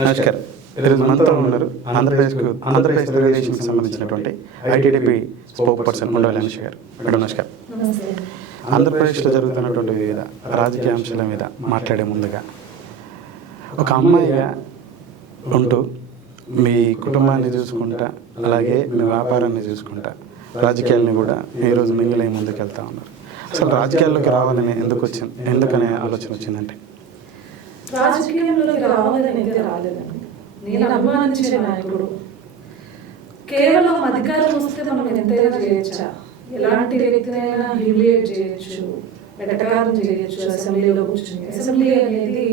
నమస్కారం. ఈరోజు మనతో ఉన్నారు ఆంధ్రప్రదేశ్ తెలుగుదేశంకి సంబంధించినటువంటి ITDP spoke person Undavalli Anusha గారు. మేడం నమస్కారం. ఆంధ్రప్రదేశ్లో జరుగుతున్నటువంటి వివిధ రాజకీయ అంశాల మీద మాట్లాడే ముందుగా ఒక అమ్మాయిగా ఉంటూ మీ కుటుంబాన్ని చూసుకుంటా, అలాగే మీ వ్యాపారాన్ని చూసుకుంటా, రాజకీయాలను కూడా ఈరోజు మింగిలై ముందుకు వెళ్తూ ఉన్నారు. అసలు రాజకీయాల్లోకి రావాలని ఎందుకనే ఆలోచన వచ్చిందంటే? రాజకీయంలోకి రావాలని అయితే రాలేదండి. నేను అభిమానించే నాయకుడు. కేవలం అధికారం వస్తే మనం ఎంతైనా చేయొచ్చా? ఎలాంటి వ్యక్తినైనా హ్యూమిలియేట్ చేయొచ్చు, వెటకారం చేయొచ్చు. అసెంబ్లీలో కూర్చుని, అసెంబ్లీ అనేది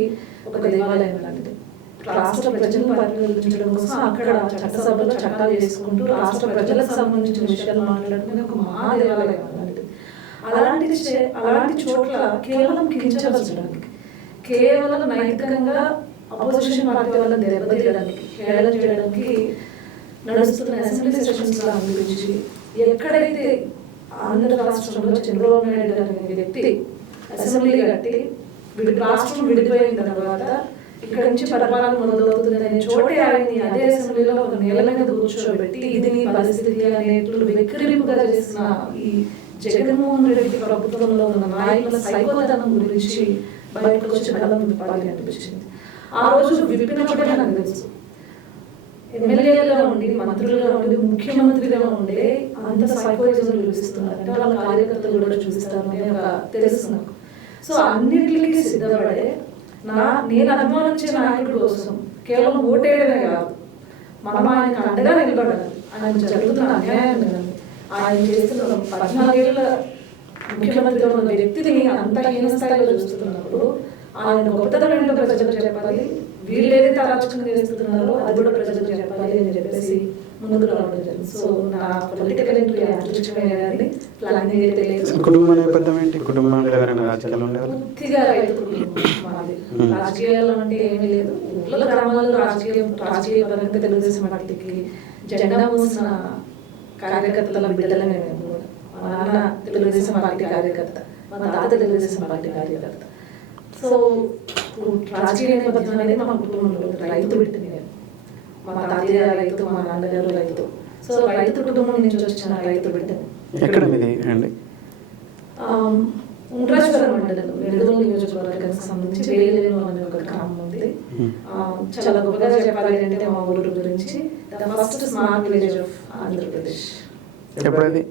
ఒక దేవాలయం లాంటిది. రాష్ట్ర ప్రజలను పరిపాలించడం కోసం అక్కడ చట్టసభలో చట్టాలు చేసుకుంటూ రాష్ట్ర ప్రజలకు సంబంధించిన విషయాలు మాట్లాడుకునే ఒక మహాదేవాలయం లాంటిది. అలాంటి చోట్ల కేవలం కించపరచడానికి, కేవలం నైతికంగా అపోజిషన్ పార్టీ వాళ్ళని దెబ్బతీయడానికి, హేళన చేయడానికి నడుస్తున్న అసెంబ్లీ సెషన్స్ గురించి ఎక్కడైతే ఆంధ్ర రాష్ట్రంలో చంద్రబాబు నాయుడు గారు అనే వ్యక్తి అసెంబ్లీ కట్టి రాష్ట్రం విడిపోయిన తర్వాత ఇక్కడ నుంచి పరిపాలన మొదలవుతుందనే చోటే ఆయన్ని అదే అసెంబ్లీలో ఒక నేల మీద కూర్చోబెట్టి ఇది నీ పరిస్థితి అనేట్లు వెక్కిరింపుగా చేసిన ఈ జగన్మోహన్ రెడ్డి ప్రభుత్వంలో ఉన్న నాయకుల సైకోతనం గురించి బయటకు వచ్చి బలం విప్పాలి అనిపించింది. ఆ రోజు విప్పినప్పుడే నాకు తెలుసు, ఎమ్మెల్యేగా ఉండి, మంత్రులుగా ఉండి, ముఖ్యమంత్రిగా ఉండే అంత సైకోయిజం చూపిస్తున్నారంటే వాళ్ళ కార్యకర్తలు కూడా చూపిస్తారు అని తెలుసు నాకు. సో అన్నింటికి సిద్ధపడే నేను అభిమానించే నాయకుడి కోసం కేవలం ఓటేయడమే కాదు, మనం ఆయనకు అండగా నిలబడాలి. ఆయన జరుగుతున్న అన్యాయం కదండి, ఆయన చేస్తున్న 14 ఏళ్ళ ముఖ్యమంత్రిగా ఉన్న వ్యక్తిని అంత హీన స్థాయిలో చూస్తున్నప్పుడు ఆయన గొప్పతనం ఏంటో ప్రజలకు చెప్పాలి, వీళ్ళు ఏదైతే ఆలోచన చేస్తున్నారో అది కూడా ప్రజలకు చెప్పాలి అని చెప్పేసి ముందుకు రావడం జరిగింది. సో నా పొలిటికల్ ఎంట్రీ యాదృచ్ఛికమైనది, ప్లానింగ్ అయితే లేదు. కుటుంబ నేపథ్యం ఏంటి? కుటుంబంలో ఎవరైనా రాజకీయాలు ఉండేవారు? పూర్తిగా రైతు కుటుంబం మాది. రాజకీయాలు అంటే ఏమీ లేదు. ఊళ్ళో గ్రామాల్లో రాజకీయ పరంగా తెలుగుదేశం పార్టీకి జెండా మోసిన కార్యకర్తల బిడ్డలమే మేము కూడా. మా నాన్న తెలుగుదేశం పార్టీ కార్యకర్త, మా తాత తెలుగుదేశం పార్టీ కార్యకర్త. సో రాజకీయ నేపథ్యం అనేది మా కుటుంబంలో రైతు బిడ్డని. మా తాతయ్య రైతు, మా నాన్నగారు రైతు. సో రైతు కుటుంబం నుంచి వచ్చిన రైతు బిడ్డని. ఎక్కడ మీది అండి? ఉండ్రాజవరం మండలం వెలుగొండ నియోజకవర్గానికి సంబంధించి వేలేరు అనే ఒక గ్రామం ఉంది. చాలా గొప్పగా చెప్పాలి అంటే మా ఊరు గురించి, the first smart village of Andhra Pradesh. ఎప్పుడది?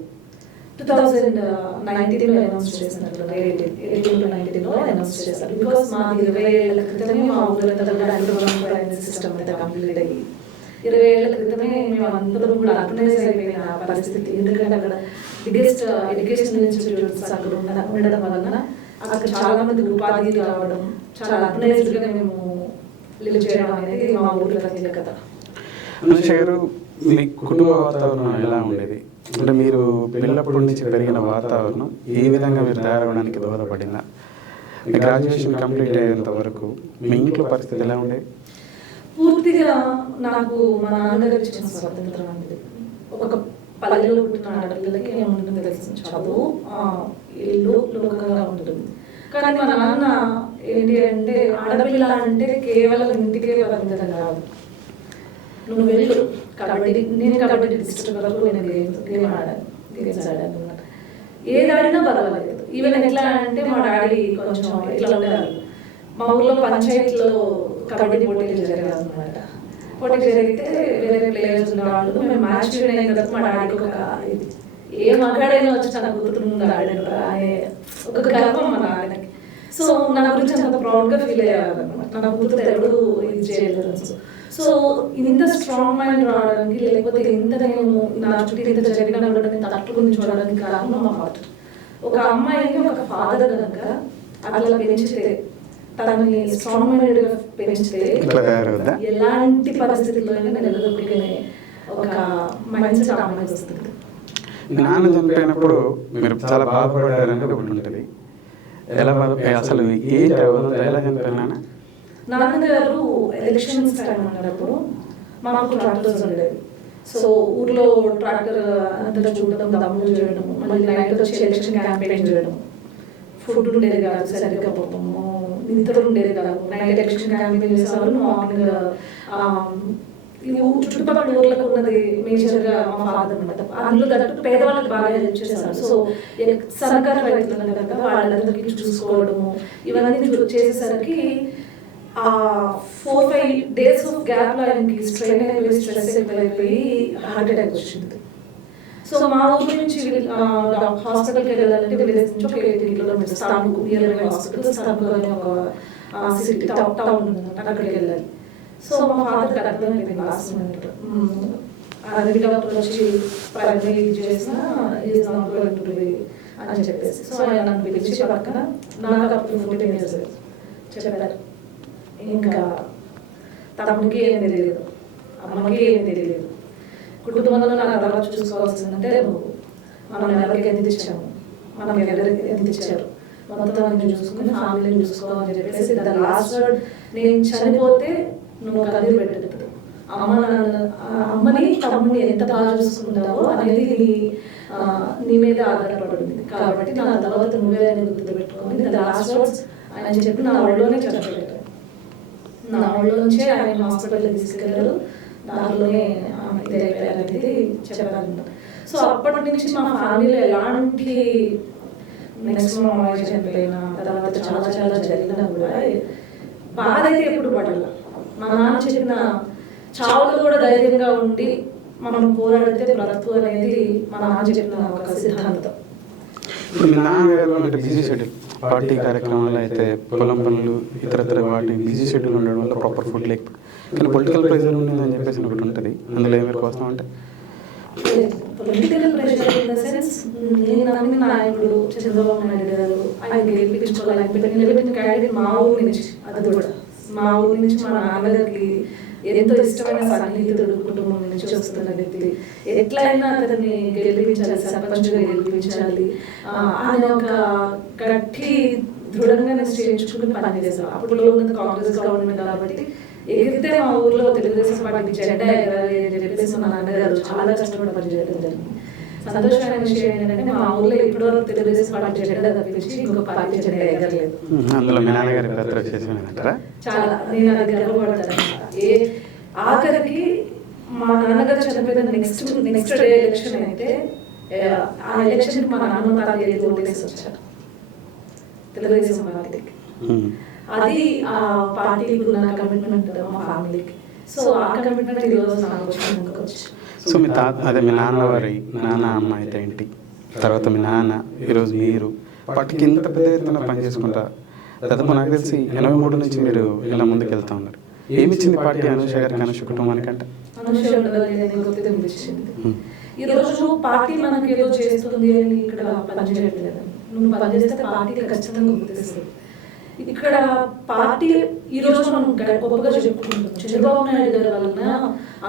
2019లో అనౌన్స్ చేసినట్లు, 18-19లో అనౌన్స్ చేశారు. బికాస్ మా 20 ఏళ్ల క్రితమే మా ఊరంతా కూడా అండర్గ్రౌండ్ డ్రైనేజ్ సిస్టమ్ అయితే కంప్లీట్ అయ్యి 20 ఏళ్ల క్రితమే మేము అందరం కూడా అర్బనైజ్ అయిపోయిన పరిస్థితి. ఎందుకంటే అక్కడ బిగ్గెస్ట్ ఎడ్యుకేషన్ ఇన్స్టిట్యూట్స్ అక్కడ ఉండడం వలన అక్కడ చాలా మంది ఉపాధి రావడం, చాలా అర్బనైజ్డ్గా మేము లివ్ చేయడం అనేది మా ఊరి ప్రత్యేకత. అనుష గారు, మీ కుటుంబ వాతావరణం ఎలా ఉండేది? అంటే మీరు పిల్లప్పటి నుంచి పెరిగిన వాతావరణం ఏ విధంగా మీరు తయారవడానికి దోహదపడిందా? మీ గ్రాడ్యుయేషన్ కంప్లీట్ అయ్యేంత వరకు మీ ఇంట్లో పరిస్థితి ఎలా ఉండేది? పూర్తిగా నాకు మా నాన్నగారు ఇచ్చిన స్వాతంత్రం అనేది, ఒక పల్లెలో పుట్టిన ఆడపిల్లలకి ఏముంటుందో తెలిసిన చదువు, ఇల్లు లోకంగా ఉంటుంది. కానీ మా నాన్న ఏంటి అంటే, ఆడపిల్ల అంటే కేవలం ఇంటికే పరిమితం కాదు, నువ్వు వెళ్ళు కబడ్డీ, నేను కబడ్డీ డిస్ట్రిక్ట్ వరకు నేను గేమ్స్ ఆడాను అనమాట. ఏది ఆడినా పర్వాలేదు. ఈవెన్ ఎట్లా అంటే మా డాడీ కొంచెం ఎట్లా ఉండేవారు, మా ఊర్లో పంచాయతీలో కబడ్డీ పోటీలు జరిగాయి అనమాట. పోటీ జరిగితే వేరే ప్లేయర్స్ ఉండేవాళ్ళు. మేము మ్యాచ్ విన్ అయిన తర్వాత మా డాడీకి ఒక ఇది, ఏ మగాడైనా వచ్చి తన కూతురు ముందు ఆడారు అనే ఒక గర్వం మా నాన్నకి. సో నా గురించి అంత ప్రౌడ్గా ఫీల్ అయ్యేవారు అనమాట, నా కూతురు ఎవరు ఇది చేయలేదు. సో ఇంత స్ట్రాంగ్ మైండ్ రావడానికి, లేకపోతే ఇంత నేను నా చుట్టూ ఇంత జరిగిన కూడా నేను తట్టుకుని చూడడానికి కారణం మా ఫాదర్. ఒక అమ్మాయిని ఒక ఫాదర్ కనుక అట్లా పెంచితే, తనని స్ట్రాంగ్ మైండ్గా పెంచితే ఎలాంటి పరిస్థితుల్లోనే నిలదొక్కునే ఒక మైండ్ సెట్ అమ్మాయికి వస్తుంది. నాన్న చనిపోయినప్పుడు మీరు చాలా బాధపడారని ఒకటి ఉంటుంది. ఎలా అసలు ఏం ఎలా చనిపోయినా? నాన్నగారు ఎలక్షన్స్ టైం ఉన్నప్పుడు మాకు ట్రాక్టర్స్ ఉండేవి. సో ఊర్లో ట్రాక్టర్ అంతా చూడడం, దమ్ములు చేయడం, మళ్ళీ నైట్ వచ్చి ఎలక్షన్ క్యాంపెయిన్ చేయడం, ఫుడ్ ఉండేది కాదు సరిగ్గా, పాపము నిద్ర ఉండేది కాదు. నైట్ ఎలక్షన్ క్యాంపెయిన్ చేసేవాళ్ళు, మార్నింగ్ చుట్టుపక్కల ఊర్లకు ఉన్నది మేజర్గా మా ఫాదర్ అనమాట. అందులో తగ్గట్టు పేదవాళ్ళకి బాగా హెల్ప్ చేశారు. సో సర్కారు రైతులు అన్నారు కదా, వాళ్ళందరికీ చూసుకోవడము ఇవన్నీ చేసేసరికి 4-5 days ఆఫ్ గ్యాప్లో ఆయనకి స్ట్రెయిన్ అయిపోయి స్ట్రెస్ అయిపోయి హార్ట్ అటాక్ వచ్చింది. సో మా ఊరి నుంచి హాస్పిటల్కి వెళ్ళాలంటే విలేజ్ నుంచి ఒక 18 kilometers స్థానిక నియర్ బై హాస్పిటల్ స్థానిక అనే ఒక సిటీ టౌన్ అక్కడికి వెళ్ళాలి. సో మా ఫాదర్కి అర్థమైపోయింది లాస్ట్ మినిట్. అది డాక్టర్ వచ్చి ప్రైమరీ చేసిన is not going to be అని చెప్పేసి, సో ఆయన నన్ను పిలిచి పక్కన, నాకు అప్పుడు 14 years చెప్పారు, ఇంకా తమ్ముడికి ఏం తెలియదు, అమ్మకి ఏం తెలియదు, కుటుంబంలో నా తర్వాత చూసుకోవాల్సిందంటే నువ్వు, మనం ఎవరికి ఎంత ఇచ్చాము, మనం ఎవరికి ఎంత ఇచ్చారు, మొత్తం అన్ని చూసుకుని ఫ్యామిలీని చూసుకోవాలని చెప్పేసి ద లాస్ట్ వర్డ్, నేను చనిపోతే నువ్వు కదిలి పెట్టదు, అమ్మని తమ్ముని ఎంత బాగా చూసుకుంటావో అనేది నీ మీద ఆధారపడింది, కాబట్టి నా తర్వాత నువ్వే అని గుర్తుపెట్టుకోని ద లాస్ట్ వర్డ్స్ ఆయన చెప్పి నా ఒళ్ళోనే చెప్పబెట్టారు. నా ఒళ్ళో నుంచే ఆయన హాస్పిటల్కి తీసుకెళ్ళారు, దానిలోనే ఇదైపోయారనేది చెప్పారు. సో అప్పటి నుంచి మా ఫ్యామిలీలో ఎలాంటి నెక్స్ట్ మా అమ్మాయి చనిపోయినా తర్వాత చాలా చాలా జరిగినా కూడా బాధ అయితే ఎప్పుడు పడాల. మా నాన్న చెప్పిన చావులు కూడా ధైర్యంగా ఉండి మనం పోరాడితే బ్రతుకు అనేది మా నాన్న చెప్పిన ఒక సిద్ధాంతం. ఇప్పుడు మీ నాన్నగారు అంటే బిజీ షెడ్యూల్, పార్టీ కార్యక్రమాలు అయితే పొలం పనులు ఇతరత్ర వాటి బిజీ షెడ్యూల్ ఉండడం వల్ల ప్రాపర్ ఫుడ్ లేకపోతే, కానీ పొలిటికల్ ప్రెజర్ ఉండేదని చెప్పేసి ఒకటి ఉంటుంది, అందులో ఏమి కోసం అంటే political pressure in the sense, నేను నమ్మిన నాయకుడు చంద్రబాబు నాయుడు గారు, ఆయన గెలిపించుకోవాలి, ఆయన నిలబెట్టిన క్యాండిడేట్ మా ఊరి నుంచి, అది కూడా మా ఊరి నుంచి మా నాన్నగారికి ఎంతో ఇష్టమైన సన్నిహితుడు, కుటుంబం నుంచి వస్తున్న వ్యక్తి, ఎట్లయినా అతన్ని గెలిపించాలి, సర్పంచ్గా గెలిపించాలి ఆయన ఒక గట్టి దృఢంగా నిశ్చయించుకుని పనిచేశారు. అప్పుడు ఉన్నది కాంగ్రెస్ గవర్నమెంట్ కాబట్టి ఎగిరితే మా ఊర్లో తెలుగుదేశం పార్టీ జెండా ఎగరాలి అని చెప్పేసి మా నాన్నగారు చాలా కష్టపడి పనిచేయడం జరిగింది. సంతోషమైన విషయం ఏంటంటే మా ఊర్లో ఇప్పటివరకు తెలుగుదేశం పార్టీ జెండా తప్పించి ఇంకొక పార్టీ జెండా ఎగరలేదు. చాలా నేను అది గర్వపడతాను. ఆఖరికి మా నాన్నగారు చనిపోయిన నెక్స్ట్ డే ఎలక్షన్ అయితే ఆ ఎలక్షన్ మా నాన్న తాను ఓటేసి వచ్చారు తెలుగుదేశం పార్టీకి. అది ఆ పార్టీకి ఉన్న కమిట్మెంట్ మా ఫ్యామిలీకి. సో ఆ కమిట్మెంట్ ఈరోజు నాకు వచ్చింది. సో మీ అదే మీ నాన్న అమ్మ అయితే ఏంటి, తర్వాత మీ నాన్న, ఈరోజు మీరు పార్టీకి ఇంత పెద్ద ఎత్తున పని చేసుకుంటా, దాదాపు నాకు తెలిసి 83 నుంచి మీరు ఇలా ముందుకు వెళ్తా ఉన్నారు. ఏమి ఇచ్చింది పార్టీ అనూష గారికి, అనూష కుటుంబానికంటే? ఈ రోజు పార్టీ మనకి ఏదో చేస్తుంది అని ఇక్కడ పనిచేయట్లేదు. నువ్వు పనిచేస్తే పార్టీ ఖచ్చితంగా గుర్తిస్తుంది. ఇక్కడ పార్టీ ఈ రోజు మనం గొప్పగా చెప్పుకుంటున్నాం. చంద్రబాబు నాయుడు గారి వలన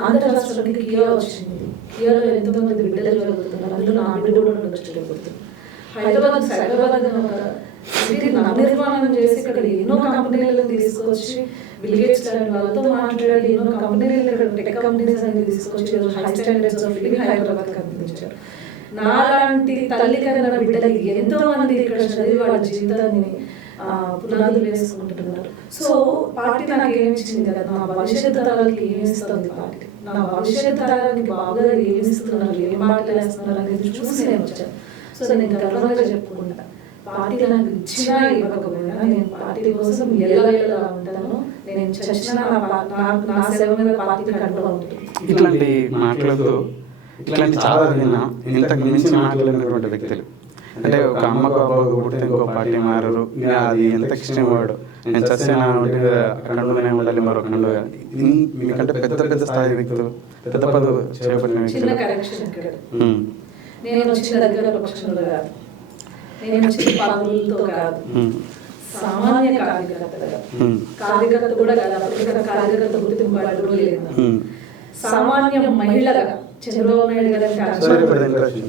ఆంధ్ర రాష్ట్రానికి కియా వచ్చింది. కియాలో ఎంతోమంది బిడ్డలు జరుగుతున్నారు, అందులో నా బిడ్డ కూడా ఉండొచ్చు. హైదరాబాద్ సిటీ నిర్మాణం చేసి ఇక్కడ ఎన్నో కంపెనీలను తీసుకొచ్చి బిల్గేట్స్ లాంటి వాళ్ళతో మాట్లాడి ఎన్నో కంపెనీలు, టెక్ కంపెనీస్ అన్ని తీసుకొచ్చి high standards of living Hyderabad అందించారు. నాలాంటి తల్లి కన్నా బిడ్డలకి ఎంతో మంది ఇక్కడ చదివి వాళ్ళ జీవితాన్ని పునాదులు వేసుకుంటున్నారు. సో పార్టీ నాకు ఏమి ఇచ్చింది కదా, నా భవిష్యత్తు తరాలకి ఏమి ఇస్తుంది పార్టీ, నా భవిష్యత్తు తరాలకి బాగా ఏమి ఇస్తున్నారు, ఏం మాట్లాడేస్తున్నారు అనేది చూసి నేను వచ్చాను. సో నేను గర్వంగా చెప్పుకుంటా, పార్టీ నాకు ఇచ్చినా ఇవ్వకపోయినా నేను పార్టీ కోసం ఎలా ఉంటాను. నేను చచ్చిన నా సేవ మీద పార్టీ కంటూ ఉంటుంది. ఇట్లాంటి మాటలతో ఇట్లాంటి చాలా విన్నా, ఇంతకు మించి మాట్లాడినటువంటి వ్యక్తులు అంటే ఒక అమ్మకు అబ్బాకు పుడితే ఇంకో పార్టీ మారరు, అది ఎంత ఇష్టం వాడు, నేను చచ్చిన కండుగానే ఉండాలి మరో కండుగా. మీకంటే పెద్ద స్థాయి వ్యక్తులు, పెద్ద పదవి చేపట్టిన వ్యక్తులు. నేను వచ్చిన దగ్గర పక్షంలో కాదు, నేను వచ్చిన పనులతో కాదు, సామాన్య కార్యకర్త కూడా కాదు. అప్పటికన్నా కార్యకర్త గుర్తింపు కూడా లేదు. సామాన్య మహిళగా చంద్రబాబు నాయుడు గారు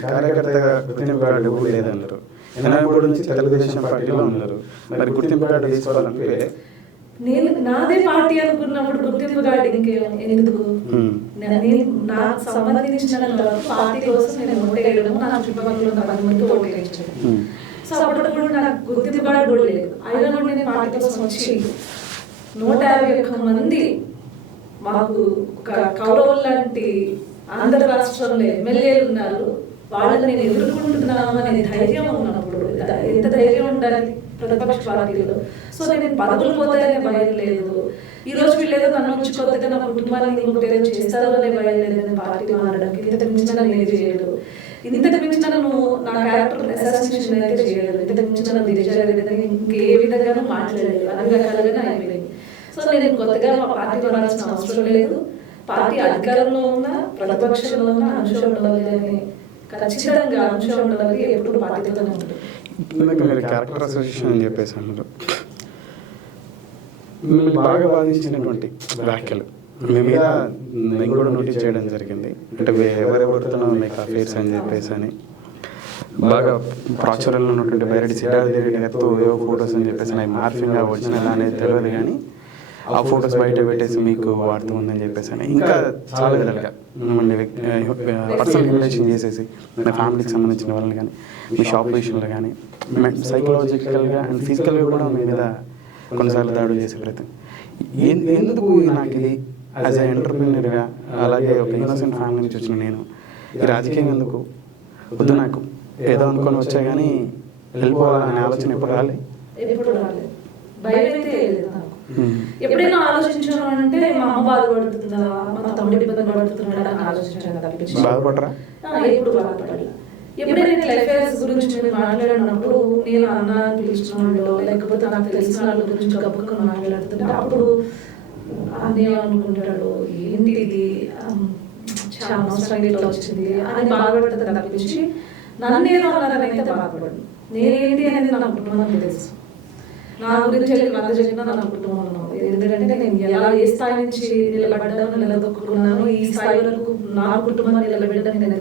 కార్యకర్తగా గుర్తింపు లేదన్నారు. 83 నుంచి తెలుగుదేశం పార్టీలో ఉన్నారు, మరి గుర్తింపు కార్డు తీసుకోవాలంటే నేను నాదే పార్టీ అనుకున్నప్పుడు గుర్తింపు కార్డు ఎందుకు? నాకు సంబంధించిన పార్టీ కోసం నేను ఓటేయడం, నా చుట్టుపక్కల ఉన్న 10 మంది ఓటేయించడం. సో అప్పుడు కూడా నాకు గుర్తింపు కూడా లేదు. అయినా కూడా నేను పార్టీ కోసం వచ్చి 151 మంది మాకు ఒక కౌరవులు లాంటి ఆంధ్ర రాష్ట్రంలో ఎమ్మెల్యేలు ఉన్నారు, వాళ్ళని నేను ఎదుర్కొంటున్నాను అనే ధైర్యం ఉన్నప్పుడు ఎంత ధైర్యం ఉండాలి ప్రతిపక్ష పార్టీలో. సో నేను పదవులు పోతాయనే భయం లేదు, ఈ రోజు వీళ్ళేదో నన్ను వచ్చి కొత్తగా నా కుటుంబాన్ని ఇంకొకటి ఏదో చేస్తారు అనే భయం లేదు. నేను పార్టీ మారడానికి ఇంతకు మించిన నేను చేయలేదు, ఇంతకు మించిన నన్ను నా క్యారెక్టర్ అసాసినేషన్ అయితే చేయలేదు, ఇంతకు మించిన నన్ను దిగజారేదని ఇంకే విధంగానూ మాట్లాడలేదు, అన్ని రకాలుగానే అయిపోయింది. సో నేను కొత్తగా మా పార్టీ మారాల్సిన అవసరం లేదు, పార్టీ అధికారంలో ఉన్న ప్రతిపక్షంలో ఉన్న అంశం ఉండాలి అని ఖచ్చితంగా అంశం ఉండాలి, ఎప్పుడు పార్టీతోనే ఉంటుంది. మీరు క్యారెక్టర్ అసోసియేషన్ అని చెప్పేసి అన్నారు, మిమ్మల్ని బాగా బాధించినటువంటి వ్యాఖ్యలు మీ మీద నేను కూడా నోటీస్ చేయడం జరిగింది. అంటే ఎవరెవరితోనో మీకు అఫేర్స్ అని చెప్పేసి అని బాగా ప్రాచుర్యంలో ఉన్నటువంటి బైరెడ్డి సిద్ధార్థ రెడ్డి గారితో ఏవో ఫొటోస్ అని చెప్పేసి నాకు మార్ఫింగ్గా ఒరిజినల్ అనేది తెలియదు, కానీ ఆ ఫొటోస్ బయట పెట్టేసి మీకు వాడుతూ ఉందని చెప్పేసి అని ఇంకా చాలా విధాలుగా మిమ్మల్ని పర్సనల్ రిలేషన్ చేసేసి మీ ఫ్యామిలీకి సంబంధించిన వాళ్ళని కానీ మీ షాప్ విషయంలో కానీ సైకలాజికల్గా అండ్ ఫిజికల్గా కూడా మీ మీద కొన్నిసార్లు దాడులు చేసే ప్రయత్నం. ఎందుకు నాకు ఇది యాజ్ ఎ ఎంటర్ప్రీనర్గా, అలాగే ఒక ఇన్నోసెంట్ ఫ్యామిలీ నుంచి వచ్చిన నేను ఈ రాజకీయం ఎందుకు వద్దు, నాకు ఏదో అనుకొని వచ్చా కానీ వెళ్ళిపోవాలనే ఆలోచన ఎప్పుడు రాలేదు? ఎప్పుడు రాలేదు, భయం అయితే లేదు నాకు. ఎప్పుడైనా ఆలోచించాను అంటే మా అమ్మ బాధపడుతుందా, మా తమ్ముడు ఇబ్బంది పడుతున్నాడా అని ఆలోచించాను తప్పించి బాధపడరా? ఎప్పుడు బాధపడాలి. ఎప్పుడైనా లైఫ్ గురించి మీరు మాట్లాడినప్పుడు నేను అన్న పిలిచిన వాళ్ళు లేకపోతే నాకు తెలిసిన వాళ్ళ గురించి గబ్బుకొని మాట్లాడుతుంటే అప్పుడు నేను అనుకుంటాడు ఏంటి ఇది చాలా అవసరంగా ఇట్లా వచ్చింది అని బాధపడుతుంది తప్పించి నన్ను ఏదో అన్నారని అయితే బాధపడదు. నేనేంటి అనేది నా కుటుంబానికి తెలుసు, నా గురించి వంద చెప్పినా నా కుటుంబంలో. ఎందుకంటే నేను ఎలా ఏ స్థాయి నుంచి నిలబడ్డాను, నిలదొక్కున్నాను, ఈ స్థాయి వరకు నా కుటుంబాన్ని నిలబెట్టడానికి నేను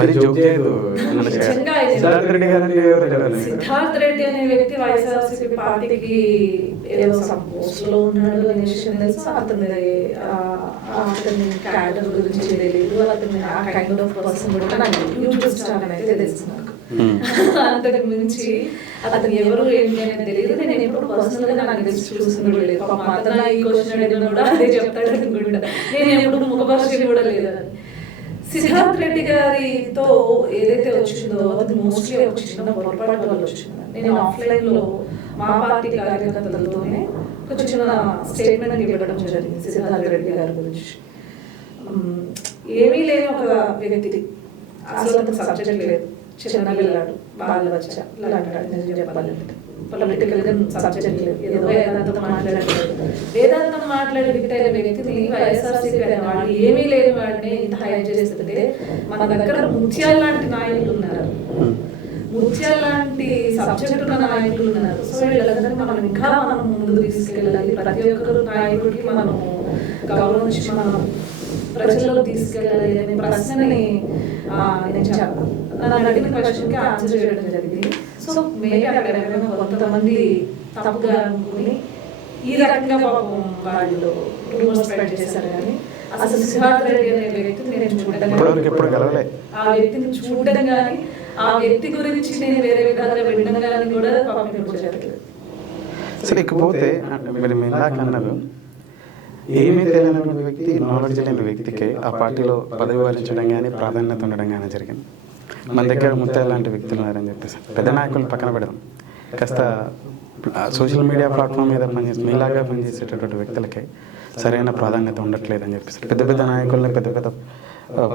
మరి జోక్ చేయదు. సిద్ధార్థ రెడ్డి సిద్ధార్థ రెడ్డి అనే వ్యక్తి వైఎస్ఆర్సీపీ పార్టీకి ఏదో పోస్ట్ లో ఉన్నాడు అనే విషయం తెలుసు. అతని క్యారెక్టర్ గురించి తెలియదు, అతని ఆ కైండ్ ఆఫ్ పర్సన్ కూడా నాకు యూట్యూబ్ ఛానల్ అయితే తెలుసు నాకు. అంతకు మించి అతను ఎవరు ఏంటి అనేది తెలియదు. నేను ఎప్పుడు పర్సనల్ గా నాకు తెలిసి చూసింది కూడా లేదు. అతను ఈ క్వశ్చన్ అడిగిన కూడా అదే చెప్తాడు అనుకుంటా. నేను ఎప్పుడు ముఖపరిచయం కూడా లేదు. సిద్ధార్థ రెడ్డి గారితో ఏదైతే వచ్చిందో అది మోస్ట్లీ వచ్చిందో పొరపాటు వల్ల వచ్చింది. నేను ఆఫ్లైన్ లో మా పార్టీ కార్యకర్తలతోనే ఒక చిన్న స్టేట్మెంట్ ఇవ్వడం జరిగింది సిద్ధార్థ రెడ్డి గారి గురించి. ఏమీ లేని ఒక వ్యక్తి, అసలు అంత సబ్జెక్ట్ లేదు, చిన్న పిల్లాడు, బాగా వచ్చా ఇలా అంటాడు. నిజం చెప్పాలంటే పొలిటికల్ గా సబ్జెక్ట్ లేదు, ఏదో వేదాంతం మాట్లాడలేదు. వేదాంతం మాట్లాడే వ్యక్తిని వైఎస్ఆర్సీపీ అనే వాళ్ళు ఏమీ లేని వాడిని ఇంత హైర్ చేస్తుంటే మన దగ్గర ముత్యాల లాంటి నాయకులు ఉన్నారు, ముత్యాల లాంటి సబ్జెక్ట్ ఉన్న నాయకులు ఉన్నారు. సో వీళ్ళందరినీ మనం ఇంకా మనం ముందుకు తీసుకెళ్ళాలి. ప్రతి ఒక్కరు నాయకుడికి మనం గౌరవించి మనం ప్రజల్లో తీసుకెళ్ళాలి అనే ప్రశ్నని నేను నన్ను అడిగిన క్వశ్చన్కి ఆన్సర్ చేయడం జరిగింది. సో మేబీ అక్కడ ఎవరైనా కొంతమంది తప్పుగా అనుకుని ఈ రకంగా పాపం వాళ్ళు రూమర్స్ స్ప్రెడ్ చేశారు. కానీ అసలు సిద్ధార్థ రెడ్డి అనే వ్యక్తిని నేను చూడడం, ఆ వ్యక్తిని చూడడం కానీ ఆ వ్యక్తి గురించి నేను వేరే విధాలుగా వినడం కానీ కూడా పాపం ఎప్పుడు జరగలేదు. సరే, ఇకపోతే మీరు ఇందాక అన్నారు ఏమీ తెలియనటువంటి వ్యక్తి, నాలెడ్జ్ లేని వ్యక్తికి ఆ పార్టీలో పదవి వరించడం కానీ ప్రాధాన్యత ఉండడం కానీ జరిగింది. మన దగ్గర ముత్యాల లాంటి వ్యక్తులు ఉన్నారని చెప్పేసి పెద్ద నాయకులు పక్కన పెడదాం, కాస్త సోషల్ మీడియా ప్లాట్ఫామ్ మీద మీలాగా పనిచేసేటటువంటి వ్యక్తులకి సరైన ప్రాధాన్యత ఉండట్లేదు అని చెప్పేసి పెద్ద పెద్ద నాయకుల్ని, పెద్ద పెద్ద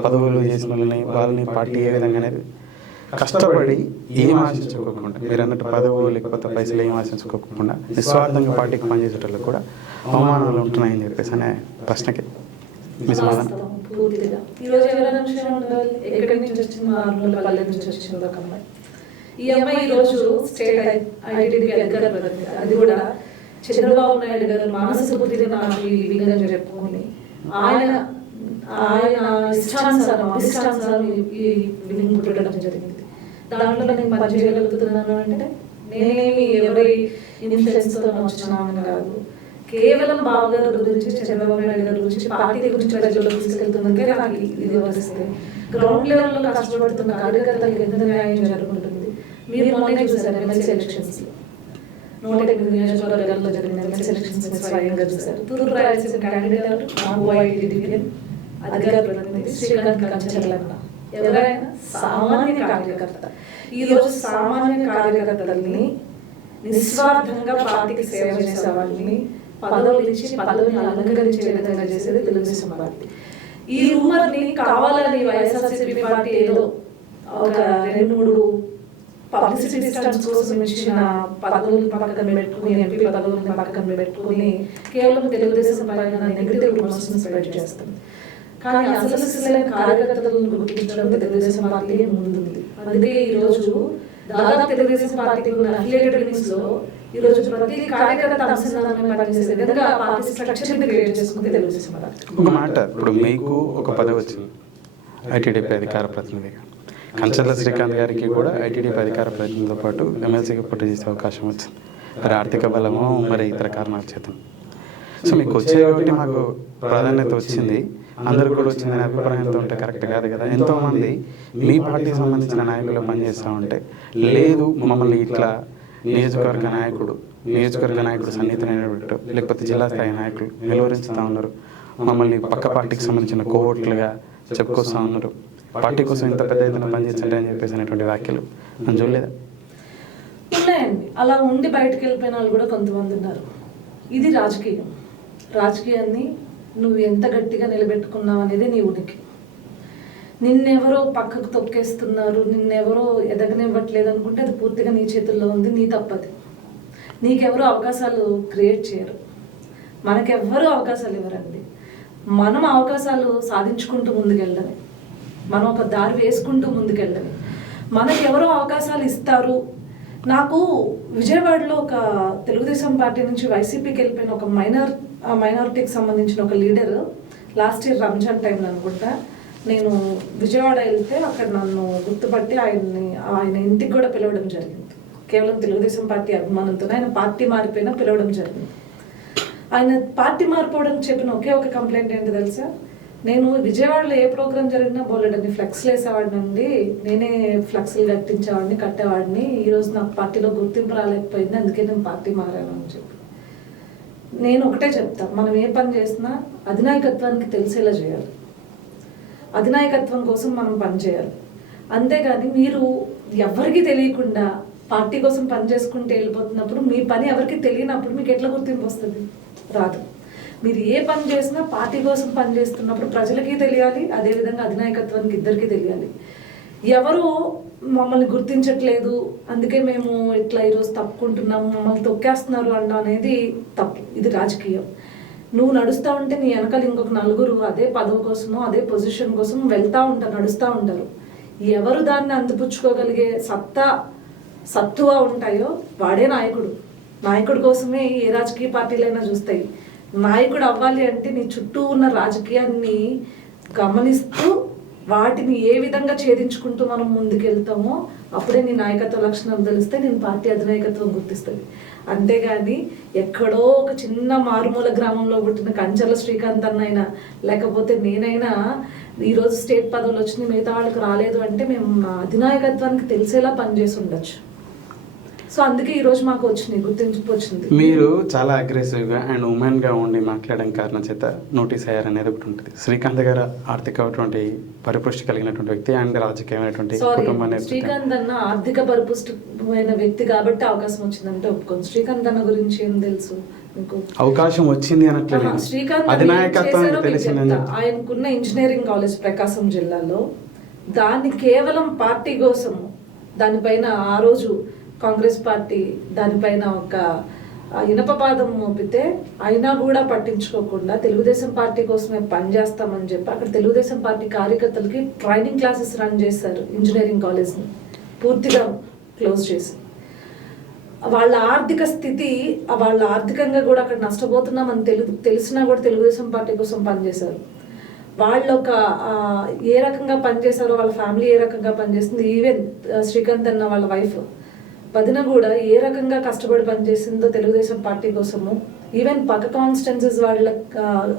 పదవులు చేసిన వాళ్ళని పార్టీ ఏ విధంగా అనేది కష్టపడి ఏం ఆశించుకోకుండా, మీరు అన్నట్టు పదవులు లేకపోతే పైసలు ఏం ఆశించుకోకుండా నిస్వార్థంగా పార్టీకి పనిచేసేటప్పుడు కూడా అవమానాలు ఉంటున్నాయని చెప్పేసి అనే ప్రశ్నకి మీ సమాధానం? వాస్తవం, పూర్తిగా. ఈరోజు ఎవరైనా విషయం ఉండాలి, ఎక్కడి నుంచి వచ్చింది, మారుమూల పల్లె నుంచి వచ్చింది ఒక అమ్మాయి. ఈ అమ్మాయి ఈరోజు స్టేట్ ఐటీడీపీ అధికార ప్రతినిధి. అది కూడా చంద్రబాబు నాయుడు గారు మానసపుత్రిగా నాకు ఈ విధంగా చెప్పుకొని ఆయన ఇష్టానుసారం ఈ విధిని పెట్టడం జరిగింది. దాంట్లో నేను పని చేయగలుగుతున్నాను అంటే నేనేమి ఎవరి ఇన్ఫ్లుయెన్స్తో వచ్చినామని కాదు, కేవలం బాబు గారి గురించి, చంద్రబాబు నాయుడు గారి గురించి, పార్టీ గురించి ప్రజల్లో తీసుకెళ్తుందంటే నాకు ఇది వస్తుంది. గ్రౌండ్ లెవెల్లో కష్టపడుతున్న కార్యకర్తలకు ఎంత న్యాయం జరుగుతుంది. మీరు మొన్నే చూసారు ఎమ్మెల్సీ ఎలక్షన్స్ లో 108 నియోజకవర్గాల్లో జరిగిన ఎమ్మెల్సీ ఎలక్షన్స్ స్వయంగా చూసారు. తూర్పు రాయలసీమ క్యాండిడేట్ అధికార ప్రతినిధి శ్రీకాంత్ కంచర్లన్న ఎవరైనా సామాన్య కార్యకర్త. ఈ రోజు సామాన్య కార్యకర్తల్ని నిస్వార్థంగా పార్టీకి సేవ చేసే వాళ్ళని పదవులు ఇచ్చి పదవిని అలంకరించే విధంగా చేసేది తెలుగుదేశం పార్టీ. ఈ రూమర్ని కావాలని వైఎస్ఆర్సీపీ పార్టీ ఏదో ఒక 2-3 పబ్లిసిటీ స్టంట్స్ కోసం ఇచ్చిన పదవులు పక్కన పెట్టుకుని, ఎంపీ పదవులను పక్కన పెట్టుకుని కేవలం తెలుగుదేశం పైన నెగిటివ్ రూమర్స్ స్ప్రెడ్ చేస్తుంది. కానీ అసలు కార్యకర్తలను గుర్తించడానికి తెలుగుదేశం పార్టీ ముందుంది. అందుకే ఈ రోజు దాదాపు తెలుగుదేశం పార్టీ ఉన్న అఫిలియేటెడ్ వింగ్స్ లో ఈ రోజు ప్రతి కార్యకర్త అనుసంధానంగా పనిచేసే విధంగా పార్టీ స్ట్రక్చర్ క్రియేట్ చేసుకుంటే తెలుగుదేశం పార్టీ. ఒక మాట, ఇప్పుడు మీకు ఒక పదవి వచ్చింది ఐటీడీపీ అధికార ప్రతినిధిగా, కంచర్ల శ్రీకాంత్ గారికి కూడా ఐటీడీపీ అధికార ప్రతినిధితో పాటు ఎమ్మెల్సీకి పోటీ చేసే అవకాశం వచ్చింది. మరి ఆర్థిక బలమో మరి ఇతర కారణాల చేత. సో మీకు వచ్చే ఒకటి మాకు ప్రాధాన్యత వచ్చింది, అందరూ కూడా వచ్చిందని అభిప్రాయంతో ఉంటే కరెక్ట్ కాదు కదా. ఎంతోమంది మీ పార్టీకి సంబంధించిన నాయకులు పనిచేస్తూ ఉంటే లేదు మమ్మల్ని ఇట్లా నియోజకవర్గ నాయకుడు సన్నిహితులైనట్టు లేకపోతే జిల్లా స్థాయి నాయకులు నిలువరించుతూ ఉన్నారు, మమ్మల్ని పక్క పార్టీకి సంబంధించిన కోవట్లుగా చెప్పుకొస్తూ ఉన్నారు, పార్టీ కోసం ఇంత పెద్ద ఎత్తున పనిచేసండి అని చెప్పేసి అనేటువంటి వ్యాఖ్యలు మనం చూడలేదా? ఉన్నాయండి, అలా ఉండి బయటకు వెళ్ళిపోయిన వాళ్ళు కూడా కొంతమంది ఉన్నారు. ఇది రాజకీయాన్ని నువ్వు ఎంత గట్టిగా నిలబెట్టుకున్నావు అనేది నీ ఉనికి. నిన్నెవరో పక్కకు తొక్కేస్తున్నారు, నిన్నెవరో ఎదగనివ్వట్లేదు అనుకుంటే అది పూర్తిగా నీ చేతుల్లో ఉంది, నీ తప్పది. నీకెవరో అవకాశాలు క్రియేట్ చేయరు, మనకెవ్వరూ అవకాశాలు ఇవ్వరండి. మనం అవకాశాలు సాధించుకుంటూ ముందుకెళ్ళడమే, మనం ఒక దారి వేసుకుంటూ ముందుకెళ్ళడమే. మనకెవరో అవకాశాలు ఇస్తారు. నాకు విజయవాడలో ఒక తెలుగుదేశం పార్టీ నుంచి వైసీపీకి వెళ్ళిపోయిన ఒక మైనారిటీకి సంబంధించిన ఒక లీడర్ లాస్ట్ ఇయర్ రంజాన్ టైంలో అనుకుంటా నేను విజయవాడ వెళ్తే అక్కడ నన్ను గుర్తుపట్టి ఆయన ఇంటికి కూడా పిలవడం జరిగింది. కేవలం తెలుగుదేశం పార్టీ అభిమానంతో ఆయన పార్టీ మారిపోయినా పిలవడం జరిగింది. ఆయన పార్టీ మారిపోవడం చెప్పిన ఒకే ఒక కంప్లైంట్ ఏంటి తెలుసా, నేను విజయవాడలో ఏ ప్రోగ్రామ్ జరిగినా బోలెడన్ని ఫ్లెక్స్లు వేసేవాడిని అండి, నేనే ఫ్లెక్స్లు కట్టేవాడిని, ఈరోజు నాకు పార్టీలో గుర్తింపు రాలేకపోయింది, అందుకే నేను పార్టీ మారాను అని చెప్పి. నేను ఒకటే చెప్తాను, మనం ఏ పని చేసినా అధినాయకత్వానికి తెలిసేలా చేయాలి, అధినాయకత్వం కోసం మనం పనిచేయాలి. అంతేగాని మీరు ఎవరికి తెలియకుండా పార్టీ కోసం పని చేసుకుంటూ వెళ్ళిపోతున్నప్పుడు, మీ పని ఎవరికి తెలియనప్పుడు మీకు ఎట్లా గుర్తింపు వస్తుంది? రాదు. మీరు ఏ పని చేసినా పార్టీ కోసం పని చేస్తున్నప్పుడు ప్రజలకి తెలియాలి, అదేవిధంగా అధినాయకత్వానికి ఇద్దరికీ తెలియాలి. ఎవరు మమ్మల్ని గుర్తించట్లేదు అందుకే మేము ఇట్లా ఈరోజు తప్పుకుంటున్నాము, మమ్మల్ని తొక్కేస్తున్నారు అనేది తప్పు. ఇది రాజకీయం. నువ్వు నడుస్తూ ఉంటే నీ వెనకాల ఇంకొక నలుగురు అదే పదవి కోసమో అదే పొజిషన్ కోసం నడుస్తూ ఉంటారు. ఎవరు దాన్ని అందిపుచ్చుకోగలిగే సత్తువ ఉంటాయో వాడే నాయకుడు కోసమే ఏ రాజకీయ పార్టీలైనా చూస్తాయి. నాయకుడు అవ్వాలి అంటే నీ చుట్టూ ఉన్న రాజకీయాన్ని గమనిస్తూ వాటిని ఏ విధంగా ఛేదించుకుంటూ మనం ముందుకెళ్తామో అప్పుడే నీ నాయకత్వ లక్షణాలు తెలిస్తే నేను పార్టీ అధినాయకత్వం గుర్తిస్తుంది. అంతేగాని ఎక్కడో ఒక చిన్న మారుమూల గ్రామంలో పుట్టిన కంచర్ల శ్రీకాంత్ అన్నైనా లేకపోతే నేనైనా ఈరోజు స్టేట్ పదవులు వచ్చినాయి మిగతా వాళ్ళకి రాలేదు అంటే మేము నా అధినాయకత్వానికి తెలిసేలా పనిచేసి ఉండొచ్చు. సో అందుకే ఈరోజు మాకు గుర్తింపు వచ్చింది. మీరు చాలా అగ్రెసివ్గా అండ్ ఉమెన్గా ఉండి మాట్లాడడం కారణం చేత నోటీస్ అయ్యారనేది ఒకటి ఉంటుంది. శ్రీకాంత్ గారు ఆర్థికమైనటువంటి పరిపుష్టి కలిగినటువంటి వ్యక్తి అండ్ రాజకీయమైనటువంటి కుటుంబాన్ని. శ్రీకాంత్ అన్న ఆర్థిక పరిపుష్టమైన వ్యక్తి కాబట్టి అవకాశం వచ్చిందంటే ఒప్పుకోండి. శ్రీకాంత్ అన్న గురించి ఏం తెలుసు మీకు? అవకాశం వచ్చింది అనట్లేదు, అధినాయకత్వం తెలిసిందని. ఆయనకున్న ఇంజనీరింగ్ కాలేజ్ ప్రకాశం జిల్లాలో దాన్ని కేవలం పార్టీ కోసము దానిపైన ఆ రోజు కాంగ్రెస్ పార్టీ దానిపైన ఒక ఆ ఇనప పాదం మోపితే అయినా కూడా పట్టించుకోకుండా తెలుగుదేశం పార్టీ కోసమే పనిచేస్తామని చెప్పి అక్కడ తెలుగుదేశం పార్టీ కార్యకర్తలకి ట్రైనింగ్ క్లాసెస్ రన్ చేశారు. ఇంజనీరింగ్ కాలేజ్ని పూర్తిగా క్లోజ్ చేసి, వాళ్ళ ఆర్థిక స్థితి, వాళ్ళ ఆర్థికంగా కూడా అక్కడ నష్టపోతున్నామని తెలిసినా కూడా తెలుగుదేశం పార్టీ కోసం పనిచేశారు. వాళ్ళు ఒక ఏ రకంగా పనిచేశారో, వాళ్ళ ఫ్యామిలీ ఏ రకంగా పనిచేస్తుంది, ఈవెన్ శ్రీకాంత్ అన్న వాళ్ళ వైఫ్ వదిన కూడా ఏ రకంగా కష్టపడి పనిచేసిందో తెలుగుదేశం పార్టీ కోసము, ఈవెన్ పక్క కాన్స్టిట్యున్సీస్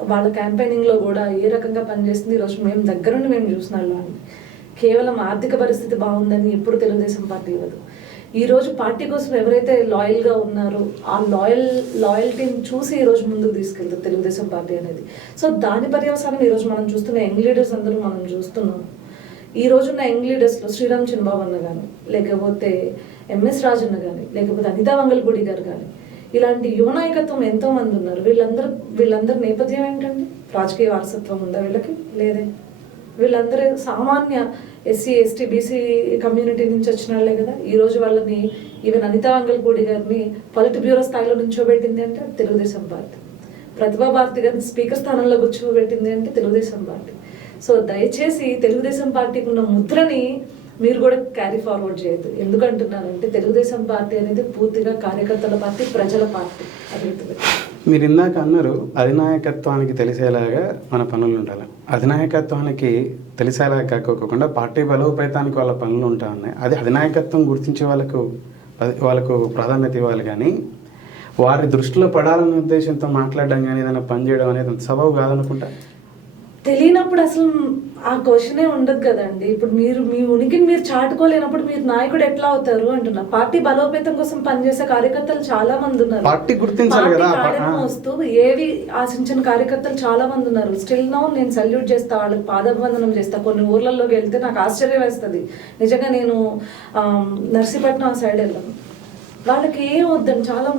వాళ్ళ క్యాంపెయినింగ్లో కూడా ఏ రకంగా పనిచేసింది ఈరోజు మేము దగ్గరుండి మేము చూసిన వాళ్ళని. కేవలం ఆర్థిక పరిస్థితి బాగుందని ఎప్పుడు తెలుగుదేశం పార్టీ ఇవ్వదు. ఈరోజు పార్టీ కోసం ఎవరైతే లాయల్గా ఉన్నారో ఆ లాయల్టీని చూసి ఈరోజు ముందుకు తీసుకెళ్తారు తెలుగుదేశం పార్టీ అనేది. సో దాని పర్యవసానం ఈరోజు మనం చూస్తున్న యంగ్ లీడర్స్ అందరూ మనం చూస్తున్నాం. ఈ రోజున్న యంగ్ లీడర్స్లో శ్రీరామ్ చంద్రబాబు అన్న కానీ, లేకపోతే ఎంఎస్ రాజన్న కానీ, లేకపోతే అనితా వంగల్పూడి గారు కానీ, ఇలాంటి యువ నాయకత్వం ఎంతో మంది ఉన్నారు. వీళ్ళందరి నేపథ్యం ఏంటండి? రాజకీయ వారసత్వం ఉందా వీళ్ళకి? లేదే. వీళ్ళందరూ సామాన్య ఎస్సీ ఎస్టీ బీసీ కమ్యూనిటీ నుంచి వచ్చిన వాళ్ళే కదా. ఈరోజు వాళ్ళని ఈవెన్ అనితా వంగల్పూడి గారిని పొలిట్ బ్యూరో స్థాయిలో నుంచోబెట్టింది అంటే తెలుగుదేశం పార్టీ. ప్రతిభా భారతి గారిని స్పీకర్ స్థానంలో కూర్చోబెట్టింది అంటే తెలుగుదేశం పార్టీ. సో దయచేసి తెలుగుదేశం పార్టీకి ఉన్న ముద్రని మీరు కూడా క్యారీ ఫార్వర్డ్ చేయొద్దు. ఎందుకంటున్నానంటే తెలుగుదేశం పార్టీ అనేది పూర్తిగా కార్యకర్తల పార్టీ, ప్రజల పార్టీ. అది మీరు ఇందాక అన్నారు అధినాయకత్వానికి తెలిసేలాగా మన పనులు ఉండాలి. అధినాయకత్వానికి తెలిసేలాగా కాకోకుండా పార్టీ బలోపేతానికి వాళ్ళ పనులు ఉంటా ఉన్నాయి. అది అధినాయకత్వం గుర్తించే వాళ్ళకు ప్రాధాన్యత ఇవ్వాలి. కానీ వారి దృష్టిలో పడాలనే ఉద్దేశంతో మాట్లాడడం కానీ ఏదైనా పని చేయడం అనేది అంత సబబు కాదనుకుంటా. తెలియనప్పుడు అసలు ఆ క్వశ్చనే ఉండదు కదండి. ఇప్పుడు మీరు మీ ఉనికిని మీరు చాటుకోలేనప్పుడు మీరు నాయకుడు ఎట్లా అవుతారు అంటున్నా. పార్టీ బలోపేతం కోసం పనిచేసే కార్యకర్తలు చాలా మంది ఉన్నారు. పార్టీ గుర్తించాలి కదా. మోస్తూ ఏవి ఆశించిన కార్యకర్తలు చాలా మంది ఉన్నారు. స్టిల్ నౌ నేను సల్యూట్ చేస్తా, వాళ్ళకి పాదాభివందనం చేస్తా. కొన్ని ఊర్లలోకి వెళ్తే నాకు ఆశ్చర్యం వేస్తుంది నిజంగా. నేను నర్సీపట్నం ఆ సైడ్ వెళ్ళాను. వాళ్ళకి ఏం వద్దని చాలా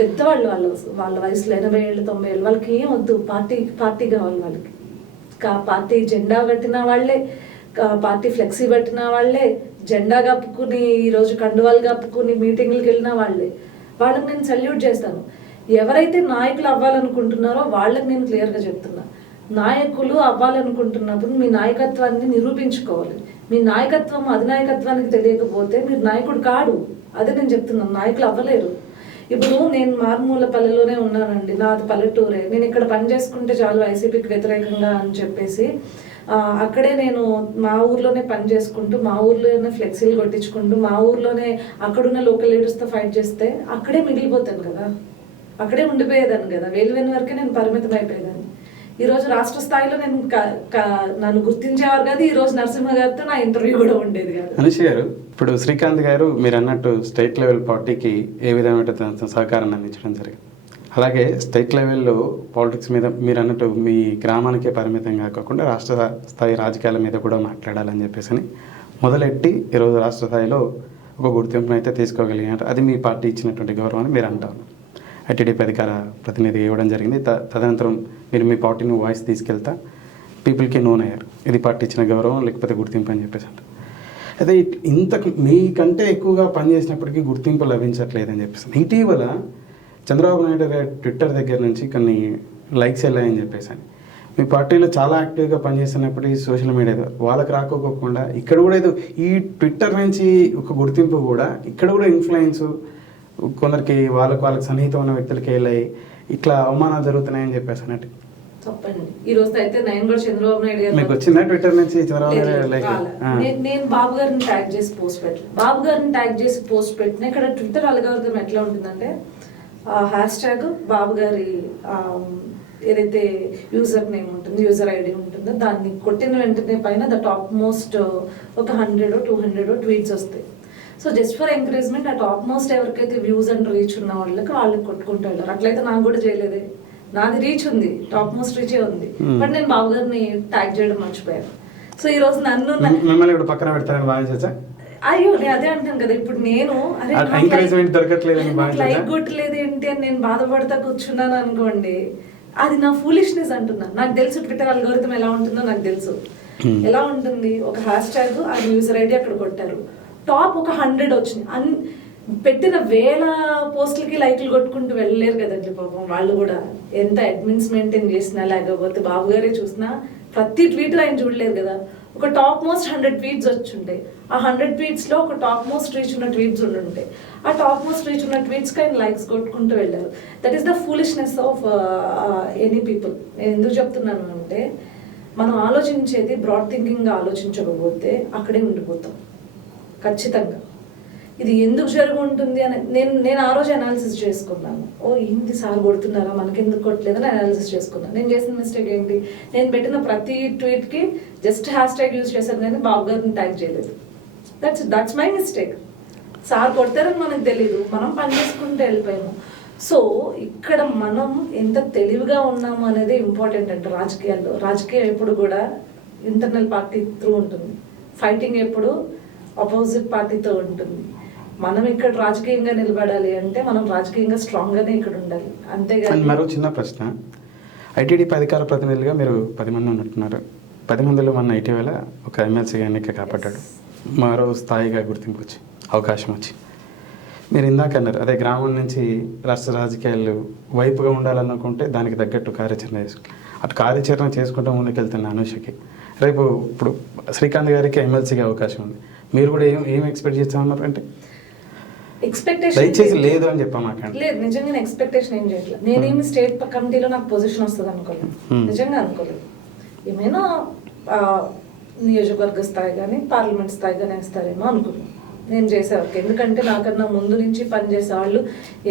పెద్దవాళ్ళు, వాళ్ళ వయసులో 80 ఏళ్ళు 90 ఏళ్ళు, వాళ్ళకి ఏం వద్దు. పార్టీ కావాలి వాళ్ళకి. పార్టీ జెండా కట్టిన వాళ్ళే, పార్టీ ఫ్లెక్సీ పెట్టిన వాళ్ళే, జెండా కప్పుకుని ఈరోజు కండువాలు కప్పుకుని మీటింగ్లకు వెళ్ళిన వాళ్ళే. వాళ్ళకి నేను సల్యూట్ చేస్తాను. ఎవరైతే నాయకులు అవ్వాలనుకుంటున్నారో వాళ్ళకి నేను క్లియర్గా చెప్తున్నా, నాయకులు అవ్వాలనుకుంటున్నప్పుడు మీ నాయకత్వాన్ని నిరూపించుకోవాలి. మీ నాయకత్వం అధినాయకత్వానికి తెలియకపోతే మీరు నాయకుడు కాడు. అదే నేను చెప్తున్నాను, నాయకులు అవ్వలేరు. ఇప్పుడు నేను మారుమూల పల్లెలోనే ఉన్నానండి, నాది పల్లెటూరే. నేను ఇక్కడ పని చేసుకుంటే చాలు వైసీపీకి వ్యతిరేకంగా అని చెప్పేసి అక్కడే నేను మా ఊర్లోనే పని చేసుకుంటూ, మా ఊర్లోనే ఫ్లెక్సీలు కొట్టించుకుంటూ, మా ఊర్లోనే అక్కడున్న లోకల్ లీడర్స్తో ఫైట్ చేస్తే అక్కడే మిగిలిపోతాను కదా, అక్కడే ఉండిపోయేదాన్ని కదా. వేలువెన్ వరకే నేను పరిమితం అయిపోయేదాన్ని. ఈరోజు రాష్ట్ర స్థాయిలో నేను నన్ను గుర్తించేవారు కాదు. ఈరోజు నరసింహ గారితో నా ఇంటర్వ్యూ కూడా ఉండేది కాదు. అనుషి గారు, ఇప్పుడు శ్రీకాంత్ గారు మీరు అన్నట్టు స్టేట్ లెవెల్ పార్టీకి ఏ విధమైన సహకారాన్ని అందించడం జరిగింది. అలాగే స్టేట్ లెవెల్లో పాలిటిక్స్ మీద మీరు అన్నట్టు మీ గ్రామానికే పరిమితం కాకుండా రాష్ట్ర స్థాయి రాజకీయాల మీద కూడా మాట్లాడాలని చెప్పేసి మొదలెట్టి ఈరోజు రాష్ట్ర స్థాయిలో ఒక గుర్తింపును అయితే తీసుకోగలిగారు. అది మీ పార్టీ ఇచ్చినటువంటి గౌరవం అని మీరు అంటారు. టీడీపీ అధికార ప్రతినిధి ఇవ్వడం జరిగింది. తదనంతరం మీరు మీ పార్టీని వాయిస్ తీసుకెళ్తా పీపుల్కి నోన్ అయ్యారు. ఇది పార్టీ ఇచ్చిన గౌరవం లేకపోతే గుర్తింపు అని చెప్పేసి అంటారు. అదే ఇంతకు మీకంటే ఎక్కువగా పనిచేసినప్పటికీ గుర్తింపు లభించట్లేదని చెప్పేసి ఇటీవల చంద్రబాబు నాయుడు గారి ట్విట్టర్ దగ్గర నుంచి కొన్ని లైక్స్ వెళ్ళాయని చెప్పేసి మీ పార్టీలో చాలా యాక్టివ్గా పనిచేస్తున్నప్పటికీ సోషల్ మీడియా వాళ్ళకి రాకపోకుండా ఇక్కడ కూడా ఏదో ఈ ట్విట్టర్ నుంచి ఒక గుర్తింపు కూడా ఇక్కడ కూడా ఇన్ఫ్లుయెన్స్ కొందరికి వాళ్ళకి సన్నిహితమైన వ్యక్తులకి వెళ్ళాయి, ఇట్లా అవమానాలు జరుగుతున్నాయని చెప్పేసి అన్నట్టు చెప్పండి. ఈ రోజు అయితే నేను కూడా చంద్రబాబు నాయుడు గారు మీకు వచ్చిందా ట్విట్టర్ నుంచి నేను బాబు గారిని ట్యాగ్ చేసి పోస్ట్ పెట్టాను. బాబు గారిని ట్యాగ్ చేసి పోస్ట్ పెట్టిన ఇక్కడ ట్విట్టర్ అల్గారిథం ఎట్లా ఉంటుందంటే హ్యాష్ ట్యాగ్ బాబు గారి ఏదైతే యూజర్ నేమ్ ఉంటుంది, యూజర్ ఐడి ఉంటుందో దాన్ని కొట్టిన వెంటనే పైన ద టాప్ మోస్ట్ ఒక 100-200 ట్వీట్స్ వస్తాయి. సో జస్ట్ ఫర్ ఎంకరేజ్మెంట్ ఆ టాప్ మోస్ట్ ఎవరికైతే వ్యూస్ అండ్ రీచ్ ఉన్న వాళ్ళకి కొట్టుకుంటూ వెళ్ళారు. అట్లయితే నాకు కూడా చేయలేదే, నాది రీచ్ ఉంది, టాప్ మోస్ట్ రీచే ఉంది, బట్ నేను బాబు గారిని ట్యాగ్ చేయడం మర్చిపోయాను. సో ఈ రోజు నన్ను పక్కన పెడతారని భావించా. అయ్యో నేను అదే అంటాను కదా, ఇప్పుడు నేను లైక్ కొట్టలేదు ఏంటి అని నేను బాధపడతా కూర్చున్నాను అనుకోండి, అది నా ఫూలిష్నెస్ అంటున్నాను. నాకు తెలుసు ట్విట్టర్ అల్గోరిథం ఎలా ఉంటుందో నాకు తెలుసు. ఎలా ఉంటుంది, ఒక హ్యాష్ ట్యాగ్ ఆ యూజర్ ఐడి అక్కడ కొట్టారు, టాప్ ఒక 100 వచ్చినాయి. పెట్టిన వేల పోస్టులకి లైక్లు కొట్టుకుంటూ వెళ్ళలేరు కదండి పాపం వాళ్ళు కూడా. ఎంత అడ్మిన్స్ మెయింటైన్ చేసినా లేకపోతే బాబు గారే చూసినా ప్రతి ట్వీట్ ఆయన చూడలేరు కదా. ఒక టాప్ మోస్ట్ 100 ట్వీట్స్ వచ్చి ఉంటాయి. ఆ 100 ట్వీట్స్లో ఒక టాప్ మోస్ట్ రీచ్ ఉన్న ట్వీట్స్ ఉండుంటాయి. ఆ టాప్ మోస్ట్ రీచ్ ఉన్న ట్వీట్స్కి ఆయన లైక్స్ కొట్టుకుంటూ వెళ్ళారు. That is the foolishness of any people. నేను ఎందుకు చెప్తున్నాను అంటే, మనం ఆలోచించేది బ్రాడ్ థింకింగ్గా ఆలోచించకపోతే అక్కడే ఉండిపోతాం ఖచ్చితంగా. ఇది ఎందుకు జరుగుంటుంది అని నేను ఆ రోజు అనాలిసిస్ చేసుకున్నాను. ఏంటి సార్ కొడుతున్నారా, మనకి ఎందుకు కొట్టలేదని అనాలిసిస్ చేసుకున్నాను. నేను చేసిన మిస్టేక్ ఏంటి, నేను పెట్టిన ప్రతి ట్వీట్కి జస్ట్ హ్యాష్ యూజ్ చేశాను కానీ బాబు గారిని ట్యాగ్ చేయలేదు. That's my mistake. సార్ కొడతారని మనకు తెలీదు, మనం పని చేసుకుంటూ వెళ్ళిపోయాము. సో ఇక్కడ మనం ఎంత తెలివిగా ఉన్నాము అనేది ఇంపార్టెంట్ అంటే రాజకీయాల్లో. రాజకీయం ఎప్పుడు కూడా ఇంటర్నల్ పార్టీ త్రూ ఉంటుంది, ఫైటింగ్ ఎప్పుడు ఆపోజిట్ పార్టీతో ఉంటుంది. మనం ఇక్కడ రాజకీయంగా నిలబడాలి అంటే మనం రాజకీయంగా స్ట్రాంగ్గానే ఇక్కడ ఉండాలి, అంతేగాని. మరో చిన్న ప్రశ్న, ఐటీడీపీ అధికార ప్రతినిధులుగా మీరు 10 మంది ఉన్నట్టున్నారు. 10 మందిలో మన ఇటీవల ఒక ఎమ్మెల్సీగా ఎన్నిక కాపాడ్డాడు, మరో స్థాయిగా గుర్తింపు వచ్చి అవకాశం వచ్చి. మీరు ఇందాక అన్నారు అదే గ్రామం నుంచి రాష్ట్ర రాజకీయాలు వైపుగా ఉండాలనుకుంటే దానికి తగ్గట్టు కార్యాచరణ చేసుకోవాలి. అటు కార్యాచరణ చేసుకుంటూ ముందుకెళ్తున్న అనుషకి రేపు ఇప్పుడు శ్రీకాంత్ గారికి ఎమ్మెల్సీగా అవకాశం ఉంది. మీరు కూడా ఏం ఎక్స్పెక్ట్ చేస్తామన్నారు అంటే ఎక్స్పెక్టేషన్ లేదు అని చెప్పామాకండి. లేదు, నిజంగా నేను ఎక్స్పెక్టేషన్ ఏం చేయట్లేదు. నేనేమి స్టేట్ కమిటీలో నాకు పొజిషన్ వస్తుంది అనుకోలేదు, నిజంగా అనుకోలేదు. ఏమైనా నియోజకవర్గ స్థాయి కానీ పార్లమెంట్ స్థాయి కానీ వేస్తారేమో అనుకున్నాను నేను చేసేవారికి. ఎందుకంటే నాకన్నా ముందు నుంచి పనిచేసే వాళ్ళు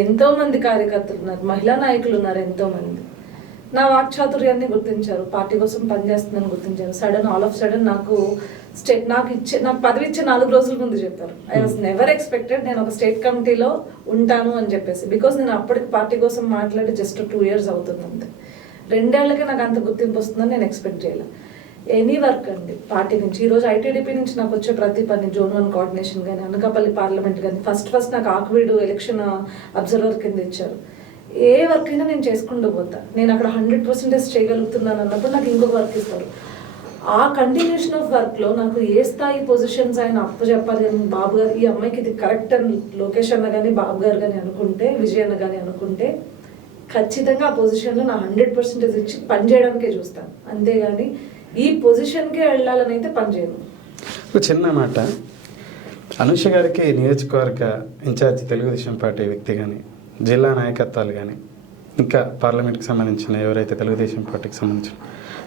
ఎంతోమంది కార్యకర్తలు ఉన్నారు, మహిళా నాయకులు ఉన్నారు ఎంతోమంది. నా వాక్చాతుర్యాన్ని గుర్తించారు, పార్టీ కోసం పనిచేస్తుందని గుర్తించారు. ఆల్ ఆఫ్ సడన్ నాకు పదవి ఇచ్చే 4 రోజుల ముందు చెప్పారు. ఐ వాజ్ నెవర్ ఎక్స్పెక్టెడ్ నేను ఒక స్టేట్ కమిటీలో ఉంటాను అని చెప్పేసి. బికాస్ నేను అప్పటికి పార్టీ కోసం మాట్లాడి జస్ట్ 2 years అవుతుంది అంతే. 2 ఏళ్లకే నాకు అంత గుర్తింపు వస్తుందని నేను ఎక్స్పెక్ట్ చేయలేదు. ఎనీ వర్క్ అండి పార్టీ నుంచి. ఈరోజు ఐటీడీపీ నుంచి నాకు వచ్చే ప్రతి పని, జోన్ 1 కోఆర్డినేషన్ కానీ, అనకాపల్లి పార్లమెంట్ కానీ, ఫస్ట్ నాకు ఆకువీడు ఎలక్షన్ అబ్జర్వర్ కింద ఇచ్చారు. ఏ వర్క్ అయినా నేను చేసుకుంటూ పోతా. నేను అక్కడ 100% చేయగలుగుతున్నాను అన్నప్పుడు నాకు ఇంకొక వర్క్ ఇస్తారు. ఆ కంటిన్యూషన్ ఆఫ్ వర్క్లో నాకు ఏ స్థాయి పొజిషన్స్ ఆయన అప్పచెప్పాలి అని బాబు గారు, ఈ అమ్మాయికి ఇది కరెక్ట్ అని లోకేష్ అన్న కానీ బాబు గారు కానీ అనుకుంటే, విజయ్ అన్న కానీ అనుకుంటే, ఖచ్చితంగా ఆ పొజిషన్లో నా 100% ఇచ్చి పనిచేయడానికే చూస్తాను, అంతేగాని ఈ పొజిషన్కే వెళ్ళాలని అయితే పనిచేయను. ఒక చిన్న మాట, అనుష గారికి నియోజకవర్గ ఇన్ఛార్జ్ తెలుగుదేశం పార్టీ వ్యక్తి కానీ, జిల్లా నాయకత్వాలు కానీ, ఇంకా పార్లమెంట్కి సంబంధించిన ఎవరైతే తెలుగుదేశం పార్టీకి సంబంధించిన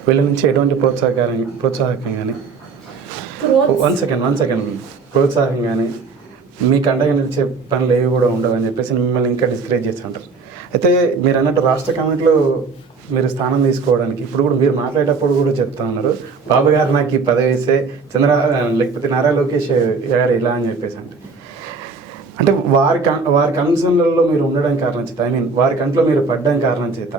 వీళ్ళ నుంచి ఎటువంటి ప్రోత్సాహకం కానీ వన్ సెకండ్ ప్రోత్సాహం కానీ మీకు అండగా నిలిచే పనులు ఏవి కూడా ఉండవని చెప్పేసి మిమ్మల్ని ఇంకా డిస్కరేజ్ చేసి అంటారు. అయితే మీరు అన్నట్టు రాష్ట్ర కమిటీలో మీరు స్థానం తీసుకోవడానికి ఇప్పుడు కూడా మీరు మాట్లాడేటప్పుడు కూడా చెప్తా ఉన్నారు, బాబు గారు నాకు ఈ పదవి వేసే లేకపోతే నారా లోకేష్ గారు ఇలా అని చెప్పేసి అంటే వారి కన్సర్న్లలో మీరు ఉండడం కారణం చేత, వారి కంట్లో మీరు పడ్డం కారణం చేత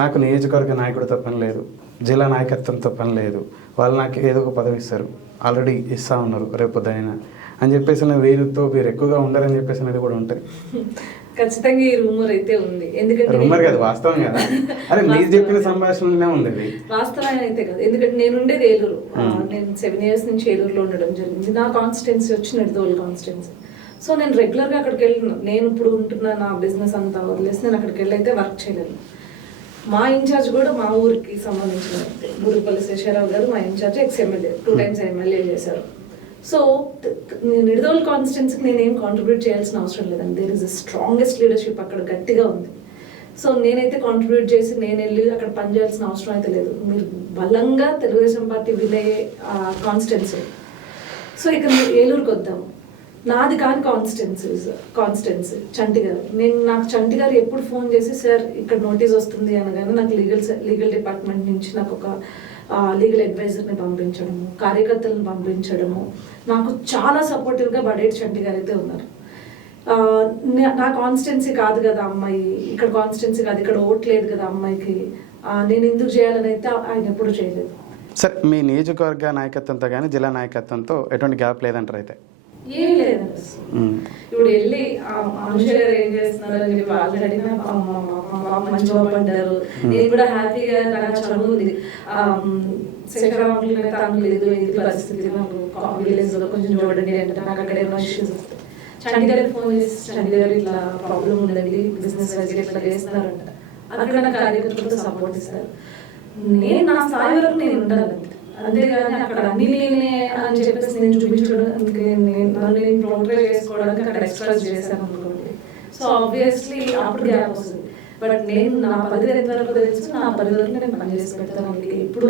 నాకు నియోజకవర్గ నాయకుడితో పని లేదు, జిల్లా నాయకత్వంతో పని లేదు, వాళ్ళు నాకు ఏదో ఒక పదవి ఇస్తారు, ఆల్రెడీ ఇస్తా ఉన్నారు రేపు దైనా అని చెప్పేసి వీరితో మీరు ఎక్కువగా ఉండాలని చెప్పేసి అనేది కూడా ఉంటుంది. ఖచ్చితంగా ఈ రూమర్ అయితే ఉంది. ఎందుకంటే రూమర్ కాదు, వాస్తవం కదా. అరే మీరు చెప్పిన సంభాషణలోనే ఉంది, వాస్తవం అయితే కాదు. ఎందుకంటే నేను ఉండేది ఏలూరు. నేను 7 years నుంచి ఏలూరులో ఉండడం జరిగింది. నా కాన్స్టిట్యున్సీ వచ్చి నిడదవోలు కాన్స్టిట్యున్సీ. సో నేను రెగ్యులర్గా అక్కడికి వెళ్ళినాను. నేను ఇప్పుడు ఉంటున్న నా బిజినెస్ అంతా వదిలేసి నేను అక్కడికి వెళ్ళి అయితే వర్క్ చేయలేను. మా ఇన్ఛార్జ్ కూడా మా ఊరికి సంబంధించిన బూరుపల్లి శేషారావు గారు మా ఇన్ఛార్జ్, ఎక్స్-ఎమ్మెల్యే, 2 times ఎమ్మెల్యే చేశారు. సో నిడదవోలు కాన్స్టిట్యున్సీకి నేనేం కాంట్రిబ్యూట్ చేయాల్సిన అవసరం లేదండి. There is the strongest leadership అక్కడ గట్టిగా ఉంది. సో నేనైతే కాంట్రిబ్యూట్ చేసి నేను వెళ్ళి అక్కడ పనిచేయాల్సిన అవసరం అయితే లేదు. మీరు బలంగా తెలుగుదేశం పార్టీ వినయ్యే కాన్స్టిట్యున్సీ. సో ఇక ఏలూరుకి వద్దాము. నాది కాని కాన్స్టిట్యున్సీ చంటి గారు. నాకు చంటి గారు ఎప్పుడు ఫోన్ చేసి సార్ ఇక్కడ నోటీస్ వస్తుంది అనగానే నాకు లీగల్ డిపార్ట్మెంట్ నుంచి నాకు ఒక లీగల్ అడ్వైజర్ని పంపించడము, కార్యకర్తలను పంపించడము, నాకు చాలా సపోర్టివ్గా బడేటి చంటి గారు అయితే ఉన్నారు. నా కాన్స్టిట్యున్సీ కాదు కదా అమ్మాయి, ఇక్కడ కాన్స్టిట్యున్సీ కాదు, ఇక్కడ ఓట్ లేదు కదా అమ్మాయికి, నేను ఎందుకు చేయాలని అయితే ఆయన ఎప్పుడు చేయలేదు. సార్ మీ నియోజకవర్గ నాయకత్వంతో కానీ జిల్లా నాయకత్వంతో ఎటువంటి గ్యాప్ లేదంటారు అయితే? ఏం లేదండి. ఇప్పుడు వెళ్ళి అనుష గారు ఏం చేస్తున్నారు అని చెప్పి వాళ్ళు అడిగినా మంచిగా పడ్డారు. నేను కూడా హ్యాపీగా నాకు చదువు ఉంది, శేఖరాబాబు లేదు, ఇది పరిస్థితి నాకు విలేజ్ లో కొంచెం చూడండి అంటే నాకు అక్కడ ఏమైనా ఇష్యూస్ వస్తాయి. చండి గారికి ఫోన్ చేసి చండి గారు ఇట్లా ప్రాబ్లం ఉందండి, బిజినెస్ వైజ్ ఇట్లా చేస్తున్నారంట. అక్కడ నా కార్యకర్తలతో సపోర్ట్ ఇస్తారు. నేను నా స్థాయి వరకు నేను ఉండాలి, అంతేగాని అక్కడ అన్ని నేనే అని చెప్పేసి నేను చూపించడానికి నేను ప్రోగ్రెస్ చేసుకోవడానికి అక్కడ ఎక్స్ట్రా చేశాను అనుకోండి. సో ఆబ్వియస్లీ అప్పుడు గ్యాప్ వస్తుంది. బట్ నేను నా పరిధి ఎంత వరకు తెలుసు, నా పరిధి వరకు నేను పని చేసి పెడతాను. ఇప్పుడు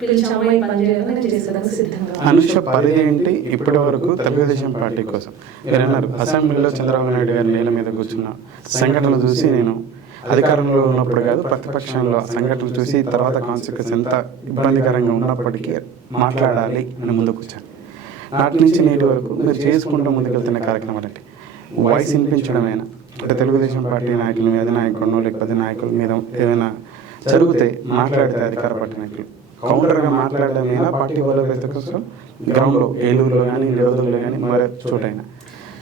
పిలిచి అమ్మాయి పని చేయాలని నేను చేసేదానికి సిద్ధంగా. అనుష పరిధి ఏంటి? ఇప్పటి వరకు తెలుగుదేశం పార్టీ కోసం మీరు అన్నారు, అసెంబ్లీలో చంద్రబాబు నాయుడు గారి నేల మీద కూర్చున్న సంఘటనలు చూసి నేను అధికారంలో ఉన్నప్పుడు కాదు ప్రతిపక్షంలో సంఘటనలు చూసి తర్వాత కాన్సిక్వెన్స్ ఎంత ఇబ్బందికరంగా ఉన్నప్పటికీ మాట్లాడాలి అని ముందుకు వచ్చాను. నాటి నుంచి నేటి వరకు మీరు చేసుకుంటూ ముందుకెళ్తున్న కార్యక్రమాలు అంటే వాయిస్ వినిపించడమేనా, అంటే తెలుగుదేశం పార్టీ నాయకుల మీద నాయకులను లేకపోతే నాయకుల మీద ఏమైనా జరిగితే మాట్లాడితే అధికార పార్టీ నాయకులు కౌంటర్గా మాట్లాడడమేనా పార్టీ బలోపేతం కోసం గ్రౌండ్లో ఏలూరులో కానీ నిరోధుల్లో కానీ మరో చోటైనా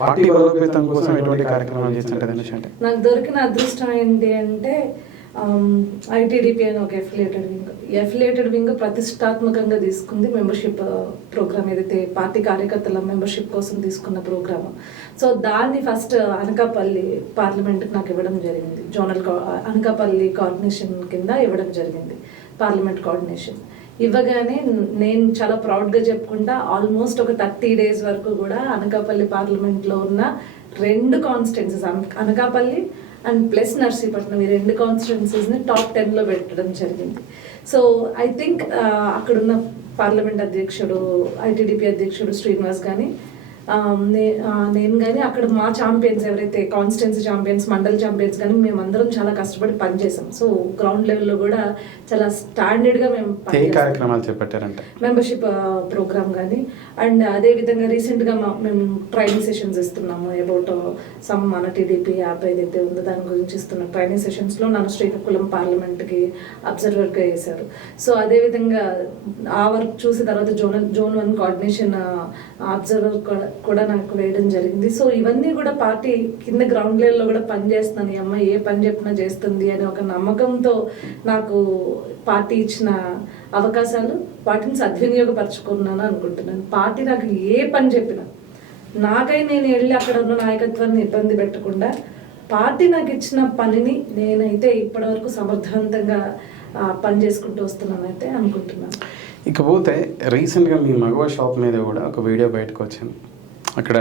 పార్టీ బలోపేతం కోసం ఎటువంటి కార్యక్రమాలు చేస్తుంటుంది అనుష? అంటే నాకు దొరికిన అదృష్టం ఏంటి అంటే ఐటీడీపీ అని ఒక ఎఫిలియేటెడ్ వింగ్ ప్రతిష్టాత్మకంగా తీసుకుంది మెంబర్షిప్ ప్రోగ్రామ్, ఏదైతే పార్టీ కార్యకర్తల మెంబర్షిప్ కోసం తీసుకున్న ప్రోగ్రామ్. సో దాన్ని ఫస్ట్ అనకాపల్లి పార్లమెంట్కి నాకు ఇవ్వడం జరిగింది. అనకాపల్లి కోఆర్డినేషన్ కింద ఇవ్వడం జరిగింది, పార్లమెంట్ కోఆర్డినేషన్. ఇవ్వగానే నేను చాలా ప్రౌడ్గా చెప్పుకుంటా ఆల్మోస్ట్ ఒక 30 days వరకు కూడా అనకాపల్లి పార్లమెంట్లో ఉన్న 2 constituencies, Anakapalli and plus Narsipatnam, ఈ 2 కాన్స్టిట్యున్సీస్ని top 10లో పెట్టడం జరిగింది. సో ఐ థింక్ అక్కడున్న పార్లమెంట్ అధ్యక్షుడు ఐటీడీపీ అధ్యక్షుడు శ్రీనివాస్ కానీ నేను కానీ అక్కడ మా ఛాంపియన్స్ ఎవరైతే కాన్స్టిట్యున్సీ ఛాంపియన్స్, మండల్ ఛాంపియన్స్ కానీ మేమందరం చాలా కష్టపడి పనిచేసాం. సో గ్రౌండ్ లెవెల్లో కూడా చాలా స్టాండర్డ్గా మేము కార్యక్రమాలు చేపట్టారంటే మెంబర్షిప్ ప్రోగ్రామ్ కానీ, అండ్ అదేవిధంగా రీసెంట్గా మేము ట్రైనింగ్ సెషన్స్ ఇస్తున్నాము అబౌట్ సమ్ మన టీడీపీ యాప్ ఏదైతే ఉందో దాని గురించి ఇస్తున్న ట్రైనింగ్ సెషన్స్లో నన్ను శ్రీకాకుళం పార్లమెంట్కి అబ్జర్వర్గా వేశారు. సో అదేవిధంగా ఆ వర్క్ చూసిన తర్వాత జోన్ 1 కోఆర్డినేషన్ అబ్జర్వర్ కూడా నాకు వేయడం జరిగింది. సో ఇవన్నీ కూడా పార్టీ కింద గ్రౌండ్ లెవెల్లో కూడా పనిచేస్తున్నాను, ఈ అమ్మాయి ఏ పని చెప్పినా చేస్తుంది అనే ఒక నమ్మకంతో నాకు పార్టీ ఇచ్చిన అవకాశాలు వాటిని సద్వినియోగపరచుకున్నాను అనుకుంటున్నాను. పార్టీ నాకు ఏ పని చెప్పినా నాకై నేను వెళ్ళి అక్కడ ఉన్న నాయకత్వాన్ని ఇబ్బంది పెట్టకుండా పార్టీ నాకు ఇచ్చిన పనిని నేనైతే ఇప్పటివరకు సమర్థవంతంగా పని చేసుకుంటూ వస్తున్నాను అయితే అనుకుంటున్నాను. ఇకపోతే రీసెంట్గా మీ మగవా షాప్ మీద కూడా ఒక వీడియో బయటకు వచ్చింది. అక్కడ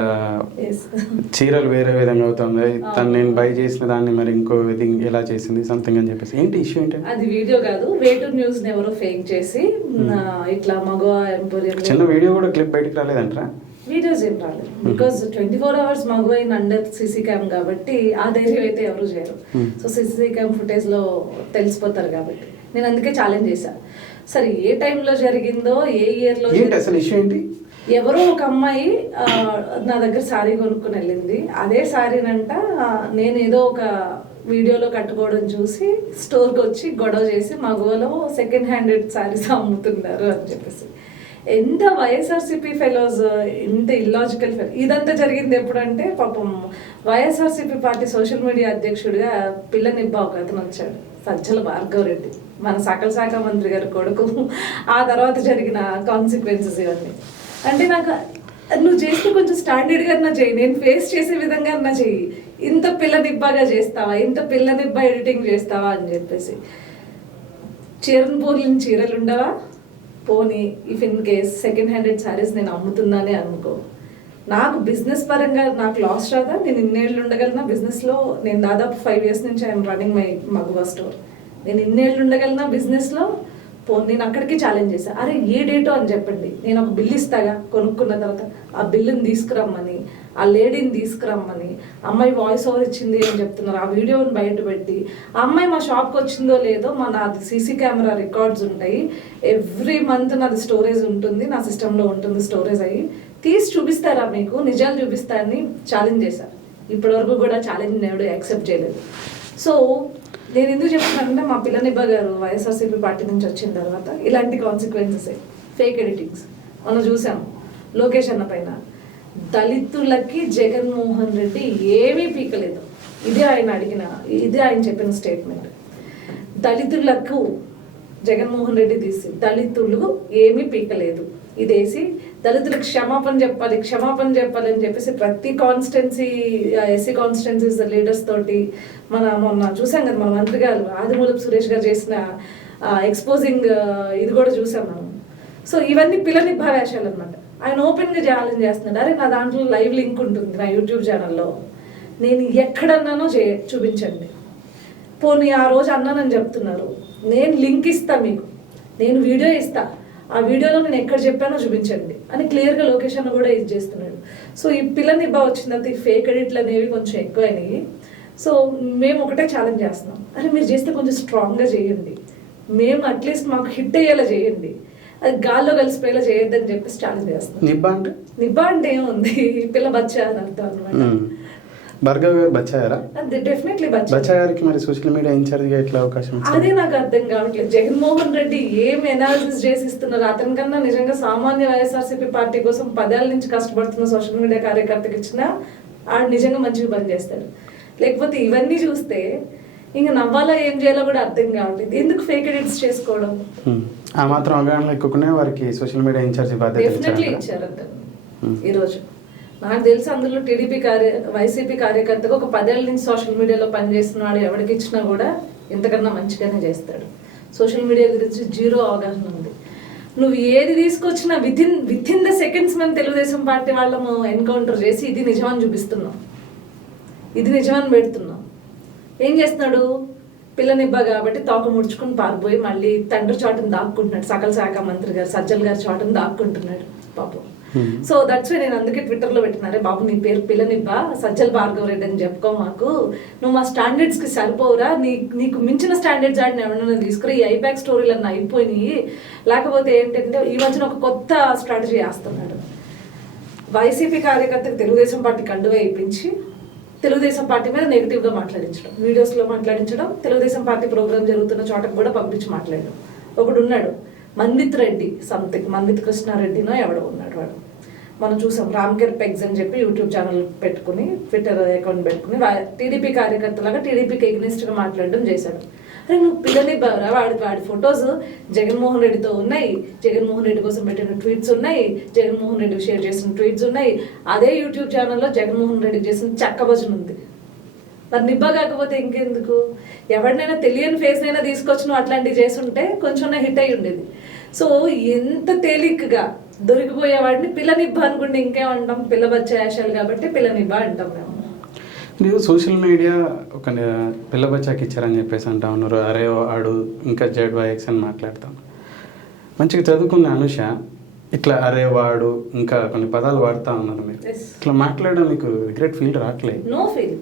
చీరలు వేరే విధంగా అవుతుంది, తను నేను బై చేసిన దాన్ని మరి ఇంకో విధంగా ఎలా చేసింది సంథింగ్ అని చెప్పేసి. ఏంటి ఇష్యూ ఏంటి? అది వీడియో కాదు, వేటూర్ న్యూస్ ఎవరో ఫేక్ చేసి ఇట్లా మగవా ఎంపోరియం చిన్న వీడియో కూడా క్లిప్ బయటకు రాలేదంటారా? వీడియోస్ ఏం రాలేదు, బికాస్ 24 hours మగవా ఇన్ అండర్ సీసీ క్యామ్ కాబట్టి ఆ ధైర్యం అయితే ఎవరు చేయరు. సో సీసీ క్యామ్ ఫుటేజ్ లో తెలిసిపోతారు కాబట్టి నేను అందుకే ఛాలెంజ్ చేశాను. సరే ఏ టైంలో జరిగిందో, ఏ ఇయర్లో, అసలు ఇష్యూ ఏంటి? ఎవరో ఒక అమ్మాయి నా దగ్గర శారీ కొనుక్కుని వెళ్ళింది. అదే శారీనంట నేను ఏదో ఒక వీడియోలో కట్టుకోవడం చూసి స్టోర్కి వచ్చి గొడవ చేసి మగవాలో సెకండ్ హ్యాండెడ్ శారీస్ అమ్ముతున్నారు అని చెప్పేసి. ఎంత వైఎస్ఆర్సీపీ ఫెలోస్, ఎంత ఇల్లాజికల్ ఫెలో. ఇదంతా జరిగింది ఎప్పుడంటే పాపం వైఎస్ఆర్సీపీ పార్టీ సోషల్ మీడియా అధ్యక్షుడిగా పిల్లనిబ్బా ఒక అతను వచ్చాడు, సజ్జల భార్గవ్ రెడ్డి, మన సకల శాఖ మంత్రి గారి కొడుకు. ఆ తర్వాత జరిగిన కాన్సిక్వెన్సెస్ ఇవన్నీ అంటే నాకు నువ్వు చేస్తే కొంచెం స్టాండర్డ్గా అన్నా చెయ్యి, నేను ఫేస్ చేసే విధంగా అన్నా చెయ్యి, ఇంత పిల్లనిబ్బాగా చేస్తావా, ఇంత పిల్లనిబ్బా ఎడిటింగ్ చేస్తావా అని చెప్పేసి. చీరన్పూర్లు చీరలు ఉండవా, పోనీ if in case second handed saris నేను అమ్ముతున్నానే అనుకో, నాకు బిజినెస్ పరంగా నాకు లాస్ రాదా? నేను ఇన్నేళ్ళు ఉండగలనా బిజినెస్లో? నేను దాదాపు 5 years నుంచి ఐఎమ్ రన్నింగ్ మై మగవా స్టోర్. నేను ఇన్నేళ్ళు ఉండగలనా బిజినెస్లో? నేను అక్కడికి ఛాలెంజ్ చేశాను, అరే ఏ డేటో అని చెప్పండి, నేను ఒక బిల్ ఇస్తాగా కొనుక్కున్న తర్వాత, ఆ బిల్లుని తీసుకురమ్మని, ఆ లేడీని తీసుకురమ్మని, అమ్మాయి వాయిస్ ఓవర్ ఇచ్చింది అని చెప్తున్నారు, ఆ వీడియోని బయట పెట్టి, ఆ అమ్మాయి మా షాప్కి వచ్చిందో లేదో నాది సీసీ కెమెరా రికార్డ్స్ ఉంటాయి, ఎవ్రీ మంత్ నాది స్టోరేజ్ ఉంటుంది, నా సిస్టంలో ఉంటుంది స్టోరేజ్ అయ్యి, తీసి చూపిస్తారా మీకు, నిజాలు చూపిస్తారని ఛాలెంజ్ చేశారు. ఇప్పటివరకు కూడా ఛాలెంజ్ ఎవడు యాక్సెప్ట్ చేయలేదు. సో నేను ఎందుకు చెప్తున్నానంటే మా పిల్లనిబ్బా గారు వైఎస్ఆర్సీపీ పార్టీ నుంచి వచ్చిన తర్వాత ఇలాంటి కాన్సిక్వెన్సెస్, ఫేక్ ఎడిటింగ్స్ మనం చూసాము. లోకేష్ అన్న పైన దళితులకి జగన్మోహన్ రెడ్డి ఏమీ పీకలేదు, ఇదే ఆయన చెప్పిన స్టేట్మెంట్. దళితులకు జగన్మోహన్ రెడ్డి తీసి దళితులు ఏమీ పీకలేదు, ఇదేసి దళితులకు క్షమాపణ చెప్పాలి అని చెప్పేసి ప్రతి కాన్స్టిట్యున్సీ ఎస్సీ కాన్స్టిట్యున్సీస్ లీడర్స్ తోటి మొన్న చూసాం కదా, మన మంత్రి గారు ఆదిమూలపు సురేష్ గారు చేసిన ఎక్స్పోజింగ్ ఇది కూడా చూసాం మనం. సో ఇవన్నీ పిల్లని భావేశాలు అనమాట. ఆయన ఓపెన్గా ఛాలెంజ్ చేస్తున్నాడు, అరే నా దాంట్లో లైవ్ లింక్ ఉంటుంది నా యూట్యూబ్ ఛానల్లో, నేను ఎక్కడన్నానో చూపించండి. పోనీ ఆ రోజు అన్నానని చెప్తున్నారు, నేను లింక్ ఇస్తా మీకు, నేను వీడియో ఇస్తా, ఆ వీడియోలో నేను ఎక్కడ చెప్పానో చూపించండి అని క్లియర్గా లొకేషన్ కూడా ఇది చేస్తున్నాడు. సో ఈ పిల్లని వచ్చింది అంతే, ఫేక్ ఎడిట్లు అనేవి కొంచెం ఎక్కువైనాయి. సో మేము ఒకటే ఛాలెంజ్ చేస్తున్నాం, అరే మీరు చేస్తే కొంచెం స్ట్రాంగ్గా చేయండి, మేము అట్లీస్ట్ మాకు హిట్ అయ్యేలా చేయండి, అది గాల్లో కలిసిపోయేలా చేయొద్దని చెప్పేసి ఛాలెంజ్ చేస్తున్నాం. నిబ్బా అంటే ఏముంది, పిల్ల బచ్చా అని అర్థం అనమాట. భార్గవ్ గారు బచ్చాయారా? డెఫినెట్లీ బచ్చా గారికి మరి సోషల్ మీడియా ఇన్ఛార్జ్గా ఎట్లా అవకాశం? అదే నాకు అర్థం కావట్లేదు. జగన్మోహన్ రెడ్డి ఏం ఎనాలిసిస్ చేసి ఇస్తున్నారు, అతనికన్నా నిజంగా సామాన్య వైఎస్ఆర్సీపీ పార్టీ కోసం 10 ఏళ్ళ నుంచి కష్టపడుతున్న సోషల్ మీడియా కార్యకర్తకి ఇచ్చినా ఆడు నిజంగా మంచిగా పని చేస్తాడు. లేకపోతే ఇవన్నీ చూస్తే ఇంకా నవ్వాలా ఏం చేయాలో కూడా అర్థం కావట్లేదు. ఎందుకు ఫేక్ ఎడిట్స్ చేసుకోవడం? ఆ మాత్రం అవగాహన ఎక్కువనే వారికి సోషల్ మీడియా ఇన్ఛార్జ్ బాధ్యత డెఫినెట్లీ ఇచ్చారంట. ఈరోజు నాకు తెలిసి అందులో వైసీపీ కార్యకర్తగా ఒక 10 ఏళ్ళ నుంచి సోషల్ మీడియాలో పనిచేస్తున్నాడు, ఎవరికి ఇచ్చినా కూడా ఇంతకన్నా మంచిగానే చేస్తాడు. సోషల్ మీడియా గురించి జీరో అవగాహన ఉంది. నువ్వు ఏది తీసుకొచ్చినా విత్ ఇన్ ద సెకండ్స్ మేము తెలుగుదేశం పార్టీ వాళ్ళము ఎన్కౌంటర్ చేసి ఇది నిజమని చూపిస్తున్నాం, ఇది నిజమని పెడుతున్నాం. ఏం చేస్తున్నాడు, పిల్లనిబ్బా కాబట్టి తోక ముడుచుకుని పారిపోయి మళ్ళీ తండ్రి చోటను దాక్కుంటున్నాడు. సకల శాఖ మంత్రి గారు సజ్జల్ గారి చోటను దాక్కుంటున్నాడు పాపం. సో దట్స్ వై నేను అందుకే ట్విట్టర్లో పెట్టినారే, బాబు నీ పేరు పిల్లనిబ్బా, సజ్జల్ భార్గవ్ రెడ్డి అని చెప్పుకో మాకు, నువ్వు మా స్టాండర్డ్స్కి సరిపోవురా, నీకు మించిన స్టాండర్డ్స్ ఆడిని ఎవరైనా తీసుకురా, ఈ ఐపాక్ స్టోరీలన్నీ అయిపోయినాయి. లేకపోతే ఏంటంటే ఈ మధ్యన ఒక కొత్త స్ట్రాటజీ వేస్తున్నాడు, వైసీపీ కార్యకర్తకు తెలుగుదేశం పార్టీ కండువా ఇప్పించి తెలుగుదేశం పార్టీ మీద నెగిటివ్గా మాట్లాడించడం, వీడియోస్లో మాట్లాడించడం, తెలుగుదేశం పార్టీ ప్రోగ్రామ్ జరుగుతున్న చోటకు కూడా పంపించి మాట్లాడడం. ఒకడు ఉన్నాడు మందిత్ రెడ్డి, మందిత్ కృష్ణారెడ్డినో ఎవడో ఉన్నాడు, వాడు మనం చూసాం. రామ్కేర్ పెగ్స్ అని చెప్పి యూట్యూబ్ ఛానల్ పెట్టుకుని ట్విట్టర్ అకౌంట్ పెట్టుకుని టీడీపీ కార్యకర్తలాగా టీడీపీకి ఎగ్నెస్ట్గా మాట్లాడడం చేశాడు. అరే నువ్వు పిల్లని బారా, వాడి ఫొటోస్ జగన్మోహన్ రెడ్డితో ఉన్నాయి, జగన్మోహన్ రెడ్డి కోసం పెట్టిన ట్వీట్స్ ఉన్నాయి, జగన్మోహన్ రెడ్డి షేర్ చేసిన ట్వీట్స్ ఉన్నాయి. అదే యూట్యూబ్ ఛానల్లో జగన్మోహన్ రెడ్డి చేసిన చెక్క భజన ఉంది. మరి నిబ్బా కాకపోతే ఇంకెందుకు? ఎవరినైనా తెలియని ఫేస్ అయినా తీసుకొచ్చి నువ్వు అట్లాంటివి చేస్తుంటే కొంచెం హిట్ అయి ఉండేది. సో ఎంత తేలికగా దొరికిపోయే వాడిని పిల్లనిబ్బా అనుకుంటే ఇంకేమంటాం, పిల్ల బచ్చ యాషాలు కాబట్టి పిల్లనిబ్బా అంటాం మేము. ನೀವು సోషల్ మీడియా ఒక పిల్ల బచ్చాకి ఇచ్చారని చెప్పేసి అంటా ఉన్నారు, అరే ఆడు ఇంకా ZYX అని మాట్లాడతాం. మంచిగా చదువుకున్న అనుష ఇట్లా అరే వాడు ఇంకా కొన్ని పదాలు వాడుతూ ఉన్నారు. మీరు ఇట్లా మాట్లాడడం మీకు రిగ్రెట్ ఫీల్ రావట్లేదు? No feel.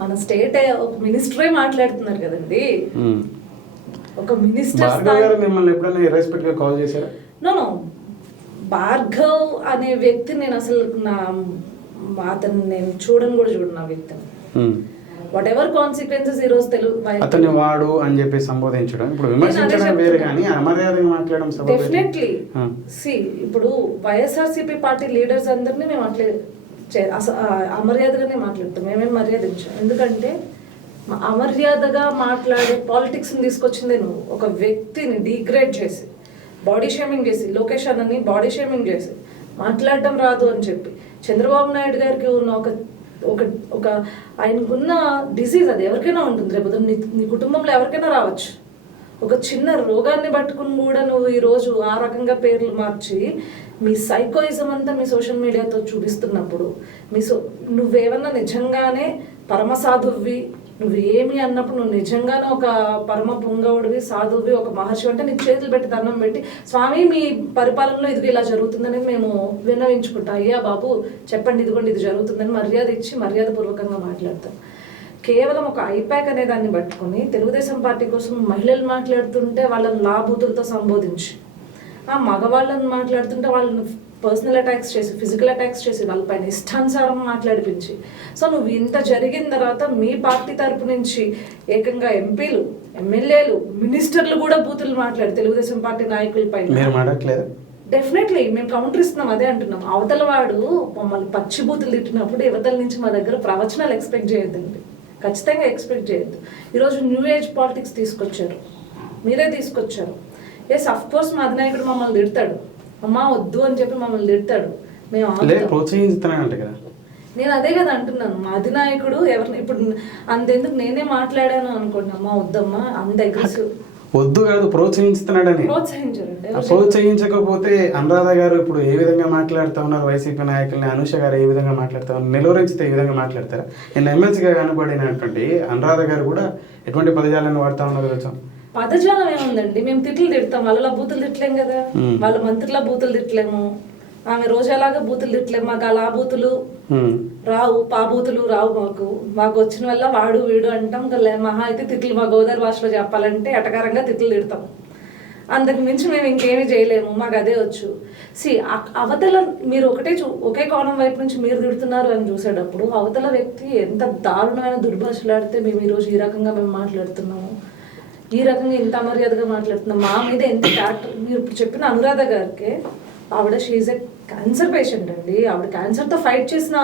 మన స్టేట్ ఒక మినిస్టరే మాట్లాడుతున్నారు కదండి, ఒక మినిస్టర్. భార్గవ్ గారు మిమ్మల్ని ఎప్పుడైనా ఇర్రెస్పెక్ట్ గా కాల్ చేశారా? నో భార్గవ్ అనే వ్యక్తి నేను అసలు అతను నేను చూడను ఆ వ్యక్తిని. వాట్ ఎవర్ కాన్సిక్వెన్సెస్ ఈ రోజు అతన్ని వాడు అని చెప్పి సంబోధించడం, ఇప్పుడు విమర్శించడం వేరే కానీ అమర్యాదగా మాట్లాడడం డెఫినెట్లీ. ఇప్పుడు వైఎస్ఆర్సీపీ పార్టీ లీడర్స్ అందరినీ మేము అట్లే అమర్యాదగానే మాట్లాడతాం, మేమేం మర్యాదించాం. ఎందుకంటే అమర్యాదగా మాట్లాడే పాలిటిక్స్ని తీసుకొచ్చిందే నువ్వు. ఒక వ్యక్తిని డిగ్రేడ్ చేసి, బాడీ షేమింగ్ చేసి, లొకేషన్ అని బాడీ షేమింగ్ చేసి మాట్లాడటం రాదు అని చెప్పి చంద్రబాబు నాయుడు గారికి ఉన్న ఒక ఆయనకున్న డిసీజ్, అది ఎవరికైనా ఉంటుంది, రేపు నీ కుటుంబంలో ఎవరికైనా రావచ్చు. ఒక చిన్న రోగాన్ని పట్టుకుని కూడా నువ్వు ఈరోజు ఆ రకంగా పేర్లు మార్చి మీ సైకోయిజం అంతా మీ సోషల్ మీడియాతో చూపిస్తున్నప్పుడు నువ్వేమన్నా నిజంగానే పరమ సాధువి, నువ్వు ఏమి అన్నప్పుడు నువ్వు నిజంగానే ఒక పరమ పుంగవుడివి, సాధువి, ఒక మహర్షి అంటే నీకు చేతులు పెట్టి దండం పెట్టి, స్వామి మీ పరిపాలనలో ఇది ఇలా జరుగుతుందని మేము విన్నవించుకుంటాం, అయ్యా బాబు చెప్పండి ఇదిగోండి ఇది జరుగుతుందని మర్యాద ఇచ్చి మర్యాదపూర్వకంగా మాట్లాడతాం. కేవలం ఒక ఐపాక్ అనే దాన్ని పట్టుకుని తెలుగుదేశం పార్టీ కోసం మహిళలు మాట్లాడుతుంటే వాళ్ళని లాభూతులతో సంబోధించి, ఆ మగవాళ్ళని మాట్లాడుతుంటే వాళ్ళని పర్సనల్ అటాక్స్ చేసి, ఫిజికల్ అటాక్స్ చేసి, వాళ్ళపైన ఇష్టానుసారం మాట్లాడిపించి, సో నువ్వు ఇంత జరిగిన తర్వాత మీ పార్టీ తరపు నుంచి ఏకంగా ఎంపీలు, ఎమ్మెల్యేలు, మినిస్టర్లు కూడా బూతులు మాట్లాడి తెలుగుదేశం పార్టీ నాయకులపైన డెఫినెట్లీ మేము కౌంటర్ ఇస్తున్నాం. అదే అంటున్నాం, అవతల వాడు మమ్మల్ని పచ్చి బూతులు తిట్టినప్పుడు యువతల నుంచి మా దగ్గర ప్రవచనాలు ఎక్స్పెక్ట్ చేయొద్దండి, ఖచ్చితంగా ఎక్స్పెక్ట్ చేయొద్దు. ఈరోజు న్యూ ఏజ్ పాలిటిక్స్ తీసుకొచ్చారు. మీరే తీసుకొచ్చారు. ఎస్ అఫ్ కోర్స్ మా అధినాయకుడు మమ్మల్ని తిడతాడు, అమ్మా వద్దు అని చెప్పి మమ్మల్ని తిడతాడు, మేము ప్రోత్సహిస్తున్నానంటే కదా. నేను అదే కదా అంటున్నాను, మా అధినాయకుడు ఎవరిని ఇప్పుడు అంతెందుకు నేనే మాట్లాడాను అనుకోండి, అమ్మా వద్దమ్మా అంత అగ్రెసివ్ వద్దు కాదు ప్రోత్సహిస్తున్నాడని. ప్రోత్సహించకపోతే అనురాధ గారు ఇప్పుడు ఏ విధంగా మాట్లాడుతూ ఉన్నారు వైసీపీ నాయకుల్ని, అనూష గారు ఏ విధంగా మాట్లాడుతూ ఉన్నారు, నిలువరించితే ఏ విధంగా మాట్లాడతారా? నేను ఎమ్మెల్సీగా కనబడినటువంటి అనురాధ గారు కూడా ఎటువంటి పదజాలను వాడుతూ ఉన్నారు కదా. పదజాలం ఏముందండి, మేము తిట్లు తిడతాం, వాళ్ళ బూతులు తిట్టలేం కదా, వాళ్ళ మంత్రుల బూతులు తిట్టలేము, ఆమె రోజాలాగా బూతులు తిట్టలేము, మాకు అలా బూతులు రావు, బూతులు రావు, మాకు వచ్చిన వల్ల వాడు వీడు అంటాం, మహా అయితే తిట్లు మా గోదావరి భాషలో చెప్పాలంటే ఎటకారంగా తిట్లు తిడతాం, అంతకు మించి మేము ఇంకేమీ చేయలేము, మాకు అదే వచ్చు. అవతల మీరు ఒకే కోణం వైపు నుంచి మీరు తిడుతున్నారు అని చూసేటప్పుడు అవతల వ్యక్తి ఎంత దారుణమైన దుర్భాషలాడితే మేము ఈరోజు ఈ రకంగా మేము మాట్లాడుతున్నాము, ఈ రకంగా ఇంత అమర్యాదగా మాట్లాడుతున్నాం, మా మీద ఎంత క్యారెక్టర్. మీరు ఇప్పుడు చెప్పిన అనురాధ గారికి, ఆవిడ షీఈ్ ఎ క్యాన్సర్ పేషెంట్ అండి, ఆవిడ క్యాన్సర్తో ఫైట్ చేసిన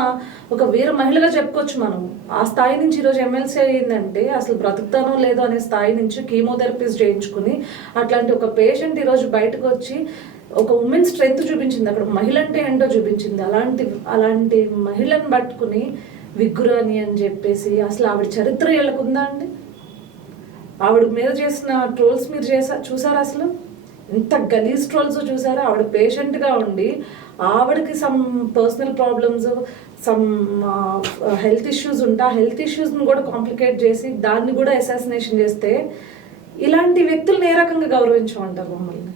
ఒక వీర మహిళగా చెప్పుకోవచ్చు మనం. ఆ స్థాయి నుంచి ఈరోజు ఎమ్మెల్సీ అయ్యిందంటే అసలు బ్రతుకుతానో లేదో అనే స్థాయి నుంచి కీమోథెరపీస్ చేయించుకుని అట్లాంటి ఒక పేషెంట్ ఈరోజు బయటకు వచ్చి ఒక ఉమెన్ స్ట్రెంగ్త్ చూపించింది, అక్కడ మహిళ అంటే ఏంటో చూపించింది. అలాంటి మహిళను పట్టుకుని విగ్గురాని అని చెప్పేసి అసలు ఆవిడ చరిత్ర వీళ్ళకుందా అండి? ఆవిడ మీద చేసిన ట్రోల్స్ మీరు చూసారా? అసలు ఎంత గలీజ్ ట్రోల్స్ చూసారా? ఆవిడ పేషెంట్గా ఉండి ఆవిడకి some personal problems, some health issues ఉంటే ఆ హెల్త్ ఇష్యూస్ని కూడా కాంప్లికేట్ చేసి దాన్ని కూడా అసాసినేషన్ చేస్తే ఇలాంటి వ్యక్తులను ఏ రకంగా గౌరవించమంటారు మమ్మల్ని?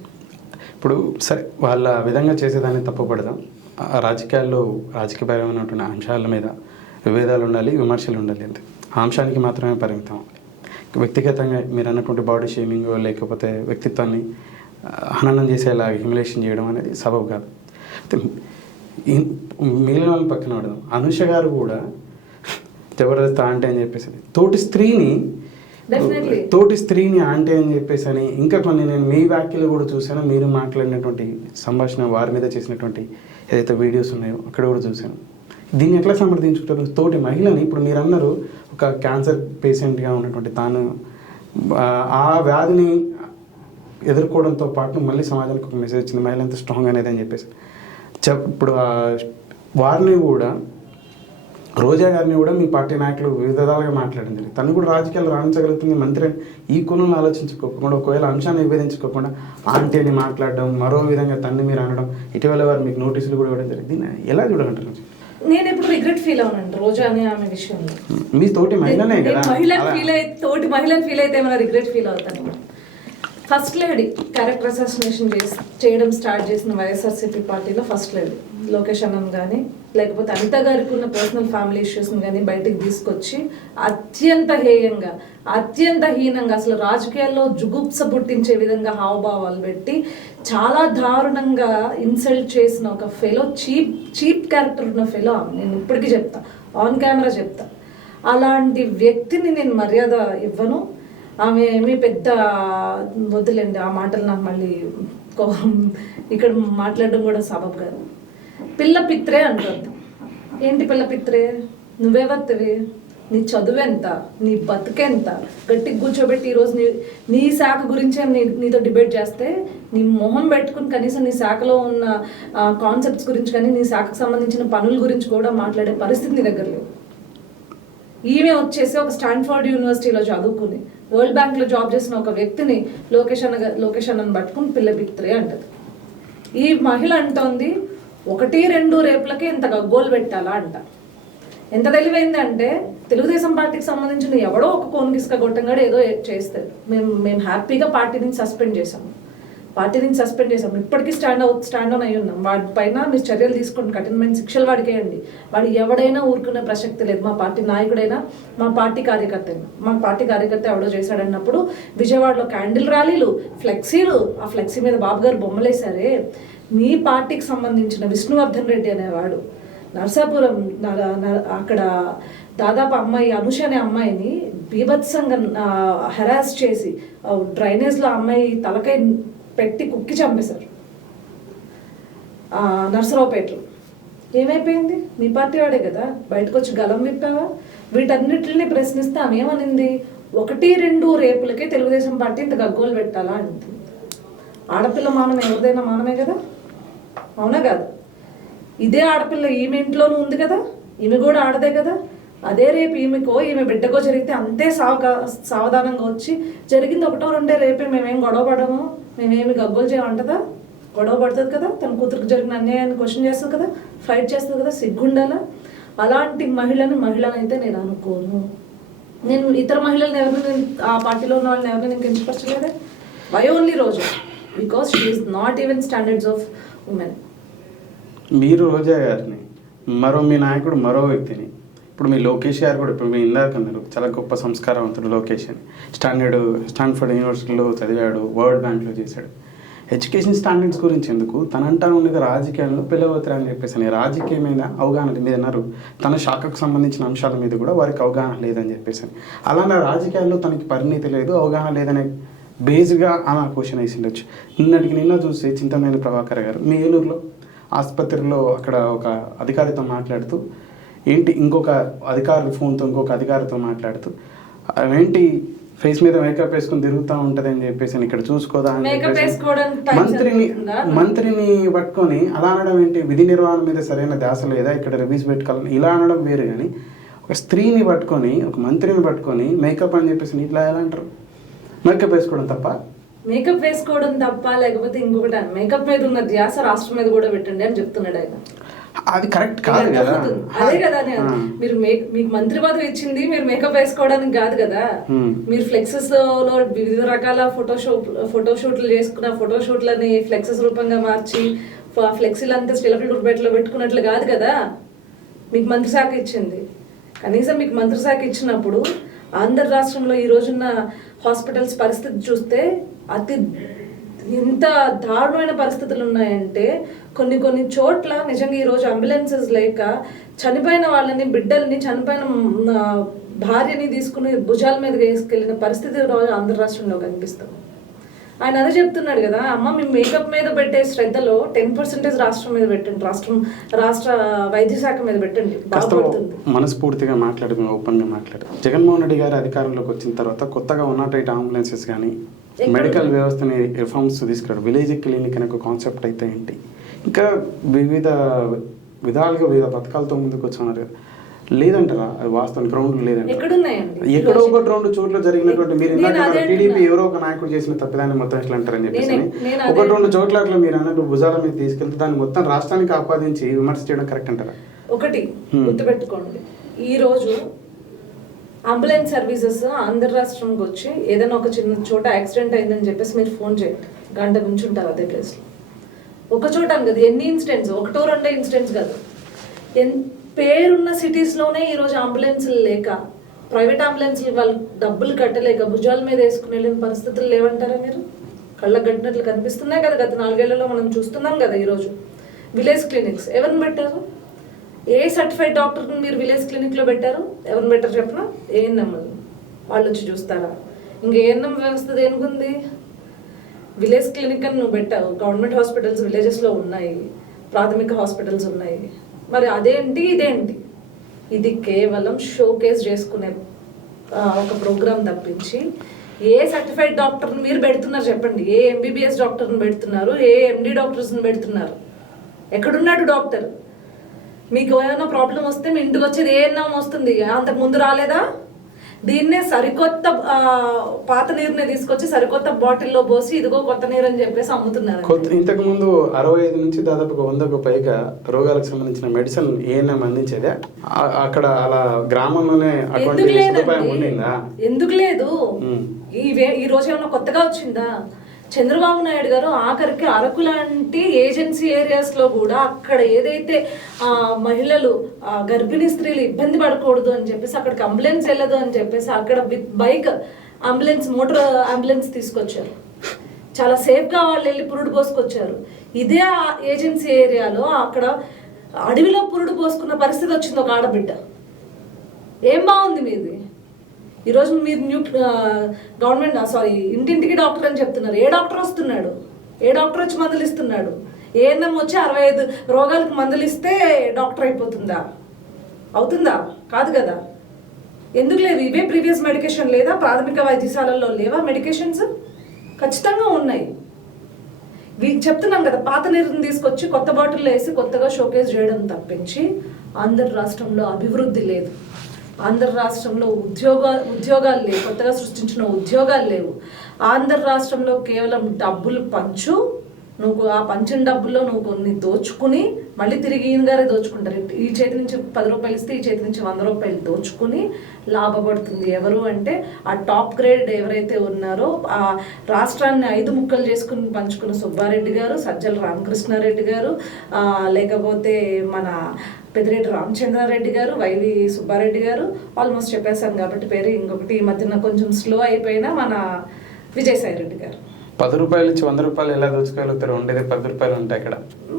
ఇప్పుడు సరే వాళ్ళ విధంగా చేసేదాన్ని తప్పుపడదాం. రాజకీయాల్లో రాజకీయపరమైనటువంటి అంశాల మీద విభేదాలు ఉండాలి, విమర్శలు ఉండాలి, అంతే. ఆ అంశానికి మాత్రమే పరిమితం. వ్యక్తిగతంగా మీరు అన్నటువంటి బాడీ షేమింగ్ లేకపోతే వ్యక్తిత్వాన్ని హననం చేసేలా హ్యూమిలేషన్ చేయడం అనేది సబబు కాదు. మిగిలిన వాళ్ళని పక్కన పడదాం. అనూష గారు కూడా జబర్దస్త్ ఆంటీ అని చెప్పేసి తోటి స్త్రీని ఆంటీ అని చెప్పేసి అని ఇంకా కొన్ని నేను మీ వ్యాఖ్యలు కూడా చూశాను, మీరు మాట్లాడినటువంటి సంభాషణ వారి మీద చేసినటువంటి ఏదైతే వీడియోస్ ఉన్నాయో అక్కడ కూడా చూశాను. దీన్ని ఎట్లా సమర్థించుకుంటారు? తోటి మహిళని ఇప్పుడు మీరు అన్నారు ఒక క్యాన్సర్ పేషెంట్గా ఉన్నటువంటి తాను ఆ వ్యాధిని ఎదుర్కోవడంతో పాటు మళ్ళీ సమాజానికి ఒక మెసేజ్ వచ్చింది, మహిళ ఎంత స్ట్రాంగ్ అనేది అని చెప్పేసి ఇప్పుడు వారిని కూడా రోజా గారిని కూడా మీ పార్టీ నాయకులు వివిధ విధాలుగా మాట్లాడింది. తను కూడా రాజకీయాలు రాణించగలుగుతుంది మంత్రి ఈ కోణంలో ఆలోచించుకోకుండా, ఒకవేళ అంశాన్ని విభేదించుకోకుండా ఆంటీ అని మాట్లాడడం, మరో విధంగా తన్ని మీరు అనడం, ఇటీవల వారు మీకు నోటీసులు కూడా ఇవ్వడం జరిగింది. దీన్ని ఎలా చూడాలంటారు? నేను ఎప్పుడు రిగ్రెట్ ఫీల్ అవునండి రోజా అని ఆమె విషయంలో. మీ తోటి మహిళనే కదా, తోటి మహిళని ఫీల్ అయితే ఏమైనా రిగ్రెట్ ఫీల్ అవుతాను. ఫస్ట్ లేడీ క్యారెక్టర్ అసాసినేషన్ చేయడం స్టార్ట్ చేసిన వైఎస్ఆర్సీపీ పార్టీలో ఫస్ట్ లేడీ లోకేష్ అన్నన్ కానీ లేకపోతే అనిత గారికి ఉన్న పర్సనల్ ఫ్యామిలీ ఇష్యూస్ని కానీ బయటికి తీసుకొచ్చి అత్యంత హేయంగా, అత్యంత హీనంగా, అసలు రాజకీయాల్లో జుగుప్స పుట్టించే విధంగా హావభావాలు పెట్టి చాలా దారుణంగా ఇన్సల్ట్ చేసిన ఒక ఫెలో, చీప్ క్యారెక్టర్ ఉన్న ఫెలో. నేను ఇప్పటికీ చెప్తా, ఆన్ కెమెరా చెప్తా, అలాంటి వ్యక్తిని నేను మర్యాద ఇవ్వను. ఆమె ఏమీ పెద్ద వద్దులేండి ఆ మాటలు, నాకు మళ్ళీ ఇక్కడ మాట్లాడడం కూడా సబబు కాదు. పిల్ల పిత్రే అంటుంది. ఏంటి పిల్ల పిత్రే? నువ్వెవరివి? నీ చదువెంత? నీ బతుకెంత? గట్టిగా కూర్చోబెట్టి ఈరోజు నీ శాఖ గురించే నీతో డిబేట్ చేస్తే నీ మొహం పెట్టుకుని కనీసం నీ శాఖలో ఉన్న కాన్సెప్ట్స్ గురించి కానీ నీ శాఖకు సంబంధించిన పనుల గురించి కూడా మాట్లాడే పరిస్థితి నీ దగ్గర లేవు. ఈమె వచ్చేసి ఒక స్టాన్ఫోర్డ్ యూనివర్సిటీలో చదువుకుని వరల్డ్ బ్యాంక్లో జాబ్ చేసిన ఒక వ్యక్తిని లోకేష్ అన్నని పట్టుకుని పిల్ల పిత్రే అంటది. ఈ మహిళ అంటోంది 1-2 రేపులకే ఇంత గగ్గోలు పెట్టాలా అంట. ఎంత తెలివైంది అంటే తెలుగుదేశం పార్టీకి సంబంధించిన ఎవడో ఒక కోన్గిస్క గొట్టంగాడు ఏదో చేస్తారు. మేము హ్యాపీగా పార్టీ నుంచి సస్పెండ్ చేసాము. ఇప్పటికీ స్టాండ్ ఆన్ అయి ఉన్నాం. వాడి పైన మీరు చర్యలు తీసుకొని కఠినమైన శిక్షలు వాడికేయండి. వాడు ఎవడైనా ఊరుకునే ప్రసక్తి లేదు. మా పార్టీ నాయకుడైనా, మా పార్టీ కార్యకర్త అయినా. మా పార్టీ కార్యకర్త ఎవడో చేశాడన్నప్పుడు విజయవాడలో క్యాండిల్ ర్యాలీలు, ఫ్లెక్సీలు, ఆ ఫ్లెక్సీ మీద బాబు గారు బొమ్మలేశారే. మీ పార్టీకి సంబంధించిన విష్ణువర్ధన్ రెడ్డి అనేవాడు నర్సాపురం అక్కడ దాదాపు అమ్మాయి అనుష అనే అమ్మాయిని బీభత్సంగా హెరాస్ చేసి డ్రైనేజ్లో అమ్మాయి తలకై పెట్టి కుక్కి చంపేశారు నర్సరావుపేటలో. ఏమైపోయింది? మీ పార్టీ వాడే కదా, బయటకు వచ్చి గలం విప్పావా? వీటన్నిటిని ప్రశ్నిస్తే ఆమె ఏమనింది? 1-2 రేపులకే తెలుగుదేశం పార్టీ ఇంత గగ్గోలు పెట్టాలా అంటుంది. ఆడపిల్ల మానం ఎవరిదైనా మానమే కదా, అవునా కాదు? ఇదే ఆడపిల్ల ఈమె ఇంట్లోనూ ఉంది కదా, ఈమె కూడా ఆడదే కదా. అదే రేపు ఈమె బిడ్డకో జరిగితే అంతే సావధానంగా వచ్చి జరిగింది 1-2 రేపే, మేమేం గొడవ పడము, మేమేమి గగ్గోలు చేయమంటదా? గొడవ పడుతుంది కదా, తన కూతురికి జరిగిన అన్యాయాన్ని క్వశ్చన్ చేస్తుంది కదా, ఫైట్ చేస్తుంది కదా, సిగ్గుండాలా? అలాంటి మహిళనైతే నేను అనుకోను. నేను ఇతర మహిళలను ఎవరిని, ఆ పార్టీలో ఉన్న వాళ్ళని ఎవరిని నేను కించపరచలేదే. Why only Roja? Because she is not even standards of women. మీరు రోజా గారిని, మీ నాయకుడు మరో వ్యక్తిని, ఇప్పుడు మీ లోకేష్ గారు కూడా, ఇప్పుడు మీ ఇందాక అన్నారు చాలా గొప్ప సంస్కారవంతుడు లోకేష్ అని, స్టాన్ఫర్డ్ యూనివర్సిటీలో చదివాడు, వరల్డ్ బ్యాంక్లో చేశాడు. ఎడ్యుకేషన్ స్టాండర్డ్స్ గురించి ఎందుకు, తనంటా ఉండేది రాజకీయాల్లో పిల్లవతరా అని చెప్పేసి, రాజకీయమైన అవగాహన మీద అన్నారు. తన శాఖకు సంబంధించిన అంశాల మీద కూడా వారికి అవగాహన లేదని చెప్పేసి, అలానే రాజకీయాల్లో తనకి పరిణితి లేదు, అవగాహన లేదనే బేస్గా ఆమె క్వశ్చన్ వేసిండొచ్చు. నిన్న చూసి చింతమనేని ప్రభాకర్ గారు మీ ఏలూరులో ఆసుపత్రిలో అక్కడ ఒక అధికారితో మాట్లాడుతూ, ఏంటి ఇంకొక అధికారి ఫోన్తో ఇంకొక అధికారితో మాట్లాడుతూ, ఏంటి ఫేస్ మీద మేకప్ వేసుకుని తిరుగుతూ ఉంటుంది అని చెప్పేసి, ఇక్కడ చూసుకోదా అని మంత్రిని పట్టుకొని అలా అనడం ఏంటి? విధి నిర్వహణ మీద సరైన ధ్యాస లేదా, ఇక్కడ రివ్యూస్ పెట్టుకోవాలని ఇలా అనడం వేరు. కానీ ఒక స్త్రీని పట్టుకొని, ఒక మంత్రిని పట్టుకొని మేకప్ అని చెప్పేసి ఇట్లా ఎలా అంటారు? మేకప్ వేసుకోవడం తప్ప? మేకప్ వేసుకోవడం తప్ప, లేకపోతే ఇంకొకటి మేకప్ మీద ఉన్న ధ్యాస రాష్ట్రం మీద కూడా పెట్టండి అని చెప్తున్నాడు ఆయన. అది కరెక్ట్ కాదు కదా. అదే కదా, మీరు మీకు మంత్రి పదవి ఇచ్చింది మీరు మేకప్ వేసుకోవడానికి కాదు కదా. మీరు ఫ్లెక్సెస్ లో వివిధ రకాల ఫోటోషూట్లు చేసుకున్న ఫోటోషూట్లని ఫ్లెక్సెస్ రూపంగా మార్చి ఫ్లెక్సీలంతా స్టిలఫిల్పేటలో పెట్టుకున్నట్లు కాదు కదా మీకు మంత్రి శాఖ ఇచ్చింది. కనీసం మీకు మంత్రి శాఖ ఇచ్చినప్పుడు ఆంధ్ర రాష్ట్రంలో ఈ రోజున్న హాస్పిటల్స్ పరిస్థితి చూస్తే ఎంత దారుణమైన పరిస్థితులు ఉన్నాయంటే, కొన్ని చోట్ల నిజంగా ఈరోజు అంబులెన్సెస్ లేక చనిపోయిన వాళ్ళని, బిడ్డల్ని, చనిపోయిన భార్యని తీసుకుని భుజాల మీద వేసుకెళ్ళిన పరిస్థితి రోజు ఆంధ్ర రాష్ట్రంలో కనిపిస్తుంది. ఆయన అదే చెప్తున్నాడు కదా, అమ్మ మీ మేకప్ మీద పెట్టే శ్రద్ధలో 10% రాష్ట్రం మీద పెట్టండి, రాష్ట్ర వైద్య శాఖ మీద పెట్టండి, బాగుపడుతుంది. మనస్ఫూర్తిగా మాట్లాడు, ఓపెన్గా మాట్లాడు. జగన్మోహన్ రెడ్డి గారు అధికారంలోకి వచ్చిన తర్వాత కొత్తగా 108 అంబులెన్సెస్ కానీ మెడికల్ వ్యవస్థని రిఫార్మ్స్ తీసుకురాడు. విలేజ్ క్లినిక్ అనే ఒక కాన్సెప్ట్ అయితే ఏంటి, ఇంకా వివిధ విధాలుగా వివిధ పథకాలతో ముందుకు వచ్చున్నారు కదా, లేదంటారా? అది వాస్తవం గ్రౌండ్ లేదంటే ఎక్కడో ఒక 2 చోట్ల జరిగినటువంటి, మీరు టీడీపీ ఎవరో ఒక నాయకుడు చేసిన తప్పిదాన్ని మొత్తం ఎట్లా అంటారని చెప్పేసి 1-2 చోట్ల అట్లా మీరు అన్నట్టు భుజాల మీద తీసుకెళ్తే దాన్ని మొత్తం రాష్ట్రానికి ఆపాదించి విమర్శ చేయడం కరెక్ట్ అంటారా? ఒకటి గుర్తుపెట్టుకోండి, ఈ రోజు అంబులెన్స్ సర్వీసెస్ ఆంధ్ర రాష్ట్రంకి వచ్చి ఏదైనా ఒక చిన్న చోట యాక్సిడెంట్ అయిందని చెప్పేసి మీరు ఫోన్ చేయండి, గంట నుంచి ఉంటారు అదే ప్లేస్లో. ఒక చోట అని కదా, ఎన్ని ఇన్సిడెంట్స్, 1-2 ఇన్సిడెంట్స్ కాదు, పేరున్న సిటీస్లోనే ఈరోజు అంబులెన్స్లు లేక, ప్రైవేట్ అంబులెన్స్లు వాళ్ళు డబ్బులు కట్టలేక భుజాల మీద వేసుకుని వెళ్ళిన పరిస్థితులు లేవంటారా మీరు? కళ్ళకు కట్టినట్లు కనిపిస్తున్నాయి కదా, గత 4 ఏళ్లలో మనం చూస్తున్నాం కదా. ఈరోజు విలేజ్ క్లినిక్స్ ఎవరిని పెట్టారు? ఏ సర్టిఫైడ్ డాక్టర్ని మీరు విలేజ్ క్లినిక్లో పెట్టారు? ఎవరిని పెట్టారు చెప్పిన? ఏఎన్ఎం వాళ్ళు వచ్చి చూస్తారా? ఇంకా ఏఎన్ఎం వ్యవస్థ దేనికుంది? విలేజ్ క్లినిక్ అని నువ్వు పెట్టావు, గవర్నమెంట్ హాస్పిటల్స్ విలేజెస్లో ఉన్నాయి, ప్రాథమిక హాస్పిటల్స్ ఉన్నాయి, మరి అదేంటి ఇదేంటి? ఇది కేవలం షోకేస్ చేసుకునే ఒక ప్రోగ్రామ్ తప్పించి ఏ సర్టిఫైడ్ డాక్టర్ని మీరు పెడుతున్నారు చెప్పండి? ఏ ఎంబీబీఎస్ డాక్టర్ని పెడుతున్నారు? ఏ ఎండి డాక్టర్స్ని పెడుతున్నారు? ఎక్కడున్నాడు డాక్టర్? మీకు ఏమైనా ప్రాబ్లం వస్తే మీ ఇంటికి వచ్చేది ఏమన్నా వస్తుంది, అంతకు ముందు రాలేదా? దీన్నే సరికొత్త పాత నీరుని తీసుకొచ్చి సరికొత్త బాటిల్లో పోసి ఇదిగో కొత్త నీరు అని చెప్పేసి అమ్ముతున్నారు. ఇంతకు ముందు 65 నుంచి దాదాపు 100కు పైగా రోగాలకు సంబంధించిన మెడిసిన్ ఏఎన్ఎం అందించేదే అక్కడ అలా గ్రామంలోనే. ఎందుకు లేదు? ఈ రోజు ఏమైనా కొత్తగా వచ్చిందా? చంద్రబాబు నాయుడు గారు ఆఖరికి అరకు లాంటి ఏజెన్సీ ఏరియాస్లో కూడా అక్కడ ఏదైతే మహిళలు గర్భిణీ స్త్రీలు ఇబ్బంది పడకూడదు అని చెప్పేసి అక్కడికి అంబులెన్స్ వెళ్ళదు అని చెప్పేసి అక్కడ బైక్ అంబులెన్స్, మోటార్ అంబులెన్స్ తీసుకొచ్చారు. చాలా సేఫ్గా వాళ్ళు వెళ్ళి పురుడు పోసుకొచ్చారు. ఇదే ఏజెన్సీ ఏరియాలో అక్కడ అడవిలో పురుడు పోసుకున్న పరిస్థితి వచ్చింది ఒక ఆడబిడ్డ. ఏం బాగుంది మీది? ఈరోజు మీరు గవర్నమెంట్ ఇంటింటికి డాక్టర్ అని చెప్తున్నారు. ఏ డాక్టర్ వస్తున్నాడు? ఏ డాక్టర్ వచ్చి మందులు ఇస్తున్నాడు? ఏఎన్ఎం వచ్చి 65 రోగాలకు మందులు ఇస్తే డాక్టర్ అయిపోతుందా? అవుతుందా? కాదు కదా. ఎందుకు లేవు? ఇవే ప్రీవియస్ మెడికేషన్ లేదా? ప్రాథమిక వైద్యశాలల్లో లేవా మెడికేషన్స్? ఖచ్చితంగా ఉన్నాయి. చెప్తున్నాం కదా, పాత నీరుని తీసుకొచ్చి కొత్త బాటిల్లో వేసి కొత్తగా షోకేస్ చేయడం తప్పించి ఆంధ్ర రాష్ట్రంలో అభివృద్ధి లేదు. ఆంధ్ర రాష్ట్రంలో ఉద్యోగాలు లేవు, కొత్తగా సృష్టించిన ఉద్యోగాలు లేవు. ఆంధ్ర రాష్ట్రంలో కేవలం డబ్బులు పంచు, నువ్వు ఆ పంచిన డబ్బుల్లో నువ్వు కొన్ని దోచుకుని మళ్ళీ తిరిగి ఈయన గారే దోచుకుంటారు. ఈ చేతి నుంచి 10 రూపాయలు ఇస్తే ఈ చేతి నుంచి 100 రూపాయలు దోచుకుని లాభపడుతుంది ఎవరు అంటే ఆ టాప్ గ్రేడ్ ఎవరైతే ఉన్నారో, ఆ రాష్ట్రాన్ని 5 ముక్కలు చేసుకుని పంచుకున్న సుబ్బారెడ్డి గారు, సజ్జల రామకృష్ణారెడ్డి గారు, లేకపోతే మన పెద్దిరెడ్డి రామచంద్రారెడ్డి గారు, వైవి సుబ్బారెడ్డి గారు, ఆల్మోస్ట్ చెప్పేశాను కాబట్టి పేరు. ఇంకొకటి ఈ మధ్యన కొంచెం స్లో అయిపోయిన మన విజయసాయి రెడ్డి గారు. 10 రూపాయలు ఇచ్చి 100 రూపాయలు ఎలా దోచుకోగలుగుతారు? ఉండేది 10 రూపాయలు ఉంటాయి ఇక్కడ.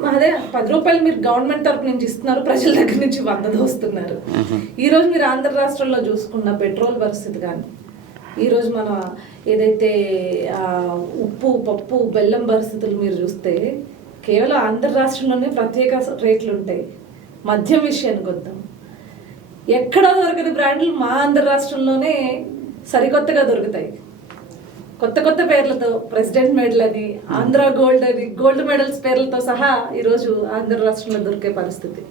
అదే 10 రూపాయలు మీరు గవర్నమెంట్ తరపు నుంచి ఇస్తున్నారు, ప్రజల దగ్గర నుంచి 100 దోస్తున్నారు. ఈ రోజు మీరు ఆంధ్ర రాష్ట్రంలో చూసుకున్న పెట్రోల్ పరిస్థితి కానీ, ఈరోజు మన ఏదైతే ఉప్పు, పప్పు, బెల్లం పరిస్థితులు మీరు చూస్తే కేవలం ఆంధ్ర రాష్ట్రంలోనే ప్రత్యేక రేట్లు ఉంటాయి. మద్యం విషయానికి వద్దాం, ఎక్కడా దొరకని బ్రాండ్లు మా ఆంధ్ర రాష్ట్రంలోనే సరికొత్తగా దొరుకుతాయి. కొత్త కొత్త పేర్లతో ప్రెసిడెంట్ మెడల్ అని, ఆంధ్ర గోల్డ్ అని, గోల్డ్ మెడల్స్ పేర్లతో సహా ఈరోజు ఆంధ్ర రాష్ట్రంలో దొరికే పరిస్థితి.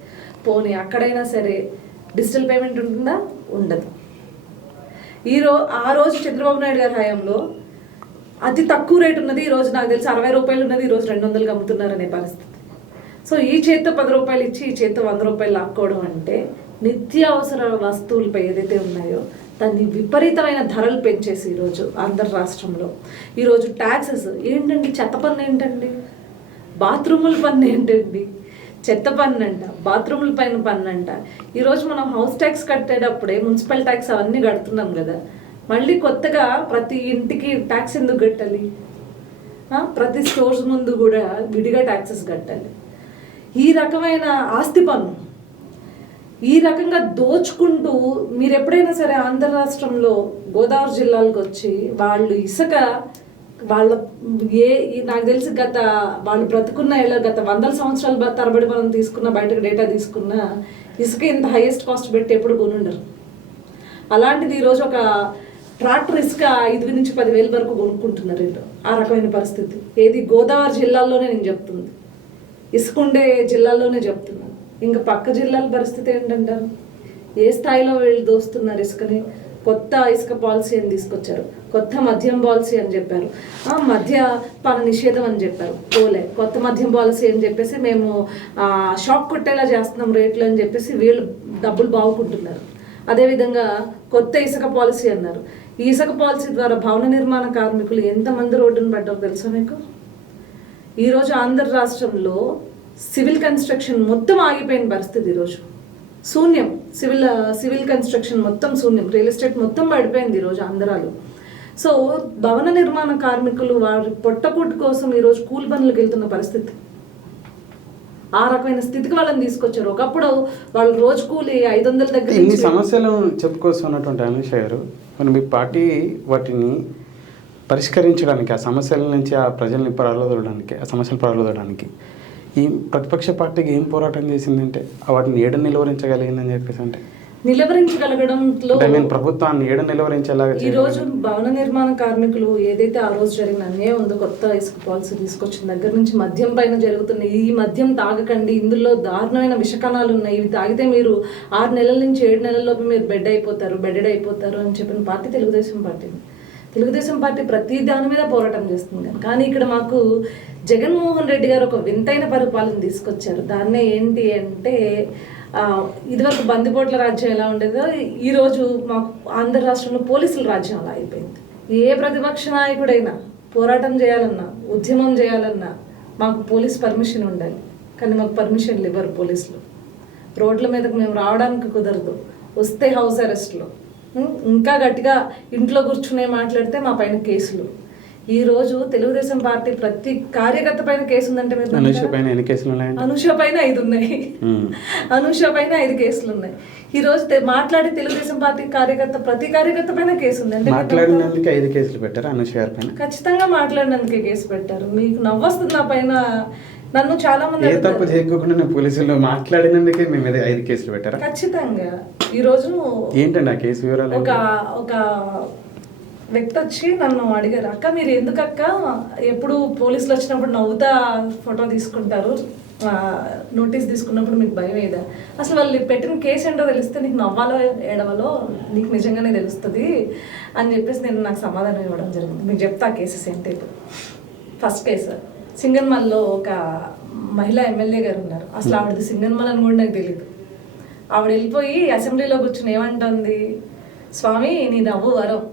పోనీ అక్కడైనా సరే డిజిటల్ పేమెంట్ ఉంటుందా? ఉండదు. ఆ రోజు చంద్రబాబు నాయుడు గారి హయాంలో అతి తక్కువ రేటు ఉన్నది, ఈరోజు నాకు తెలిసి 60 రూపాయలు ఉన్నది, ఈరోజు 200కి అమ్ముతున్నారనే పరిస్థితి. సో ఈ చేత్తో 10 రూపాయలు ఇచ్చి ఈ చేత్తో 100 రూపాయలు లాక్కోవడం అంటే నిత్యావసర వస్తువులపై ఏదైతే ఉన్నాయో దాన్ని విపరీతమైన ధరలు పెంచేసి ఈరోజు ఆంధ్ర రాష్ట్రంలో ఈరోజు ట్యాక్సెస్ ఏంటండి? చెత్త పన్ను ఏంటండి? బాత్రూముల పన్ను ఏంటండి? చెత్త పన్ను అంట, బాత్రూముల పైన పన్ను అంట. ఈరోజు మనం హౌస్ ట్యాక్స్ కట్టేటప్పుడే మున్సిపల్ ట్యాక్స్ అవన్నీ కడుతున్నాం కదా, మళ్ళీ కొత్తగా ప్రతి ఇంటికి ట్యాక్స్ ఎందుకు కట్టాలి? ప్రతి స్టోర్స్ ముందు కూడా విడిగా ట్యాక్సెస్ కట్టాలి. ఈ రకమైన ఆస్తి పన్ను ఈ రకంగా దోచుకుంటూ మీరు ఎప్పుడైనా సరే ఆంధ్ర రాష్ట్రంలో గోదావరి జిల్లాలకు వచ్చి వాళ్ళు ఇసుక వాళ్ళ నాకు తెలిసి వాళ్ళు బ్రతుకున్న గత 100 సంవత్సరాల తరబడి మనం తీసుకున్న బయటకు డేటా తీసుకున్న ఇసుక ఇంత హైయెస్ట్ కాస్ట్ పెట్టి ఎప్పుడు కొనుండరు. అలాంటిది ఈరోజు ఒక ట్రాక్టర్ ఇసుక 5,000 నుంచి 10,000 వరకు కొనుక్కుంటున్నారు. ఆ రకమైన పరిస్థితి ఏది గోదావరి జిల్లాల్లోనే నేను చెప్తుంది, ఇసుకుండే జిల్లాల్లోనే చెప్తున్నాను. ఇంకా పక్క జిల్లాల పరిస్థితి ఏంటంటారు? ఏ స్థాయిలో వీళ్ళు దోస్తున్నారు ఇసుకని? కొత్త ఇసుక పాలసీ అని తీసుకొచ్చారు, కొత్త మద్యం పాలసీ అని చెప్పారు, మద్యపాన నిషేధం అని చెప్పారు, పోలే కొత్త మద్యం పాలసీ అని చెప్పేసి మేము షాక్ కొట్టేలా చేస్తున్నాం రేట్లు అని చెప్పేసి వీళ్ళు డబ్బులు బాగుకుంటున్నారు. అదేవిధంగా కొత్త ఇసుక పాలసీ అన్నారు. ఈ ఇసుక పాలసీ ద్వారా భవన నిర్మాణ కార్మికులు ఎంతమంది రోడ్డును పడ్డారో తెలుసా మీకు? ఈరోజు ఆంధ్ర రాష్ట్రంలో సివిల్ కన్స్ట్రక్షన్ మొత్తం ఆగిపోయిన పరిస్థితి. ఈరోజు శూన్యం, సివిల్ కన్స్ట్రక్షన్ మొత్తం శూన్యం, రియల్ ఎస్టేట్ మొత్తం పడిపోయింది ఈరోజు ఆంధ్రాలో. సో భవన నిర్మాణ కార్మికులు వారి పొట్టకూటి కోసం ఈరోజు కూలి పనులకు వెళ్తున్న పరిస్థితి. ఆ రకమైన స్థితికి వాళ్ళని తీసుకొచ్చారు. ఒకప్పుడు వాళ్ళు రోజు కూలి 500 దగ్గర. ఇన్ని సమస్యలు చెప్పుకొస్తున్నటువంటి అమిత్ షా గారు, మరి మీ పార్టీ వాటిని పరిష్కరించడానికి, ఆ సమస్యల నుంచి ఆ ప్రజల్ని పారదోలడానికి, ఆ సమస్యలు పారదోలడానికి ఈ ప్రతిపక్ష పార్టీకి ఏం పోరాటం చేసిందంటే వాటిని ఏడ నిలువరించగలిగిందని చెప్పేసి అంటే నిలవరించగలగడంలో ప్రభుత్వాన్ని ఏడ నిలవరించేలాగా ఈ రోజు భవన నిర్మాణ కార్మికులు ఏదైతే ఆ రోజు జరిగిన అన్యాయం ఉందో, కొత్త ఇసుక పాలసీ తీసుకొచ్చిన దగ్గర నుంచి మద్యం పైన జరుగుతున్న ఈ మద్యం తాగకండి, ఇందులో దారుణమైన విషకణాలు ఉన్నాయి, ఇవి తాగితే మీరు 6 నెలల నుంచి 7 నెలల్లోపు మీరు బెడెడ్ అయిపోతారు అని చెప్పిన party Telugu Desam party. Telugu Desam party ప్రతి దాని మీద పోరాటం చేస్తుంది. కానీ ఇక్కడ మాకు జగన్మోహన్ రెడ్డి గారు ఒక వింతైన పరిపాలన తీసుకొచ్చారు. దాన్నే ఏంటి అంటే ఇదివరకు బందిపోట్ల రాజ్యం ఎలా ఉండేదో ఈరోజు మాకు ఆంధ్ర రాష్ట్రంలో పోలీసుల రాజ్యం అలా అయిపోయింది. ఏ ప్రతిపక్ష నాయకుడైనా పోరాటం చేయాలన్నా, ఉద్యమం చేయాలన్నా మాకు పోలీస్ పర్మిషన్ ఉండాలి. కానీ మాకు పర్మిషన్లు ఇవ్వరు పోలీసులు. రోడ్ల మీదకు మేము రావడానికి కుదరదు, వస్తే హౌస్ అరెస్ట్లో, ఇంకా గట్టిగా ఇంట్లో కూర్చునే మాట్లాడితే మా పైన కేసులు. ఈ రోజు తెలుగుదేశం పార్టీ ప్రతి కార్యకర్త పైన కేసు ఉందంటే మీరు అనూష పైన 5 కేసులు ఉన్నాయి. అనూష పైన 5 కేసులు ఉన్నాయి. ఈ రోజు మాట్లాడి తెలుగుదేశం పార్టీ ప్రతి కార్యకర్త పైన కేసు ఉంది. మాట్లాడినందుకు 5 కేసులు పెట్టారు అనూష గారి పైన. ఖచ్చితంగా మాట్లాడినందుకే కేసు పెట్టారు. మీకు నవ్వొస్తుంది నా పైన. నన్ను చాలా మంది ఏ తప్పు చేయకుండా నేను పోలీసులు మాట్లాడినందుకే మీ మీద 5 కేసులు పెట్టారా? ఖచ్చితంగా. ఈ రోజు ఏంటండి ఆ కేసు వివరాలు? ఒక వ్యక్తి వచ్చి నన్ను అడిగారు, అక్క మీరు ఎందుకు అక్క ఎప్పుడు పోలీసులు వచ్చినప్పుడు నవ్వుతా ఫోటో తీసుకుంటారు, నోటీస్ తీసుకున్నప్పుడు మీకు భయం ఏదా? అసలు వాళ్ళు పెట్టిన కేసు ఏంటో తెలిస్తే నీకు నవ్వాలో ఏడవాలో నీకు నిజంగానే తెలుస్తుంది అని చెప్పేసి నేను నాకు సమాధానం ఇవ్వడం జరిగింది. మీకు చెప్తా కేసెస్ ఏంటి. ఇప్పుడు ఫస్ట్ కేసు సింగన్మల్లో ఒక మహిళా ఎమ్మెల్యే గారు ఉన్నారు. అసలు ఆవిడది సింగన్మల్ అని కూడా నాకు తెలియదు. ఆవిడ వెళ్ళిపోయి అసెంబ్లీలో కూర్చుని ఏమంటుంది, స్వామి నీ నవ్వు వరం,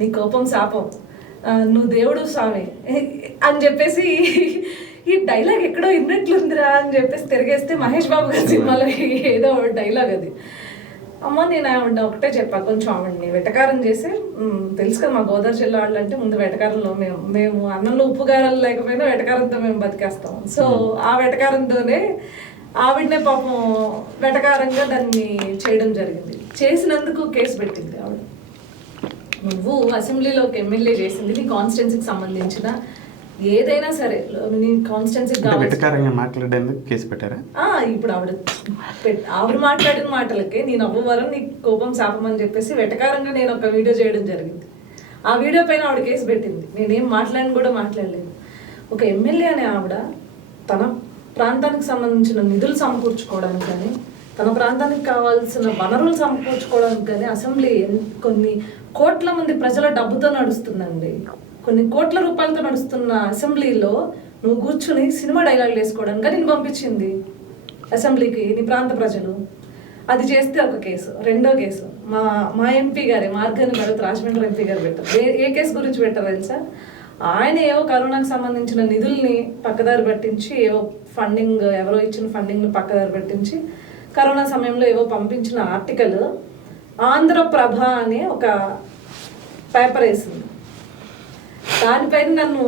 నీ కోపం శాపం, నువ్వు దేవుడు స్వామి అని చెప్పేసి ఈ డైలాగ్ ఎక్కడో విన్నట్లుందిరా అని చెప్పేసి తిరిగేస్తే మహేష్ బాబు గారి సినిమాలో ఏదో డైలాగ్ అది. అమ్మ నేను ఆవిడ ఒకటే చెప్పా, కొంచెం ఆవిడని వెటకారం చేసి, తెలుసు కదా మా గోదావరి జిల్లా వాళ్ళు అంటే ముందు వెటకారంలో మేము అన్నంలో ఉప్పు కారాలు లేకపోయినా వెటకారంతో మేము బతికేస్తాం. సో ఆ వెటకారంతోనే ఆవిడనే పాపం వెటకారంగా దాన్ని చేయడం జరిగింది. చేసినందుకు కేసు పెట్టింది ఆవిడ. నువ్వు అసెంబ్లీలో ఒక ఎమ్మెల్యే చేసింది నీ కాన్స్టిట్యున్సీకి సంబంధించిన ఏదైనా సరే, నీ కాన్స్టిట్యున్సీకి మాట్లాడేందుకు కేసు పెట్టారా? ఇప్పుడు ఆవిడ మాట్లాడిన మాటలకే నీ నవ్వువరం నీ కోపం శాపం అని చెప్పేసి వెటకారంగా నేను ఒక వీడియో చేయడం జరిగింది. ఆ వీడియో పైన ఆవిడ కేసు పెట్టింది. నేనేం మాట్లాడిన కూడా మాట్లాడలేదు. ఒక ఎమ్మెల్యే అనే ఆవిడ తన ప్రాంతానికి సంబంధించిన నిధులు సమకూర్చుకోవడానికి కానీ, తన ప్రాంతానికి కావాల్సిన వనరులు సమకూర్చుకోవడానికి కానీ అసెంబ్లీ కొన్ని కోట్ల మంది ప్రజల డబ్బుతో నడుస్తుందండి. కొన్ని కోట్ల రూపాయలతో నడుస్తున్న అసెంబ్లీలో నువ్వు కూర్చుని సినిమా డైలాగులు వేసుకోవడానికి నేను పంపించింది అసెంబ్లీకి నీ ప్రాంత ప్రజలు. అది చేస్తే ఒక కేసు. రెండో కేసు మా ఎంపీ గారే మార్గని భరత్ రాజమండ్రి ఎంపీ గారు పెట్టారు. ఏ కేసు గురించి పెట్టారు తెలుసా? ఆయన ఏవో కరోనాకు సంబంధించిన నిధుల్ని పక్కదారి పట్టించి, ఏవో ఫండింగ్ ఎవరో ఇచ్చిన ఫండింగ్ని పక్కదారి పట్టించి కరోనా సమయంలో ఏవో పంపించిన ఆర్టికల్ ఆంధ్రప్రభ అనే ఒక పేపర్ వేసింది. దానిపైన నన్ను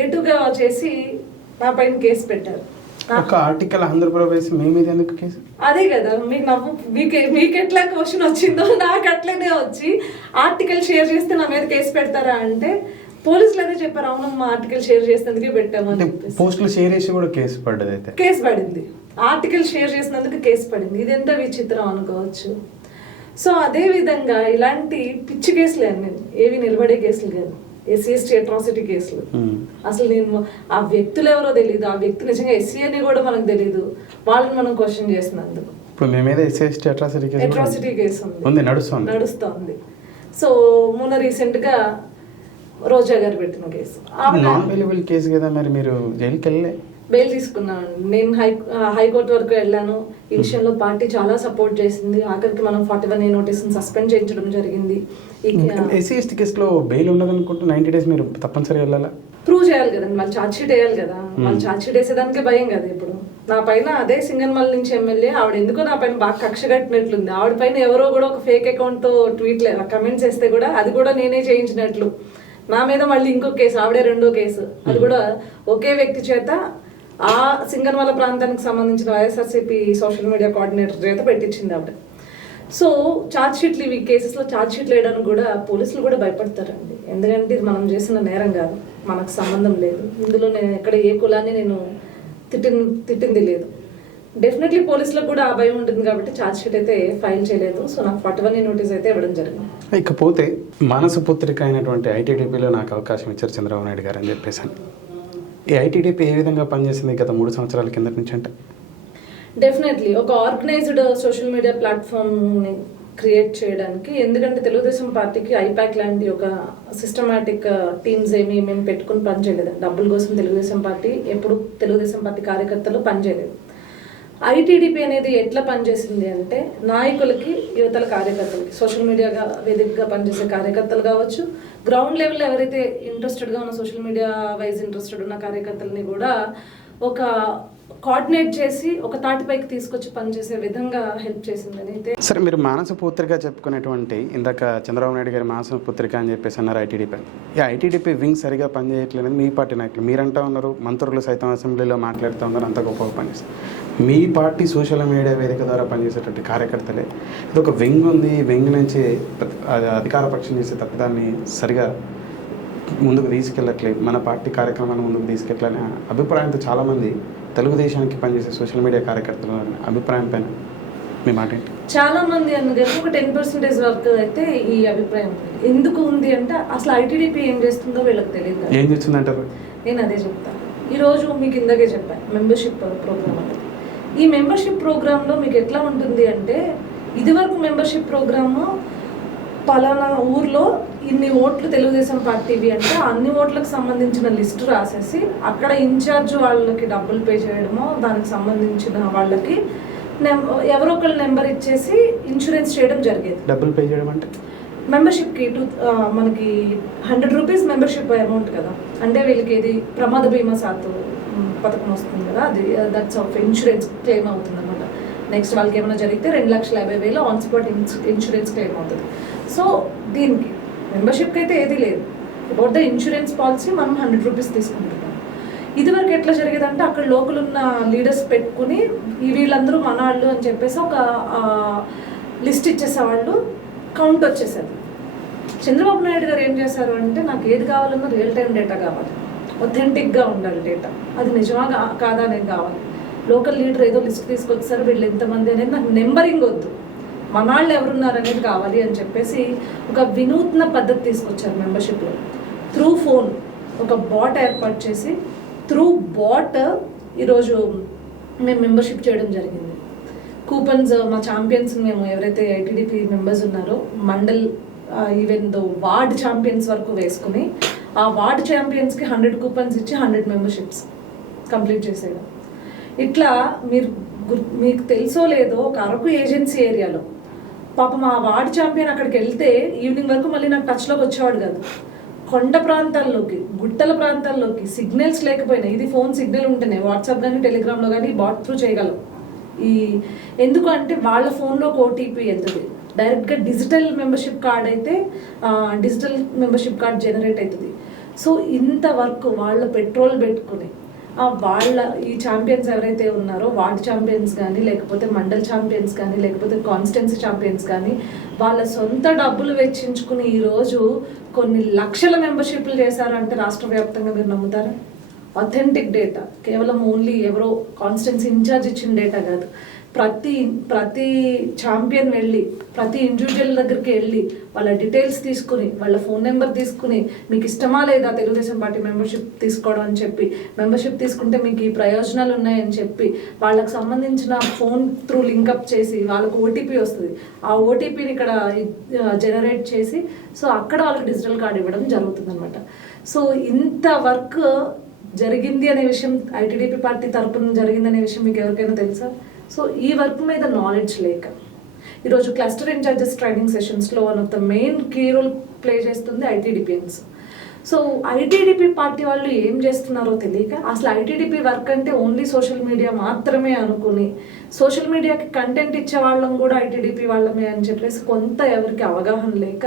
ఏటుగా చేసి నా పైన కేసు పెట్టారు. ఒక ఆర్టికల్ ఆంధ్రప్రభ వేసి మీ మీద ఎందుకు కేసు? అదే కదా మీకు నవ్వు, మీకు ఎట్లా క్వశ్చన్ వచ్చిందో నాకు అట్లనే వచ్చి ఆర్టికల్ షేర్ చేస్తే నా మీద కేసు పెడతారా అంటే పోలీసులు అదే చెప్పారు, అవునమ్మా ఆర్టికల్ షేర్ చేసినందుకే పెట్టాము అని చెప్పేసి. పోస్టులు షేర్ చేసి కూడా కేసు పడ్డది. అయితే కేసు పడింది. ఆర్టికల్ షేర్ చేసినందుకు కేసు పడింది. ఇది ఎంత విచిత్రం అనుకోవచ్చు. సో అదే విధంగా ఇలాంటి పిచ్చి కేసులే అన్ని, ఏవి నిలబడే కేసులు కాదు, SC/ST అట్రాసిటీ కేసులు. అసలు నేను ఆ వ్యక్తులు ఎవరో తెలియదు, ఆ వ్యక్తి నిజంగా ఎస్సీ అని కూడా మనకు తెలియదు, వాళ్ళని మనం క్వశ్చన్ చేసినందుకు. ఇప్పుడు మీ మీద SC/ST అట్రాసిటీ కేసు ఉంది, నడుస్తుంది. సో మొన్న రీసెంట్ గా రోజా గారు పెట్టిన కేసు నాన్ అవైలబుల్ కేసు కదా, మరి మీరు జైలుకి వెళ్ళలే? బెయిల్ తీసుకున్నాను. నేను హైకోర్టు వరకు వెళ్ళాను. ఈ విషయంలో పార్టీ చాలా సపోర్ట్ చేసింది. ఆఖరికి మనం 41A నోటీస్ని సస్పెండ్ చేయించడం జరిగింది. SC/ST కేసులో బెయిల్ ఉండదు అనుకుంటూ 90 days మీరు తప్పనిసరిగా వెళ్ళాలా? ప్రూవ్ చేయాలి కదండి, వాళ్ళు ఛార్జ్ షీట్ వేయాలి కదా. వాళ్ళు ఛార్జ్ షీట్ వేసేదానికే భయం కదా. ఇప్పుడు నా పైన అదే సింగన్మల్ నుంచి ఎమ్మెల్యే ఆవిడ ఎందుకో నా పైన బాగా కక్ష కట్టినట్లుంది. ఆవిడ పైన ఎవరో కూడా ఒక ఫేక్ అకౌంట్తో కమెంట్స్ వేస్తే కూడా అది కూడా నేనే చేయించినట్లు. నా మీద మళ్ళీ ఇంకో కేసు, ఆవిడే రెండో కేసు, అది కూడా ఒకే వ్యక్తి చేత ఆ సింగన్మల ప్రాంతానికి సంబంధించిన వైఎస్ఆర్సీపీ సోషల్ మీడియా కోఆర్డినేటర్ చేత పెట్టించింది ఆవిడ. సో ఛార్జ్ షీట్లు, ఇవి కేసెస్లో ఛార్జ్ షీట్లు వేయడానికి కూడా పోలీసులు కూడా భయపడతారండి. ఎందుకంటే ఇది మనం చేసిన నేరం కాదు, మనకు సంబంధం లేదు. ఇందులో నేను ఎక్కడ ఏ కులాన్ని నేను తిట్టింది లేదు. డెఫినెట్లీ పోలీసులకు కూడా ఆ భయం ఉంటుంది కాబట్టి ఛార్జ్ షీట్ అయితే ఫైల్ చేయలేదు. సో నాకు 41A నోటీస్ అయితే ఇవ్వడం జరిగింది. ఇకపోతే మానస పుత్రిక అయినటువంటి ఐటీడీపీలో నాకు అవకాశం ఇచ్చారు చంద్రబాబు నాయుడు గారు అని చెప్పేసి, ఈ ఐటీడీపీ ఏ విధంగా పనిచేసింది గత 3 సంవత్సరాల కిందటి నుంచి అంటే? డెఫినెట్లీ ఒక ఆర్గనైజ్డ్ సోషల్ మీడియా ప్లాట్ఫామ్ని క్రియేట్ చేయడానికి, ఎందుకంటే తెలుగుదేశం పార్టీకి ఐపాక్ లాంటి ఒక సిస్టమాటిక్ టీమ్స్ మేము పెట్టుకుని పనిచేయలేదు. డబ్బుల కోసం తెలుగుదేశం పార్టీ ఎప్పుడు తెలుగుదేశం పార్టీ కార్యకర్తలు పనిచేయలేదు. ఐటీడీపీ అనేది ఎట్లా పనిచేసింది అంటే, నాయకులకి, యువతల కార్యకర్తలకి, సోషల్ మీడియాగా వేదికగా పనిచేసే కార్యకర్తలు కావచ్చు, గ్రౌండ్ లెవెల్లో ఎవరైతే ఇంట్రెస్టెడ్గా ఉన్న సోషల్ మీడియా వైజ్ ఇంట్రెస్టెడ్ ఉన్న కార్యకర్తలని కూడా ఒక కోఆర్డినేట్ చేసి ఒక తాటిపైకి తీసుకొచ్చి పనిచేసే విధంగా హెల్ప్ చేసిందని అయితే. సరే, మీరు మానస పుత్రిక చెప్పుకునేటువంటి, ఇందాక చంద్రబాబు నాయుడు గారి మానస పుత్రిక అని చెప్పేసి అన్నారు ఐటీడీపీ. ఈ ఐటీడీపీ వింగ్ సరిగా పనిచేయట్లేదు మీ పార్టీ నాయకులు మీరంటా ఉన్నారు, మంత్రులు సైతం అసెంబ్లీలో మాట్లాడుతూ ఉన్నారు, అంత గొప్పగా పనిచేస్తారు. మీ పార్టీ సోషల్ మీడియా వేదిక ద్వారా పనిచేసేటువంటి కార్యకర్తలే ఇది ఒక వింగ్ ఉంది, వింగ్ నుంచి అధికార పక్షం చేసే తప్పిదాన్ని సరిగా ముందుకు తీసుకెళ్ళట్లేదు, మన పార్టీ కార్యక్రమాన్ని ముందుకు తీసుకెళ్ళాలనే అభిప్రాయంతో చాలామంది తెలుగుదేశానికి పనిచేసే సోషల్ మీడియా కార్యకర్తల అభిప్రాయం పైన మీ మాట ఏంటి? చాలా మంది అన్నగారు ఒక 10% వరకు అయితే ఈ అభిప్రాయం ఉంది. ఎందుకు ఉంది అంటే అసలు ఐటీడీపీ ఏం చేస్తుందో వీళ్ళకి తెలియదు. ఏం చేస్తుందంటారు? నేను అదే చెప్తాను. ఈరోజు మీకు ఇందాకే చెప్పాను మెంబర్షిప్ ప్రోగ్రామ్ అనేది. ఈ మెంబర్షిప్ ప్రోగ్రాంలో మీకు ఎట్లా ఉంటుంది అంటే ఇదివరకు మెంబర్షిప్ ప్రోగ్రాము పలానా ఊర్లో ఇన్ని ఓట్లు తెలుగుదేశం పార్టీవి అంటే అన్ని ఓట్లకు సంబంధించిన లిస్టు రాసేసి అక్కడ ఇన్ఛార్జ్ వాళ్ళకి డబ్బులు పే చేయడమో దానికి సంబంధించిన వాళ్ళకి ఎవరో ఒకళ్ళు నెంబర్ ఇచ్చేసి ఇన్సూరెన్స్ చేయడం జరిగేది. డబ్బులు పే చేయడం అంటే మెంబర్షిప్కి మనకి 100 రూపీస్ మెంబర్షిప్ అమౌంట్ కదా, అంటే వీళ్ళకి ఏది ప్రమాద బీమా సాతు పథకం వస్తుంది కదా, అది దట్స్ ఆఫ్ ఇన్సూరెన్స్ క్లెయిమ్ అవుతుంది అనమాట. నెక్స్ట్ వాళ్ళకి ఏమైనా జరిగితే 2,50,000 ఆన్ స్పాట్ ఇన్సూరెన్స్ క్లెయిమ్ అవుతుంది. సో దీనికి మెంబర్షిప్కి అయితే ఏది లేదు. అబౌట్ ద ఇన్సూరెన్స్ పాలసీ మనం 100 రూపీస్ తీసుకుంటున్నాం. ఇదివరకు ఎట్లా జరిగేదంటే అక్కడ లోకల్ ఉన్న లీడర్స్ పెట్టుకుని వీళ్ళందరూ మనవాళ్ళు అని చెప్పేసి ఒక లిస్ట్ ఇచ్చేసేవాళ్ళు, కౌంట్ వచ్చేసేది. చంద్రబాబు నాయుడు గారు ఏం చేశారు అంటే నాకు ఏది కావాలన్నా రియల్ టైం డేటా కావాలి, ఒథెంటిక్గా ఉండాలి డేటా, అది నిజమా కాదా అనేది కావాలి. లోకల్ లీడర్ ఏదో లిస్ట్ తీసుకొచ్చారు, వీళ్ళు ఎంతమంది అనేది నాకు నెంబరింగ్ వద్దు, మనాళ్ళు ఎవరున్నారు అనేది కావాలి అని చెప్పేసి ఒక వినూత్న పద్ధతి తీసుకొచ్చారు మెంబర్షిప్లో. త్రూ ఫోన్ ఒక బాట్ ఏర్పాటు చేసి త్రూ బాట్ ఈరోజు మేము మెంబర్షిప్ చేయడం జరిగింది. కూపన్స్ మా ఛాంపియన్స్ మేము ఎవరైతే ఐటీడీపీ మెంబర్స్ ఉన్నారో mandal even though ward champions వరకు వేసుకుని ఆ వార్డ్ ఛాంపియన్స్కి 100 కూపన్స్ ఇచ్చి 100 మెంబర్షిప్స్ కంప్లీట్ చేసేయడం. ఇట్లా మీకు తెలుసో లేదో ఒక అరకు ఏజెన్సీ ఏరియాలో పాపం ఆ వార్డ్ ఛాంపియన్ అక్కడికి వెళ్తే ఈవినింగ్ వరకు మళ్ళీ నాకు టచ్లోకి వచ్చేవాడు కాదు. కొండ ప్రాంతాల్లోకి, గుట్టల ప్రాంతాల్లోకి సిగ్నల్స్ లేకపోయినా, ఇది ఫోన్ సిగ్నల్ ఉంటేనే వాట్సాప్ కానీ టెలిగ్రామ్లో కానీ బాట్ త్రూ చేయగలం. ఎందుకు అంటే వాళ్ళ ఫోన్లో ఓటీపీ వెళ్తుంది డైరెక్ట్గా. డిజిటల్ మెంబర్షిప్ కార్డ్ అయితే డిజిటల్ మెంబర్షిప్ కార్డ్ జనరేట్ అవుతుంది. సో ఇంతవరకు వాళ్ళ పెట్రోల్ పెట్టుకుని వాళ్ళ ఈ ఛాంపియన్స్ ఎవరైతే ఉన్నారో వార్డ్ ఛాంపియన్స్ కానీ లేకపోతే మండల్ ఛాంపియన్స్ కానీ లేకపోతే కాన్స్టిట్యున్సీ ఛాంపియన్స్ కానీ వాళ్ళ సొంత డబ్బులు వెచ్చించుకుని ఈరోజు కొన్ని లక్షల మెంబర్షిప్లు చేశారంటే రాష్ట్ర వ్యాప్తంగా మీరు నమ్ముతారా? అథెంటిక్ డేటా, కేవలం ఓన్లీ ఎవరో కాన్స్టిట్యున్సీ ఇన్ఛార్జ్ ఇచ్చిన డేటా కాదు. ప్రతి ఛాంపియన్ వెళ్ళి ప్రతి ఇండివిజువల్ దగ్గరికి వెళ్ళి వాళ్ళ డీటెయిల్స్ తీసుకుని వాళ్ళ ఫోన్ నెంబర్ తీసుకుని మీకు ఇష్టమా లేదా తెలుగుదేశం పార్టీ మెంబర్షిప్ తీసుకోవడం అని చెప్పి, మెంబర్షిప్ తీసుకుంటే మీకు ఈ ప్రయోజనాలు ఉన్నాయని చెప్పి వాళ్ళకి సంబంధించిన ఫోన్ త్రూ లింకప్ చేసి వాళ్ళకు ఓటీపీ వస్తుంది. ఆ ఓటీపీని ఇక్కడ జనరేట్ చేసి సో అక్కడ వాళ్ళకి డిజిటల్ కార్డ్ ఇవ్వడం జరుగుతుంది అనమాట. సో ఇంత వర్క్ జరిగింది అనే విషయం ఐటీడీపీ పార్టీ తరపున జరిగిందనే విషయం మీకు ఎవరికైనా తెలుసా? సో ఈ వర్క్ మీద నాలెడ్జ్ లేక ఈరోజు క్లస్టర్ ఇన్ఛార్జెస్ ట్రైనింగ్ సెషన్స్లో one of the main key role play చేస్తుంది ఐటీడీపీఎన్స్. సో ఐటీడీపీ పార్టీ వాళ్ళు ఏం చేస్తున్నారో తెలియక అసలు ఐటీడీపీ వర్క్ అంటే ఓన్లీ సోషల్ మీడియా మాత్రమే అనుకుని సోషల్ మీడియాకి కంటెంట్ ఇచ్చే వాళ్ళం కూడా ఐటీడీపీ వాళ్ళమే అని చెప్పేసి కొంత ఎవరికి అవగాహన లేక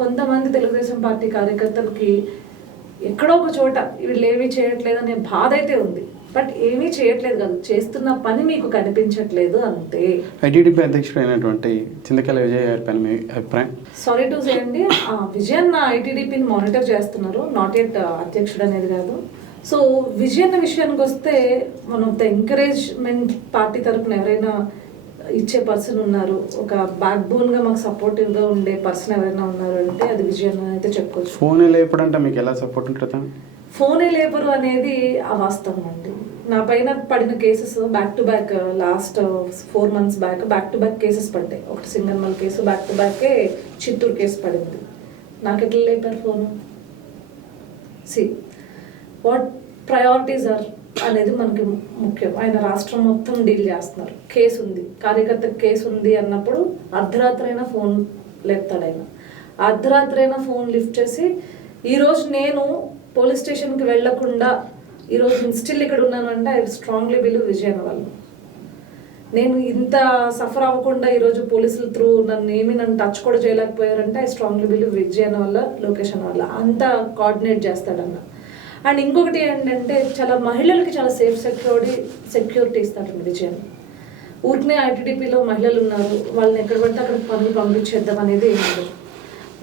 కొంతమంది తెలుగుదేశం పార్టీ కార్యకర్తలకి ఎక్కడో ఒక చోట వీళ్ళు ఏమీ చేయట్లేదు అనే బాధ అయితే ఉంది. బట్ ఏమీ చేయట్లేదు కాదు, చేస్తున్న పని మీకు కనిపించట్లేదు అంతే. ఐటీడీపీ అధ్యక్షుడు అయినటువంటి చింతకాయల విజయ్ గారి పైన మీ అభిప్రాయం? సారీ టు సే అండి, విజయన్ ఐటీడీపీని మానిటర్ చేస్తున్నారు, నాట్ ఎట్ అధ్యక్షుడు అనేది కాదు. సో విజయన్ విషయానికి వస్తే one of the encouragement party తరఫున ఎవరైనా ఇచ్చే పర్సన్ ఉన్నారు, ఒక బ్యాక్ బోన్గా మాకు సపోర్టివ్గా ఉండే పర్సన్ ఎవరైనా ఉన్నారు అంటే అది విజయన్ అయితే చెప్పుకోవచ్చు. ఫోనే లేపడంటే మీకు ఎలా సపోర్ట్ ఉంటుంది? ఫోనే లేపరు అనేది అవాస్తవం అండి. నా పైన పడిన cases back to back last 4 months back to back cases పడ్డాయి. ఒకటి సింగన్మల్ కేసు, బ్యాక్ టు బ్యాకే చిత్తూరు కేసు పడింది. నాకు ఎట్లా లేపారు phone? See what priorities are అనేది మనకి ముఖ్యం. ఆయన రాష్ట్రం మొత్తం డీల్ చేస్తున్నారు. కేసు ఉంది, కార్యకర్తకు కేసు ఉంది అన్నప్పుడు అర్ధరాత్రైనా ఫోన్ లేపుతాడు ఆయన. అర్ధరాత్రైనా ఫోన్ లిఫ్ట్ చేసి ఈరోజు నేను పోలీస్ స్టేషన్కి వెళ్లకుండా ఈరోజు స్టిల్ ఇక్కడ ఉన్నాను అంటే ఐ స్ట్రాంగ్లీ బిలీవ్ విజయన్ వాళ్ళు. నేను ఇంత సఫర్ అవ్వకుండా ఈరోజు పోలీసుల త్రూ నన్ను టచ్ కూడా చేయలేకపోయారంటే ఐ స్ట్రాంగ్లీ బిలీవ్ విజయన్ వల్ల, లొకేషన్ వల్ల. అంతా కోఆర్డినేట్ చేస్తాడన్న. అండ్ ఇంకొకటి ఏంటంటే చాలా మహిళలకి చాలా సెక్యూరిటీ ఇస్తాడండి విజయన్. ఊరికనే ఐటీడీపీలో మహిళలు ఉన్నారు, వాళ్ళని ఎక్కడ పడితే అక్కడ పనులు పంపించేద్దాం అనేది ఏం లేదు.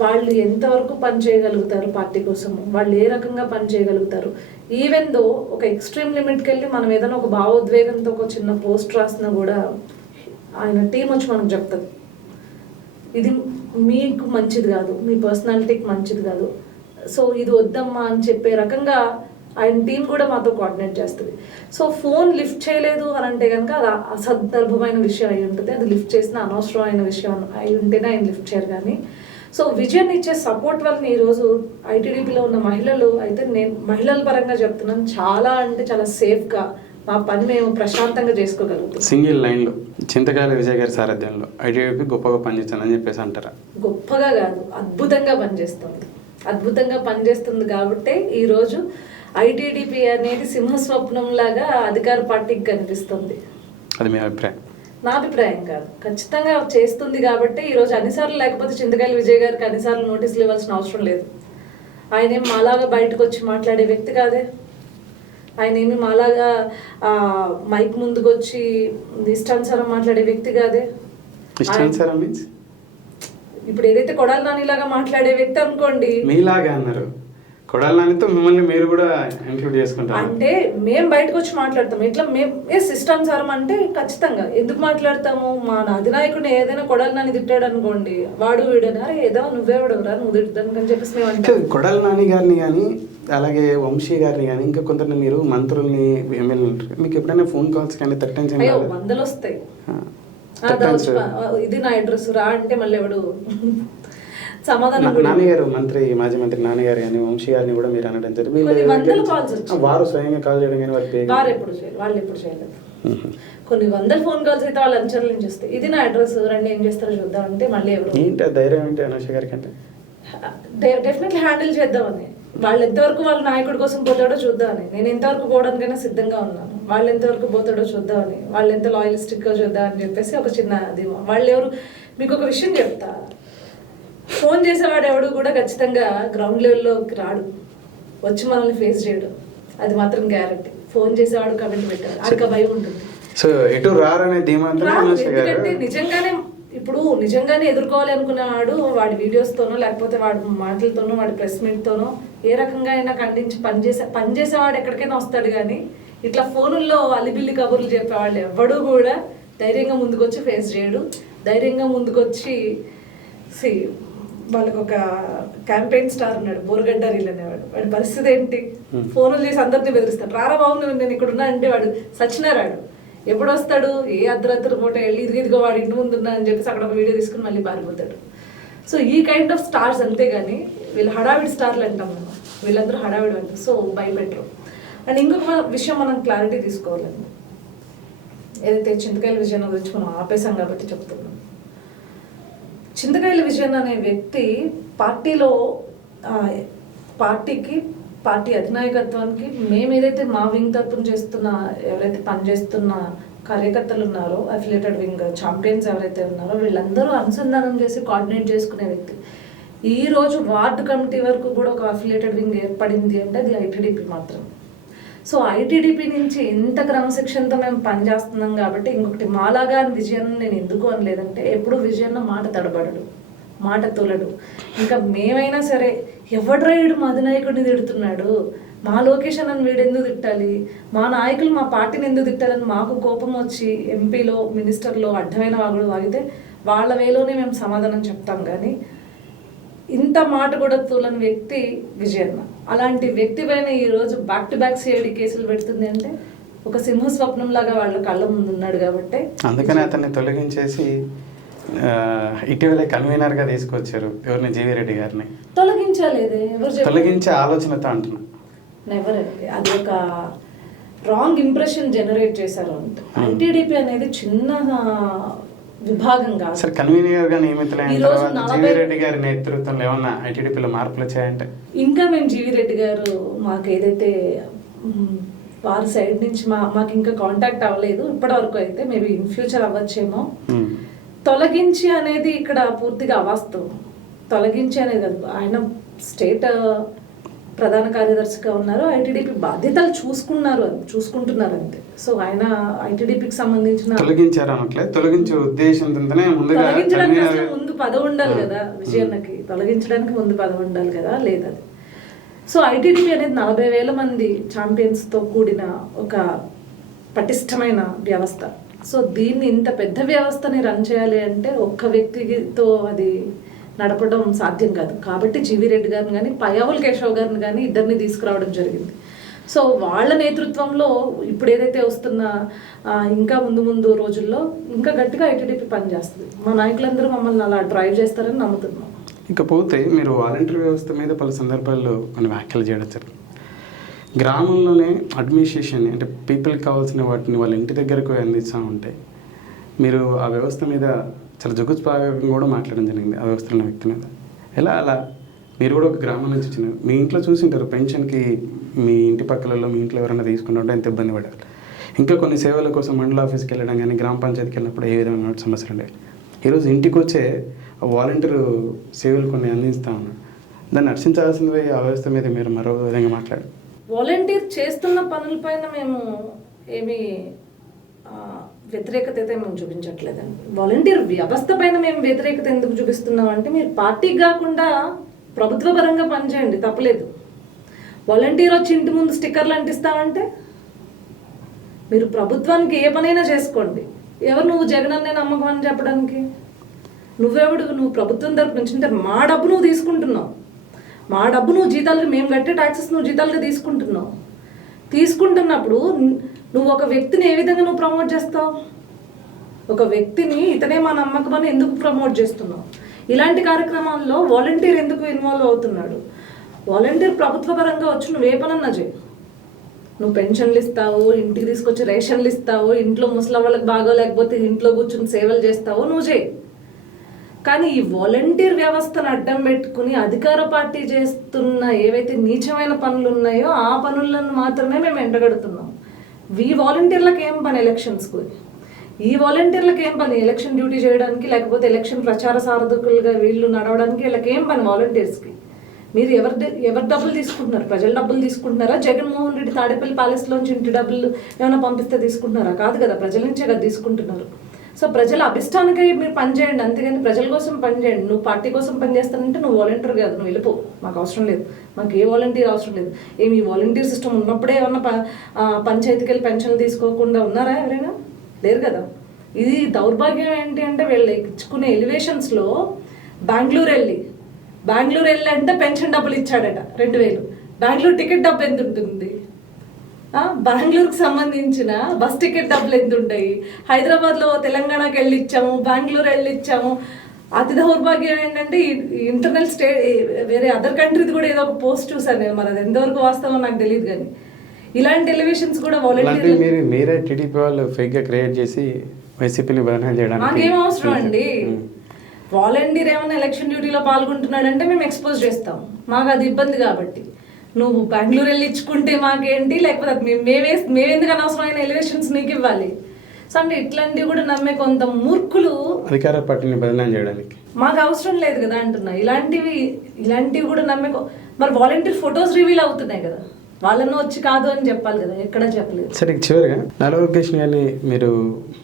వాళ్ళు ఎంతవరకు పని చేయగలుగుతారు పార్టీ కోసం, వాళ్ళు ఏ రకంగా పని చేయగలుగుతారు. ఈవెన్ దో ఒక ఎక్స్ట్రీమ్ లిమిట్కి వెళ్ళి మనం ఏదైనా ఒక భావోద్వేగంతో ఒక చిన్న పోస్ట్ రాసినా కూడా ఆయన టీం వచ్చి మనకు చెప్తుంది, ఇది మీకు మంచిది కాదు, మీ పర్సనాలిటీకి మంచిది కాదు, సో ఇది వద్దమ్మా అని చెప్పే రకంగా ఆయన టీం కూడా మాతో కోఆర్డినేట్ చేస్తుంది. సో ఫోన్ లిఫ్ట్ చేయలేదు అని అంటే కనుక అది అసందర్భమైన విషయం అయి ఉంటుంది, అది లిఫ్ట్ చేసిన అనవసరమైన విషయం అయి ఉంటేనే ఆయన లిఫ్ట్ చేయరు. కానీ సో విజయన్ ఇచ్చే సపోర్ట్ వల్ల ఈరోజు ఐటీడీపీలో ఉన్న మహిళలు అయితే, నేను మహిళల పరంగా చెప్తున్నాను, చాలా అంటే చాలా సేఫ్గా మా పని మేము ప్రశాంతంగా చేసుకోగలుగుతాం. సింగిల్ లైన్లో చింతకాయల విజయ్ గారి సారథ్యంలో ఐటీడీపీ గొప్పగా పనిచేస్తానని చెప్పేసి అంటారా? గొప్పగా కాదు, అద్భుతంగా పనిచేస్తుంది. అద్భుతంగా పనిచేస్తుంది కాబట్టే ఈరోజు ఐటీడీపీ అనేది సింహస్వప్నం లాగా అధికార పార్టీకి కనిపిస్తుంది. అది మీ అభిప్రాయం? నా అభిప్రాయం కాదు, ఖచ్చితంగా చేస్తుంది కాబట్టి ఈరోజు అన్నిసార్లు, లేకపోతే చింతకాయల విజయ్ గారికి అన్నిసార్లు నోటీసులు ఇవ్వాల్సిన అవసరం లేదు. ఆయన ఏం మాలాగా బయటకు వచ్చి మాట్లాడే వ్యక్తి కాదే. ఆయన ఏమి మాలాగా మైక్ ముందుకు వచ్చి ఇష్టానుసారం మాట్లాడే వ్యక్తి కాదే. ఇష్టానుసారం మీన్స్ ఇప్పుడు ఏదైతే కొడాలి నానిలాగా మాట్లాడే వ్యక్తి అనుకోండి, మీలాగా అన్నారు, కొడాలి నానితో మిమ్మల్ని మీరు కూడా ఇంక్లూడ్ చేసుకుంటారు అంటే మేము బయటకు వచ్చి మాట్లాడతాం. ఇట్లా మేము ఇష్టానుసారం అంటే ఖచ్చితంగా ఎందుకు మాట్లాడతాము. మా అధినాయకుడిని ఏదైనా కొడాలి నాని తిట్టాడు అనుకోండి, వాడు వీడని, అరే ఏదో నువ్వేవాడురా నువ్వు తిట్టడానికి అని చెప్పేసి మేము అంటే. కొడాలి నాని గారిని కానీ అలాగే వంశీ గారిని కానీ ఇంకా కొందరిని మీరు మంత్రుల్ని ఎమ్మెల్యే మీకు ఎప్పుడైనా ఫోన్ కాల్స్ కానీ తట్టించండి? వందలు వస్తాయి. ఇది నా అడ్రస్ రా అంటే మళ్ళీ ఎవడు సమాధానం. నాన్నగారు మంత్రి, మాజీ మంత్రి నాన్నగారు కానీ వంశీ గారిని కూడా మీరు అనడం జరిగింది. వారు స్వయంగా కాల్ చేయడం కానీ వారు ఎప్పుడు చేయలేదు, వాళ్ళు ఎప్పుడు చేయలేదు. కొన్ని వందల ఫోన్ కాల్స్ అయితే వాళ్ళ అంచనాల నుంచి వస్తాయి. ఇది నా అడ్రస్ రండి ఏం చేస్తారో చూద్దాం అంటే మళ్ళీ ఎవరు. ఏంటి ధైర్యం ఏంటి అనుష గారికి అంటే? డెఫినెట్లీ హ్యాండిల్ చేద్దామని. వాళ్ళు ఎంతవరకు వాళ్ళ నాయకుడి కోసం పోతాడో చూద్దామని, నేను ఎంతవరకు పోవడానికైనా సిద్ధంగా ఉన్నాను. వాళ్ళు ఎంతవరకు పోతాడో చూద్దామని, వాళ్ళు ఎంత లాయలిస్టిక్గా చూద్దామని చెప్పేసి ఒక చిన్న అది. వాళ్ళు ఎవరు, మీకు ఒక విషయం చెప్తా, ఫోన్ చేసేవాడు ఎవడు కూడా ఖచ్చితంగా గ్రౌండ్ లెవెల్లోకి రాడు, వచ్చి మనల్ని ఫేస్ చేయడు, అది మాత్రం గ్యారెంటీ. ఫోన్ చేసేవాడు కమెంట్ పెట్టాడు, ఆడికి భయం ఉంటుంది. సో ఎటు రారనే ఎందుకంటే నిజంగానే ఎదుర్కోవాలి అనుకునేవాడు వాడి వీడియోస్తోనో లేకపోతే వాడి మాటలతోనో వాడి ప్రెస్ మీట్తోనో ఏ రకంగా అయినా ఖండించి పనిచేసేవాడు ఎక్కడికైనా వస్తాడు. కానీ ఇట్లా ఫోనుల్లో అలిబిల్లి కబుర్లు చెప్పేవాళ్ళు ఎవడు కూడా ధైర్యంగా ముందుకొచ్చి ఫేస్ చేయడు. ధైర్యంగా ముందుకొచ్చి వాళ్ళకి ఒక క్యాంపెయిన్ స్టార్ ఉన్నాడు బోరగడ్డ రీల్ అనేవాడు, వాడి పరిస్థితి ఏంటి, ఫోన్లు చేసి అందరినీ బెదిరిస్తాడు. రారా బాబు నేను ఇక్కడ ఉన్నా అంటే వాడు సచ్చినారాడు. ఎప్పుడు వస్తాడు, ఏ అర్ధరాత్రి పూట వెళ్ళి ఇదిగో వాడు ఇంటి ముందు ఉన్నా అని చెప్పేసి అక్కడ ఒక వీడియో తీసుకుని మళ్ళీ పారిపోతాడు. సో ఈ కైండ్ ఆఫ్ స్టార్స్ అంతేగాని వీళ్ళు హడావిడి స్టార్లు అంటాం మనం, వీళ్ళందరూ హడావిడి అంటారు. సో భయపెట్టరు. అండ్ ఇంకొక విషయం మనం క్లారిటీ తీసుకోవాలండి, ఏదైతే చింతకాయల విజయన్ గురించి మనం ఆపేసాం కాబట్టి చెప్తున్నాం. చింతకాయల విజయన్ అనే వ్యక్తి పార్టీలో పార్టీ అధినాయకత్వానికి మేము ఏదైతే మా వింగ్ తరపున చేస్తున్న ఎవరైతే పనిచేస్తున్న కార్యకర్తలు ఉన్నారో, అఫిలియేటెడ్ వింగ్ ఛాంపియన్స్ ఎవరైతే ఉన్నారో వీళ్ళందరూ అనుసంధానం చేసి కోఆర్డినేట్ చేసుకునే వ్యక్తి. ఈ రోజు వార్డు కమిటీ వరకు కూడా ఒక అఫిలియేటెడ్ వింగ్ ఏర్పడింది అంటే అది ఐటీడీపీ మాత్రం. సో ఐటీడీపీ నుంచి ఎంత క్రమశిక్షణతో మేము పనిచేస్తున్నాం కాబట్టి. ఇంకొకటి మాలాగా విజయన్ నేను ఎందుకు అనలేదంటే, ఎప్పుడు విజయన్ మాట తడబడడు, మాట తొలడు. ఇంకా మేమైనా సరే ఎవడ్రా వీడు మా అధినాయకుడిని తిడుతున్నాడు, మా లొకేషన్ అని వీడు ఎందుకు తిట్టాలి, మా నాయకులు మా పార్టీని ఎందుకు తిట్టాలని మాకు కోపం వచ్చి ఎంపీలో మినిస్టర్లో అడ్డమైన వాగుడు వాగితే వాళ్ళ వేలోనే మేము సమాధానం చెప్తాం. కానీ ఇంత మాట కూడా తూలని వ్యక్తి విజయన్న. అలాంటి వ్యక్తి పైన ఈరోజు బ్యాక్ టు బ్యాక్ సిఐడి కేసులు పెడుతుంది అంటే ఒక సింహస్వప్నం లాగా వాళ్ళ కళ్ళ ముందు ఉన్నాడు కాబట్టి అందుకని అతన్ని తొలగించేసి ఇటీవల కన్వీనర్ గా తీసుకొచ్చారు. ఎవరిని? జీవీ రెడ్డి గారిని తొలగించలేదే, తొలగించే ఆలోచనతో అంటున్నా. నెవర్ అండి, అది ఒక రాంగ్ ఇంప్రెషన్ జనరేట్ చేశారు. అంటే ఐటీడీపీ అనేది చిన్న విభాగం కాదు. సరే, కన్వీనర్ గా నియమితులైన తర్వాత జీవీ రెడ్డి గారి నేతృత్వంలో ఏమన్నా ఐటీడీపీలో మార్పులు వచ్చాయంటే? ఇంకా మేము జీవీ రెడ్డి గారు మాకు ఏదైతే వారి సైడ్ నుంచి మాకు ఇంకా కాంటాక్ట్ అవ్వలేదు ఇప్పటి వరకు. అయితే మేబీ ఇన్ ఫ్యూచర్ అవ్వచ్చేమో. తొలగించి అనేది ఇక్కడ పూర్తిగా అవాస్తవం. తొలగించి అనేది కాదు, ఆయన స్టేట్ ప్రధాన కార్యదర్శిగా ఉన్నారు. ఐటీడీపీ బాధ్యతలు చూసుకుంటున్నారు అంతే. సో ఆయన ఐటీడీపీకి సంబంధించిన తొలగించారు అనట్లేదు, తొలగించే ఉద్దేశంతోనే ముందుగా తొలగించడానికి అసలు ముందు పదవి ఉండాలి కదా విజయన్నకి, తొలగించడానికి ముందు పదవి ఉండాలి కదా, లేదది. సో ఐటీడీపీ అనేది 40,000 మంది ఛాంపియన్స్తో కూడిన ఒక పటిష్టమైన వ్యవస్థ. సో దీన్ని ఇంత పెద్ద వ్యవస్థని రన్ చేయాలి అంటే ఒక్క వ్యక్తితో అది నడపడం సాధ్యం కాదు. కాబట్టి జీవీ రెడ్డి గారిని కానీ పయ్యావుల కేశవ్ గారిని కానీ ఇద్దరిని తీసుకురావడం జరిగింది. సో వాళ్ళ నేతృత్వంలో ఇప్పుడు ఏదైతే వస్తున్న ఇంకా ముందు రోజుల్లో ఇంకా గట్టిగా ఐటీడీపీ పనిచేస్తుంది. మా నాయకులందరూ మమ్మల్ని అలా డ్రైవ్ చేస్తారని నమ్ముతున్నాం. ఇకపోతే మీరు వాలంటీర్ వ్యవస్థ మీద పలు సందర్భాల్లో కొన్ని వ్యాఖ్యలు చేయడం జరిగింది. గ్రామంలోనే అడ్మినిస్ట్రేషన్ అంటే పీపుల్కి కావాల్సిన వాటిని వాళ్ళ ఇంటి దగ్గరకు అందిస్తూ ఉంటే మీరు ఆ వ్యవస్థ మీద చాలా జుగుత్సాహంగా కూడా మాట్లాడడం జరిగింది, ఆ వ్యవస్థలో ఉన్న వ్యక్తి మీద. ఎలా అలా మీరు కూడా ఒక గ్రామం నుంచి వచ్చినారు, మీ ఇంట్లో చూసింటారు పెన్షన్కి మీ ఇంటి పక్కలలో మీ ఇంట్లో ఎవరైనా తీసుకుంటుంటే ఎంత ఇబ్బంది పడాలి. ఇంకా కొన్ని సేవల కోసం మండల ఆఫీస్కి వెళ్ళడం కానీ గ్రామ పంచాయతీకి వెళ్ళినప్పుడు ఏ విధమైన సమస్యలు ఉండేవి. ఈరోజు ఇంటికి వచ్చే వాలంటీర్ సేవలు కొన్ని అందిస్తూ ఉన్నారు. దాన్ని రక్షించాల్సింది ఆ వ్యవస్థ మీద మీరు మరో విధంగా మాట్లాడారు. వాలంటీర్ చేస్తున్న పనులపైన మేము ఏమి వ్యతిరేకత అయితే మేము చూపించట్లేదండి. వాలంటీర్ వ్యవస్థ పైన మేము వ్యతిరేకత ఎందుకు చూపిస్తున్నాం అంటే, మీరు పార్టీకి కాకుండా ప్రభుత్వ పరంగా పనిచేయండి, తప్పలేదు. వాలంటీర్ వచ్చి ఇంటి ముందు స్టిక్కర్లు అంటిస్తామంటే మీరు ప్రభుత్వానికి ఏ పనైనా చేసుకోండి. ఎవరు నువ్వు జగన్ అన్నే నమ్మకం అని చెప్పడానికి? నువ్వు ప్రభుత్వం తరపు నుంచి అంటే మా డబ్బు నువ్వు తీసుకుంటున్నావు, మా డబ్బు నువ్వు జీతాలు, మేము కట్టే ట్యాక్సెస్ నువ్వు జీతాలుగా తీసుకుంటున్నప్పుడు నువ్వు ఒక వ్యక్తిని ఏ విధంగా నువ్వు ప్రమోట్ చేస్తావు? ఒక వ్యక్తిని ఇతనే మా నమ్మకం అని ఎందుకు ప్రమోట్ చేస్తున్నావు? ఇలాంటి కార్యక్రమాల్లో వాలంటీర్ ఎందుకు ఇన్వాల్వ్ అవుతున్నాడు? వాలంటీర్ ప్రభుత్వ పరంగా వచ్చి నువ్వు ఏ పనన్నా చేయి. నువ్వు పెన్షన్లు ఇస్తావు, ఇంటికి తీసుకొచ్చి రేషన్లు ఇస్తావు, ఇంట్లో ముసలి వాళ్ళకి బాగోలేకపోతే ఇంట్లో కూర్చుని సేవలు చేస్తావు, నువ్వు చేయి. కానీ ఈ వాలంటీర్ వ్యవస్థను అడ్డం పెట్టుకుని అధికార పార్టీ చేస్తున్న ఏవైతే నీచమైన పనులు ఉన్నాయో ఆ పనులను మాత్రమే మేము ఎంటగడుతున్నాం. ఈ వాలంటీర్లకు ఏం పని ఎలక్షన్స్కు? ఈ వాలంటీర్లకు ఏం పని ఎలక్షన్ డ్యూటీ చేయడానికి, లేకపోతే ఎలక్షన్ ప్రచార సారథకులుగా వీళ్ళు నడవడానికి? వీళ్ళకి ఏం పని వాలంటీర్స్కి? మీరు ఎవరి డబ్బులు తీసుకుంటున్నారు? ప్రజల డబ్బులు తీసుకుంటున్నారా? జగన్మోహన్ రెడ్డి తాడేపల్లి ప్యాలెస్లోంచి ఇంటి డబ్బులు ఏమైనా పంపిస్తే తీసుకుంటున్నారా? కాదు కదా, ప్రజల నుంచే కదా తీసుకుంటున్నారు. సో ప్రజల అభిష్టానికై మీరు పనిచేయండి, అంతేగాని ప్రజల కోసం పనిచేయండి. నువ్వు పార్టీ కోసం పనిచేస్తానంటే నువ్వు వాలంటీర్ కాదు, నువ్వు వెళ్ళిపో, మాకు అవసరం లేదు, మాకు ఏ వాలంటీర్ అవసరం లేదు. ఏమి వాలంటీర్ సిస్టమ్ ఉన్నప్పుడే ఏమన్నా పంచాయతీకి వెళ్ళి పెన్షన్లు తీసుకోకుండా ఉన్నారా? ఎవరైనా లేరు కదా. ఇది దౌర్భాగ్యం ఏంటి అంటే, వీళ్ళు ఇచ్చుకునే ఎలివేషన్స్లో బెంగళూరు వెళ్ళి అంటే పెన్షన్ డబ్బులు ఇచ్చాడట 2,000. బెంగళూరు టికెట్ డబ్బు ఎంత ఉంటుంది? బెంగళూరుకి సంబంధించిన బస్ టికెట్ డబ్బులు ఎంత ఉంటాయి? హైదరాబాద్లో తెలంగాణకి వెళ్ళి ఇచ్చాము, బెంగళూరు వెళ్ళి ఇచ్చాము. అతి దౌర్భాగ్యం ఏంటంటే ఇంటర్నల్ వేరే అదర్ కంట్రీది కూడా ఏదో ఒక పోస్ట్ చూసాను నేను, మరి అది ఎంతవరకు వాస్తవం నాకు తెలియదు. కానీ ఇలాంటి ఎలివేషన్స్ కూడా వాలంటీర్ మీరే టీడీపీ వాళ్ళు ఫేక్గా క్రియేట్ చేసి వైసీపీని బదనాం చేయడానికి మాకేం అవసరం అండి? వాలంటీర్ ఏమైనా ఎలక్షన్ డ్యూటీలో పాల్గొంటున్నాడంటే మేము ఎక్స్పోజ్ చేస్తాం, మాకు అది ఇబ్బంది. కాబట్టి నువ్వు బెంగళూరు వెళ్ళి ఇచ్చుకుంటే మాకేంటి, లేకపోతే అది మేమెందుకు అనవసరమైన ఎలివేషన్స్ నీకు ఇవ్వాలి? సో అంటే ఇట్లాంటివి కూడా నమ్మే కొంత మూర్ఖులు అధికార పార్టీని బదనాం చేయడానికి మాకు అవసరం లేదు కదా అంటున్నా. ఇలాంటివి కూడా నమ్మే మరి వాలంటీర్ ఫొటోస్ రివీల్ అవుతున్నాయి కదా, వాళ్ళను వచ్చి కాదు అని చెప్పాలి కదా, ఎక్కడ చెప్పలేదు. సరే, చివరిగా నాలుగో ఒకేషన్ కానీ మీరు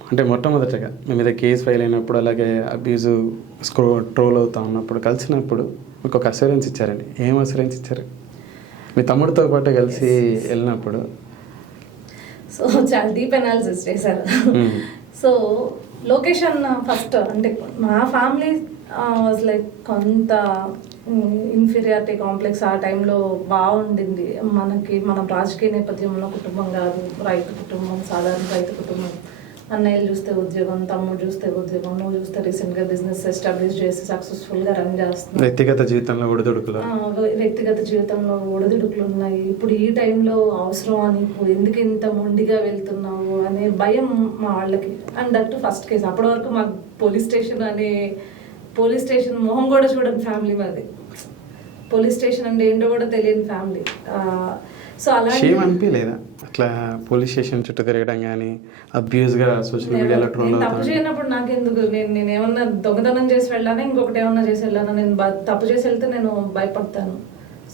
అంటే మొట్టమొదటగా మీ మీద కేసు ఫైల్ అయినప్పుడు, అలాగే అబ్యూజ్ ట్రోల్ అవుతా ఉన్నప్పుడు కలిసినప్పుడు మీకు ఒక అసూరెన్స్ ఇచ్చారండి. ఏం అసూరెన్స్ ఇచ్చారు? మీ తమ్ముడితో పాటు కలిసి వెళ్ళినప్పుడు సో చాలా డీప్ అనాలిసిస్ చేశారు. సో లొకేషన్ ఫస్ట్ అంటే మా ఫ్యామిలీ వాజ్ లైక్ కొంత ఇన్ఫీరియారిటీ కాంప్లెక్స్ ఆ టైంలో బాగుండింది. మనం రాజకీయ నేపథ్యంలో కుటుంబం కాదు, రైతు కుటుంబం, సాధారణ రైతు కుటుంబం. అన్నయ్యలు చూస్తే ఉద్యోగం, తమ్ముడు చూస్తే ఉద్యోగం, నువ్వు చూస్తే రీసెంట్గా బిజినెస్ ఎస్టాబ్లిష్ చేసి సక్సెస్ఫుల్గా రన్ చేస్తున్నావు. వ్యక్తిగత జీవితంలో ఒడిదుడుకులు ఉన్నాయి. ఇప్పుడు ఈ టైంలో అవసరమా నీకు? ఎందుకు ఇంత మొండిగా వెళ్తున్నావు అనే భయం మా వాళ్ళకి. And that first case. అప్పటి వరకు మాకు పోలీస్ స్టేషన్ మొహం కూడా చూడని ఫ్యామిలీ మాది. పోలీస్ స్టేషన్ అంటే ఏంటో కూడా తెలియని ఫ్యామిలీ. సో అలాంటి అనిపించలేదా అట్లా పోలీస్ స్టేషన్ చుట్టూ తిరగడం కానీ, అబ్యూజ్గా సోషల్ మీడియాలో ట్రోల్ తప్పు చేయనప్పుడు నాకెందుకు? నేను ఏమన్నా దొంగతనం చేసి వెళ్ళానా, ఇంకొకటి ఏమన్నా చేసి వెళ్ళానా? నేను తప్పు చేసి వెళ్తే నేను భయపడతాను.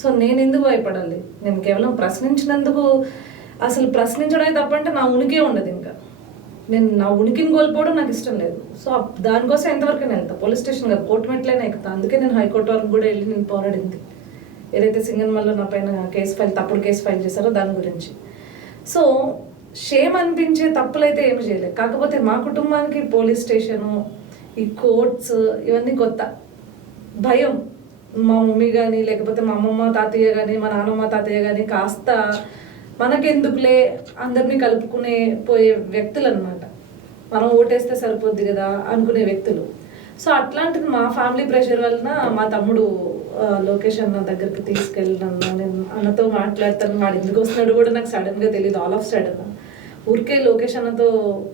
సో నేను ఎందుకు భయపడాలి? నేను కేవలం ప్రశ్నించినందుకు, అసలు ప్రశ్నించడమే తప్పంటే నా ఉనికి ఉండదు. ఇంకా నేను నా ఉనికిని కోల్పోవడం నాకు ఇష్టం లేదు. సో దానికోసం ఎంతవరకు నేను వెళ్తా? పోలీస్ స్టేషన్ కాదు, కోర్టు మెట్లైనా ఎక్కుతా. అందుకే నేను హైకోర్టు వరకు కూడా వెళ్ళి నేను పోరాడింది. ఏదైతే సింగన్మల్లో నా పైన తప్పుడు కేసు ఫైల్ చేశారో దాని గురించి. సో షేమ్ అనిపించే తప్పులైతే ఏమి చేయలేదు. కాకపోతే మా కుటుంబానికి పోలీస్ స్టేషను, ఈ కోర్ట్స్ ఇవన్నీ కొత్త. భయం. మా మమ్మీ కానీ, లేకపోతే మా అమ్మమ్మ తాతయ్య కానీ, మా నాన్నమ్మ తాతయ్య కానీ కాస్త మనకెందుకులే అందరినీ కలుపుకునే పోయే వ్యక్తులు అనమాట. మనం ఓటేస్తే సరిపోద్ది కదా అనుకునే వ్యక్తులు. సో అట్లాంటిది మా ఫ్యామిలీ ప్రెషర్ వలన మా తమ్ముడు లోకేష్ అన్న దగ్గరికి తీసుకెళ్ళినన్నా, నేను అన్నతో మాట్లాడతాను. వాడు ఎందుకు వస్తున్నాడు కూడా నాకు సడన్గా తెలియదు. ఆల్ ఆఫ్ సడన్ ఊరికే లోకేష్ అన్నతో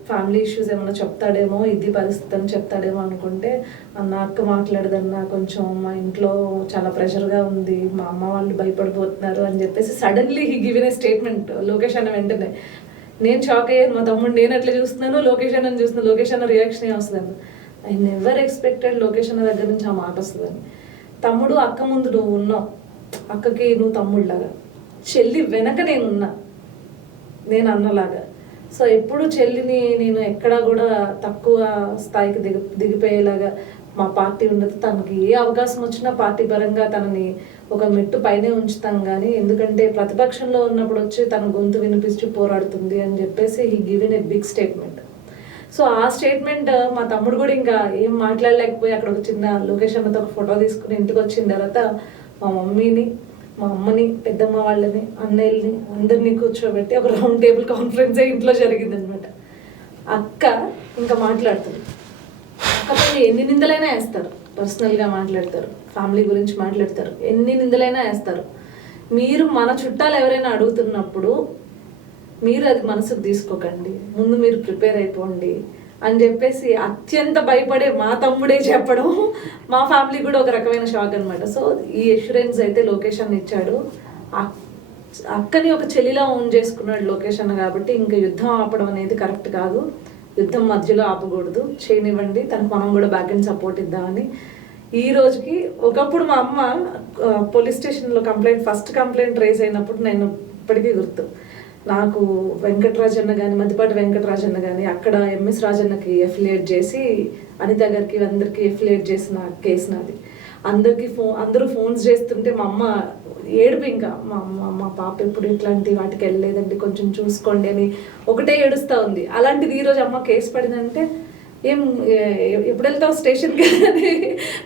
ఫ్యామిలీ ఇష్యూస్ ఏమైనా చెప్తాడేమో, ఇది పరిస్థితి అని చెప్తాడేమో అనుకుంటే, అన్న అక్క మాట్లాడదన్నా, కొంచెం మా ఇంట్లో చాలా ప్రెషర్గా ఉంది, మా అమ్మ వాళ్ళు భయపడిపోతున్నారు అని చెప్పేసి suddenly he given A statement. Lokesh అన్న వెంటనే నేను షాక్ అయ్యాను. మా తమ్ముడు నేను అట్లా చూస్తున్నాను, లోకేష్ అన్న చూస్తున్నాను, లోకేష్ అన్న రియాక్షన్ వస్తుందని. ఐ నెవర్ ఎక్స్పెక్టెడ్ లోకేష్ అన్న దగ్గర నుంచి ఆ మాట వస్తుందని. తమ్ముడు అక్క ముందు నువ్వు ఉన్నావు, అక్కకి నువ్వు తమ్ముడిలాగా, చెల్లి వెనక నేనున్నా, నేను అన్నలాగా. సో ఎప్పుడు చెల్లిని నేను ఎక్కడా కూడా తక్కువ స్థాయికి దిగిపోయేలాగా మా పార్టీ ఉండదు. తనకి ఏ అవకాశం వచ్చినా పార్టీ పరంగా తనని ఒక మెట్టు పైనే ఉంచుతాం. కానీ ఎందుకంటే ప్రతిపక్షంలో ఉన్నప్పుడు వచ్చి తన గొంతు వినిపించి పోరాడుతుంది అని చెప్పేసి he given a big statement. So ఆ స్టేట్మెంట్ మా తమ్ముడు కూడా ఇంకా ఏం మాట్లాడలేకపోయి అక్కడ ఒక చిన్న లోకేష్ అన్నతో ఒక ఫోటో తీసుకుని ఇంటికి వచ్చిన తర్వాత మా మమ్మీని, మా అమ్మని, పెద్దమ్మ వాళ్ళని, అన్నయ్యని అందరినీ కూర్చోబెట్టి ఒక రౌండ్ టేబుల్ కాన్ఫరెన్స్ ఇంట్లో జరిగింది అనమాట. అక్క ఇంకా మాట్లాడుతుంది. అక్కతో ఎన్ని నిందలైనా వేస్తారు, పర్సనల్గా మాట్లాడతారు, ఫ్యామిలీ గురించి మాట్లాడతారు, ఎన్ని నిందలైనా వేస్తారు. మీరు మన చుట్టాలు ఎవరైనా అడుగుతున్నప్పుడు మీరు అది మనసుకు తీసుకోకండి, ముందు మీరు ప్రిపేర్ అయిపోండి అని చెప్పేసి అత్యంత భయపడే మా తమ్ముడే చెప్పడం మా ఫ్యామిలీ కూడా ఒక రకమైన షాక్ అనమాట. సో ఈ ఎష్యూరెన్స్ అయితే లోకేష్ అన్న ఇచ్చాడు. అక్కని ఒక చెల్లిలా ఓన్ చేసుకున్నాడు లోకేష్ అన్న. కాబట్టి ఇంకా యుద్ధం ఆపడం అనేది కరెక్ట్ కాదు, యుద్ధం మధ్యలో ఆపకూడదు, చేయనివ్వండి, తనకు మనం కూడా బ్యాక్ అండ్ సపోర్ట్ ఇద్దామని ఈ రోజుకి. ఒకప్పుడు మా అమ్మ పోలీస్ స్టేషన్లో ఫస్ట్ కంప్లైంట్ రేజ్ అయినప్పుడు నేను ఇప్పటికీ గుర్తు, నాకు వెంకటరాజన్న కానీ, మద్దిపాటి వెంకటరాజన్న కానీ అక్కడ ఎంఎస్ రాజన్నకి ఎఫిలియేట్ చేసి అనిత గారికి అందరికీ ఎఫిలియేట్ చేసిన కేసు నాది. అందరూ ఫోన్స్ చేస్తుంటే మా అమ్మ ఏడుపు, ఇంకా మా పాప ఎప్పుడు ఇట్లాంటి వాటికి వెళ్ళలేదండి, కొంచెం చూసుకోండి అని ఒకటే ఏడుస్తూ ఉంది. అలాంటిది ఈరోజు అమ్మ కేసు పడిందంటే ఎప్పుడు వెళ్తావు స్టేషన్కి అనే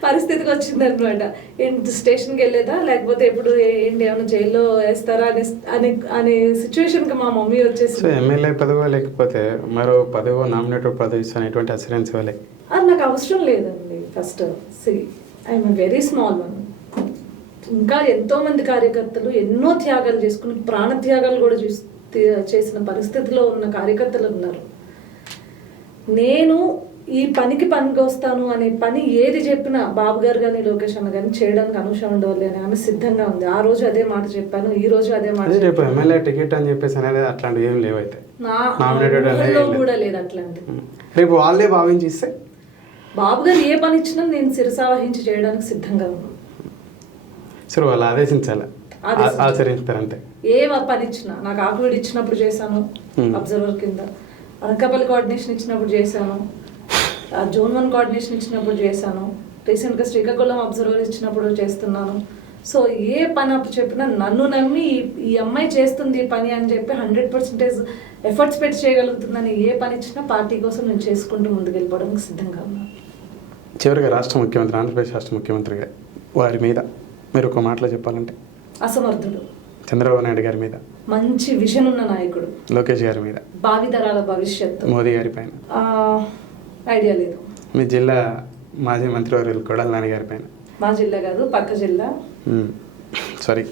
పరిస్థితికి వచ్చింది అనమాట. ఏంటి స్టేషన్కి వెళ్ళేదా, లేకపోతే ఎప్పుడు ఏంటి ఏమైనా జైల్లో వేస్తారా అనే సిచ్యువేషన్కి మా మమ్మీ వచ్చేసి. ఎమ్మెల్యే పదవో లేకపోతే మరో పదవో నామినేటెడ్ పదవి అనేటువంటి అసూరెన్స్ ఇవ్వాలి. అది నాకు అవసరం లేదండి. First I'm very small one. ఇంకా ఎంతోమంది కార్యకర్తలు ఎన్నో త్యాగాలు చేసుకుని, ప్రాణ త్యాగాలు కూడా చేసిన పరిస్థితిలో ఉన్న కార్యకర్తలు ఉన్నారు. నేను ఈ పనికి వస్తాను అనే పని ఏది చెప్పినా బాబు గారు కానీ, లోకేష్ అన్న కానీ చేయడానికి అనూష ఉండవాలి అని ఆమె సిద్ధంగా ఉంది. ఆ రోజు అదే మాట చెప్పాను, ఈ రోజు అదే మాట. రేపు ఎమ్మెల్యే టికెట్ అని చెప్పేసి అనేది అట్లాంటివి ఏం లేవు. అయితే కూడా లేదు అట్లాంటి. రేపు వాళ్ళే భావించి ఇస్తే బాబు గారు ఏ పని ఇచ్చినా నేను శిరసావహించి చేయడానికి సిద్ధంగా ఉన్నాను. సరే, వాళ్ళు ఆదేశించాలి, ఆచరిస్తారంటే. ఏ పని ఇచ్చినా, నాకు ఆకువిడి ఇచ్చినప్పుడు చేశాను అబ్జర్వర్ కింద, అనకాపల్లి కోఆర్డినేషన్ ఇచ్చినప్పుడు చేశాను, జోన్ 1 కోఆర్డినేషన్ ఇచ్చినప్పుడు చేశాను, రీసెంట్గా శ్రీకాకుళం అబ్జర్వర్ ఇచ్చినప్పుడు చేస్తున్నాను. సో ఏ పని అప్పుడు చెప్పినా నన్ను నమ్మి ఈ అమ్మాయి చేస్తుంది ఈ పని అని చెప్పి 100% ఎఫర్ట్స్ పెట్టి చేయగలుగుతుందని ఏ పని ఇచ్చినా పార్టీ కోసం నేను చేసుకుంటూ ముందుకెళ్ళిపోవడానికి సిద్ధంగా ఉన్నాను. చివరిగా రాష్ట్ర ముఖ్యమంత్రి, ఆంధ్రప్రదేశ్ రాష్ట్ర ముఖ్యమంత్రిగా వారి మీద మీరు ఒక మాటలో చెప్పాలంటే? అసమర్థుడు. చంద్రబాబు నాయుడు గారి మీద మంచి విజన్ ఉన్న నాయకుడు. లోకేష్ గారి మీద భావితరాల భవిష్యత్తు. మోదీ గారి పైన ఐడియా లేదు. మీ జిల్లా మాజీ మంత్రివర్యులు కొడాలి నాని గారి పైన? మా జిల్లా కాదు, పక్క జిల్లా. Sorry.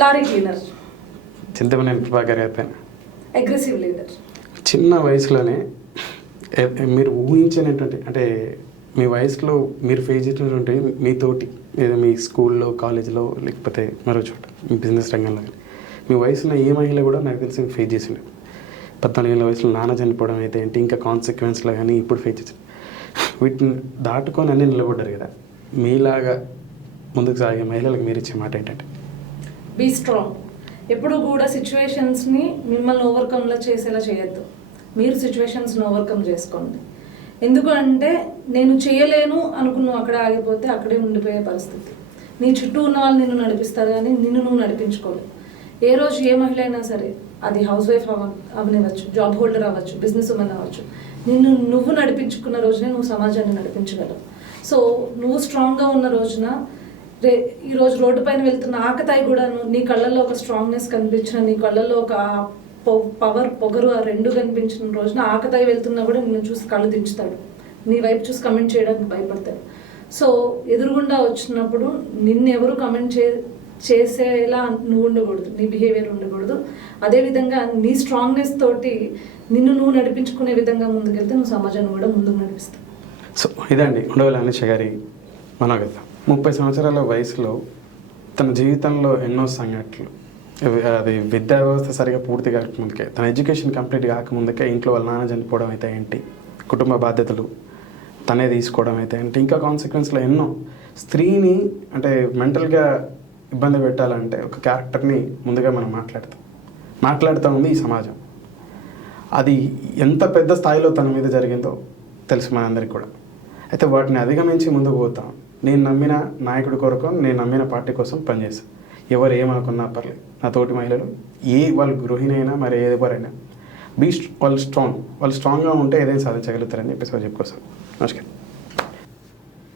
Lorry cleaner Chintamaneni Prabhakar గారి పైన? Aggressive leader. చిన్న వయసులోనే మీరు ఊహించినటువంటి, అంటే మీ వయసులో మీరు ఫేస్ చేసినటువంటి మీతోటి, లేదా మీ స్కూల్లో, కాలేజీలో, లేకపోతే మరో చోట మీ బిజినెస్ రంగంలో కానీ మీ వయసులో ఏ మహిళ కూడా నాకు తెలిసి ఫేస్ చేసిండు. 14 ఏళ్ళ వయసులో నాన్న చనిపోవడం అయితే ఏంటి, ఇంకా కాన్సిక్వెన్స్లో కానీ ఇప్పుడు ఫేస్ చేసింది. వీటిని దాటుకొని అన్నీ నిలబడ్డారు కదా. మీలాగా ముందుకు సాగే మహిళలకు మీరు ఇచ్చే మాట ఏంటంటే? Be strong. ఎప్పుడు కూడా సిచ్యువేషన్స్ని మిమ్మల్ని ఓవర్కమ్లా చేసేలా చేయొద్దు. మీరు సిచ్యువేషన్స్ని ఓవర్కమ్ చేసుకోండి. ఎందుకు అంటే నేను చేయలేను అనుకున్నావు అక్కడే ఆగిపోతే అక్కడే ఉండిపోయే పరిస్థితి. నీ చుట్టూ ఉన్న వాళ్ళు నిన్ను నడిపిస్తారు కానీ నిన్ను నువ్వు నడిపించుకోలేవు. ఏ రోజు ఏ మహిళ అయినా సరే, అది హౌస్ వైఫ్ అవనివ్వచ్చు, జాబ్ హోల్డర్ అవ్వచ్చు, బిజినెస్ ఉమెన్ అవ్వచ్చు, నిన్ను నువ్వు నడిపించుకున్న రోజునే నువ్వు సమాజాన్ని నడిపించగలవు. సో నువ్వు స్ట్రాంగ్గా ఉన్న రోజున ఈరోజు రోడ్డు పైన వెళ్తున్న ఆకతాయి కూడా నీ కళ్ళల్లో ఒక స్ట్రాంగ్నెస్ కనిపించిన, నీ కళ్ళల్లో ఒక పవర్ పొగరు ఆ రెండు కనిపించిన రోజున ఆకతాయి వెళ్తున్నా కూడా నిన్ను చూసి కళ్ళు దించుతాడు, నీ వైపు చూసి కమెంట్ చేయడానికి భయపడతాడు. సో ఎదురుగుండా వచ్చినప్పుడు నిన్ను ఎవరు కమెంట్ చేసేలా నువ్వు ఉండకూడదు, నీ బిహేవియర్ ఉండకూడదు. అదేవిధంగా నీ స్ట్రాంగ్నెస్ తోటి నిన్ను నువ్వు నడిపించుకునే విధంగా ముందుకెళ్తే నువ్వు సమాజాన్ని కూడా ముందుకు నడిపిస్తావు. సో ఇదండి ఉండవల్లి అనూష గారి మనోగత. 30 సంవత్సరాల వయసులో తన జీవితంలో ఎన్నో సంఘటనలు, అది విద్యా వ్యవస్థ సరిగా పూర్తి కాకముందుకే, తన ఎడ్యుకేషన్ కంప్లీట్ కాకముందుకే ఇంట్లో వాళ్ళ నాన్న చనిపోవడం అయితే ఏంటి, కుటుంబ బాధ్యతలు తనే తీసుకోవడం అయితే ఏంటి, ఇంకా కాన్సిక్వెన్స్లో ఎన్నో, స్త్రీని అంటే మెంటల్గా ఇబ్బంది పెట్టాలంటే ఒక క్యారెక్టర్ని ముందుగా మనం మాట్లాడుతూ ఉంది ఈ సమాజం. అది ఎంత పెద్ద స్థాయిలో తన మీద జరిగిందో తెలుసు మనందరికీ కూడా. అయితే వాటిని అధిగమించి ముందుకు పోతాం. నేను నమ్మిన నాయకుడి కొరకు, నేను నమ్మిన పార్టీ కోసం పనిచేస్తాను. ఎవరు ఏమనుకున్నా పర్లేదు, నా తోటి మహిళలు వాళ్ళు గృహిణి అయినా మరి ఎవరైనా వాళ్ళు స్ట్రాంగ్గా ఉంటే ఏదైనా సాధించగలుగుతారని చెప్పేసి చెప్పుకోసాను. నమస్కారం.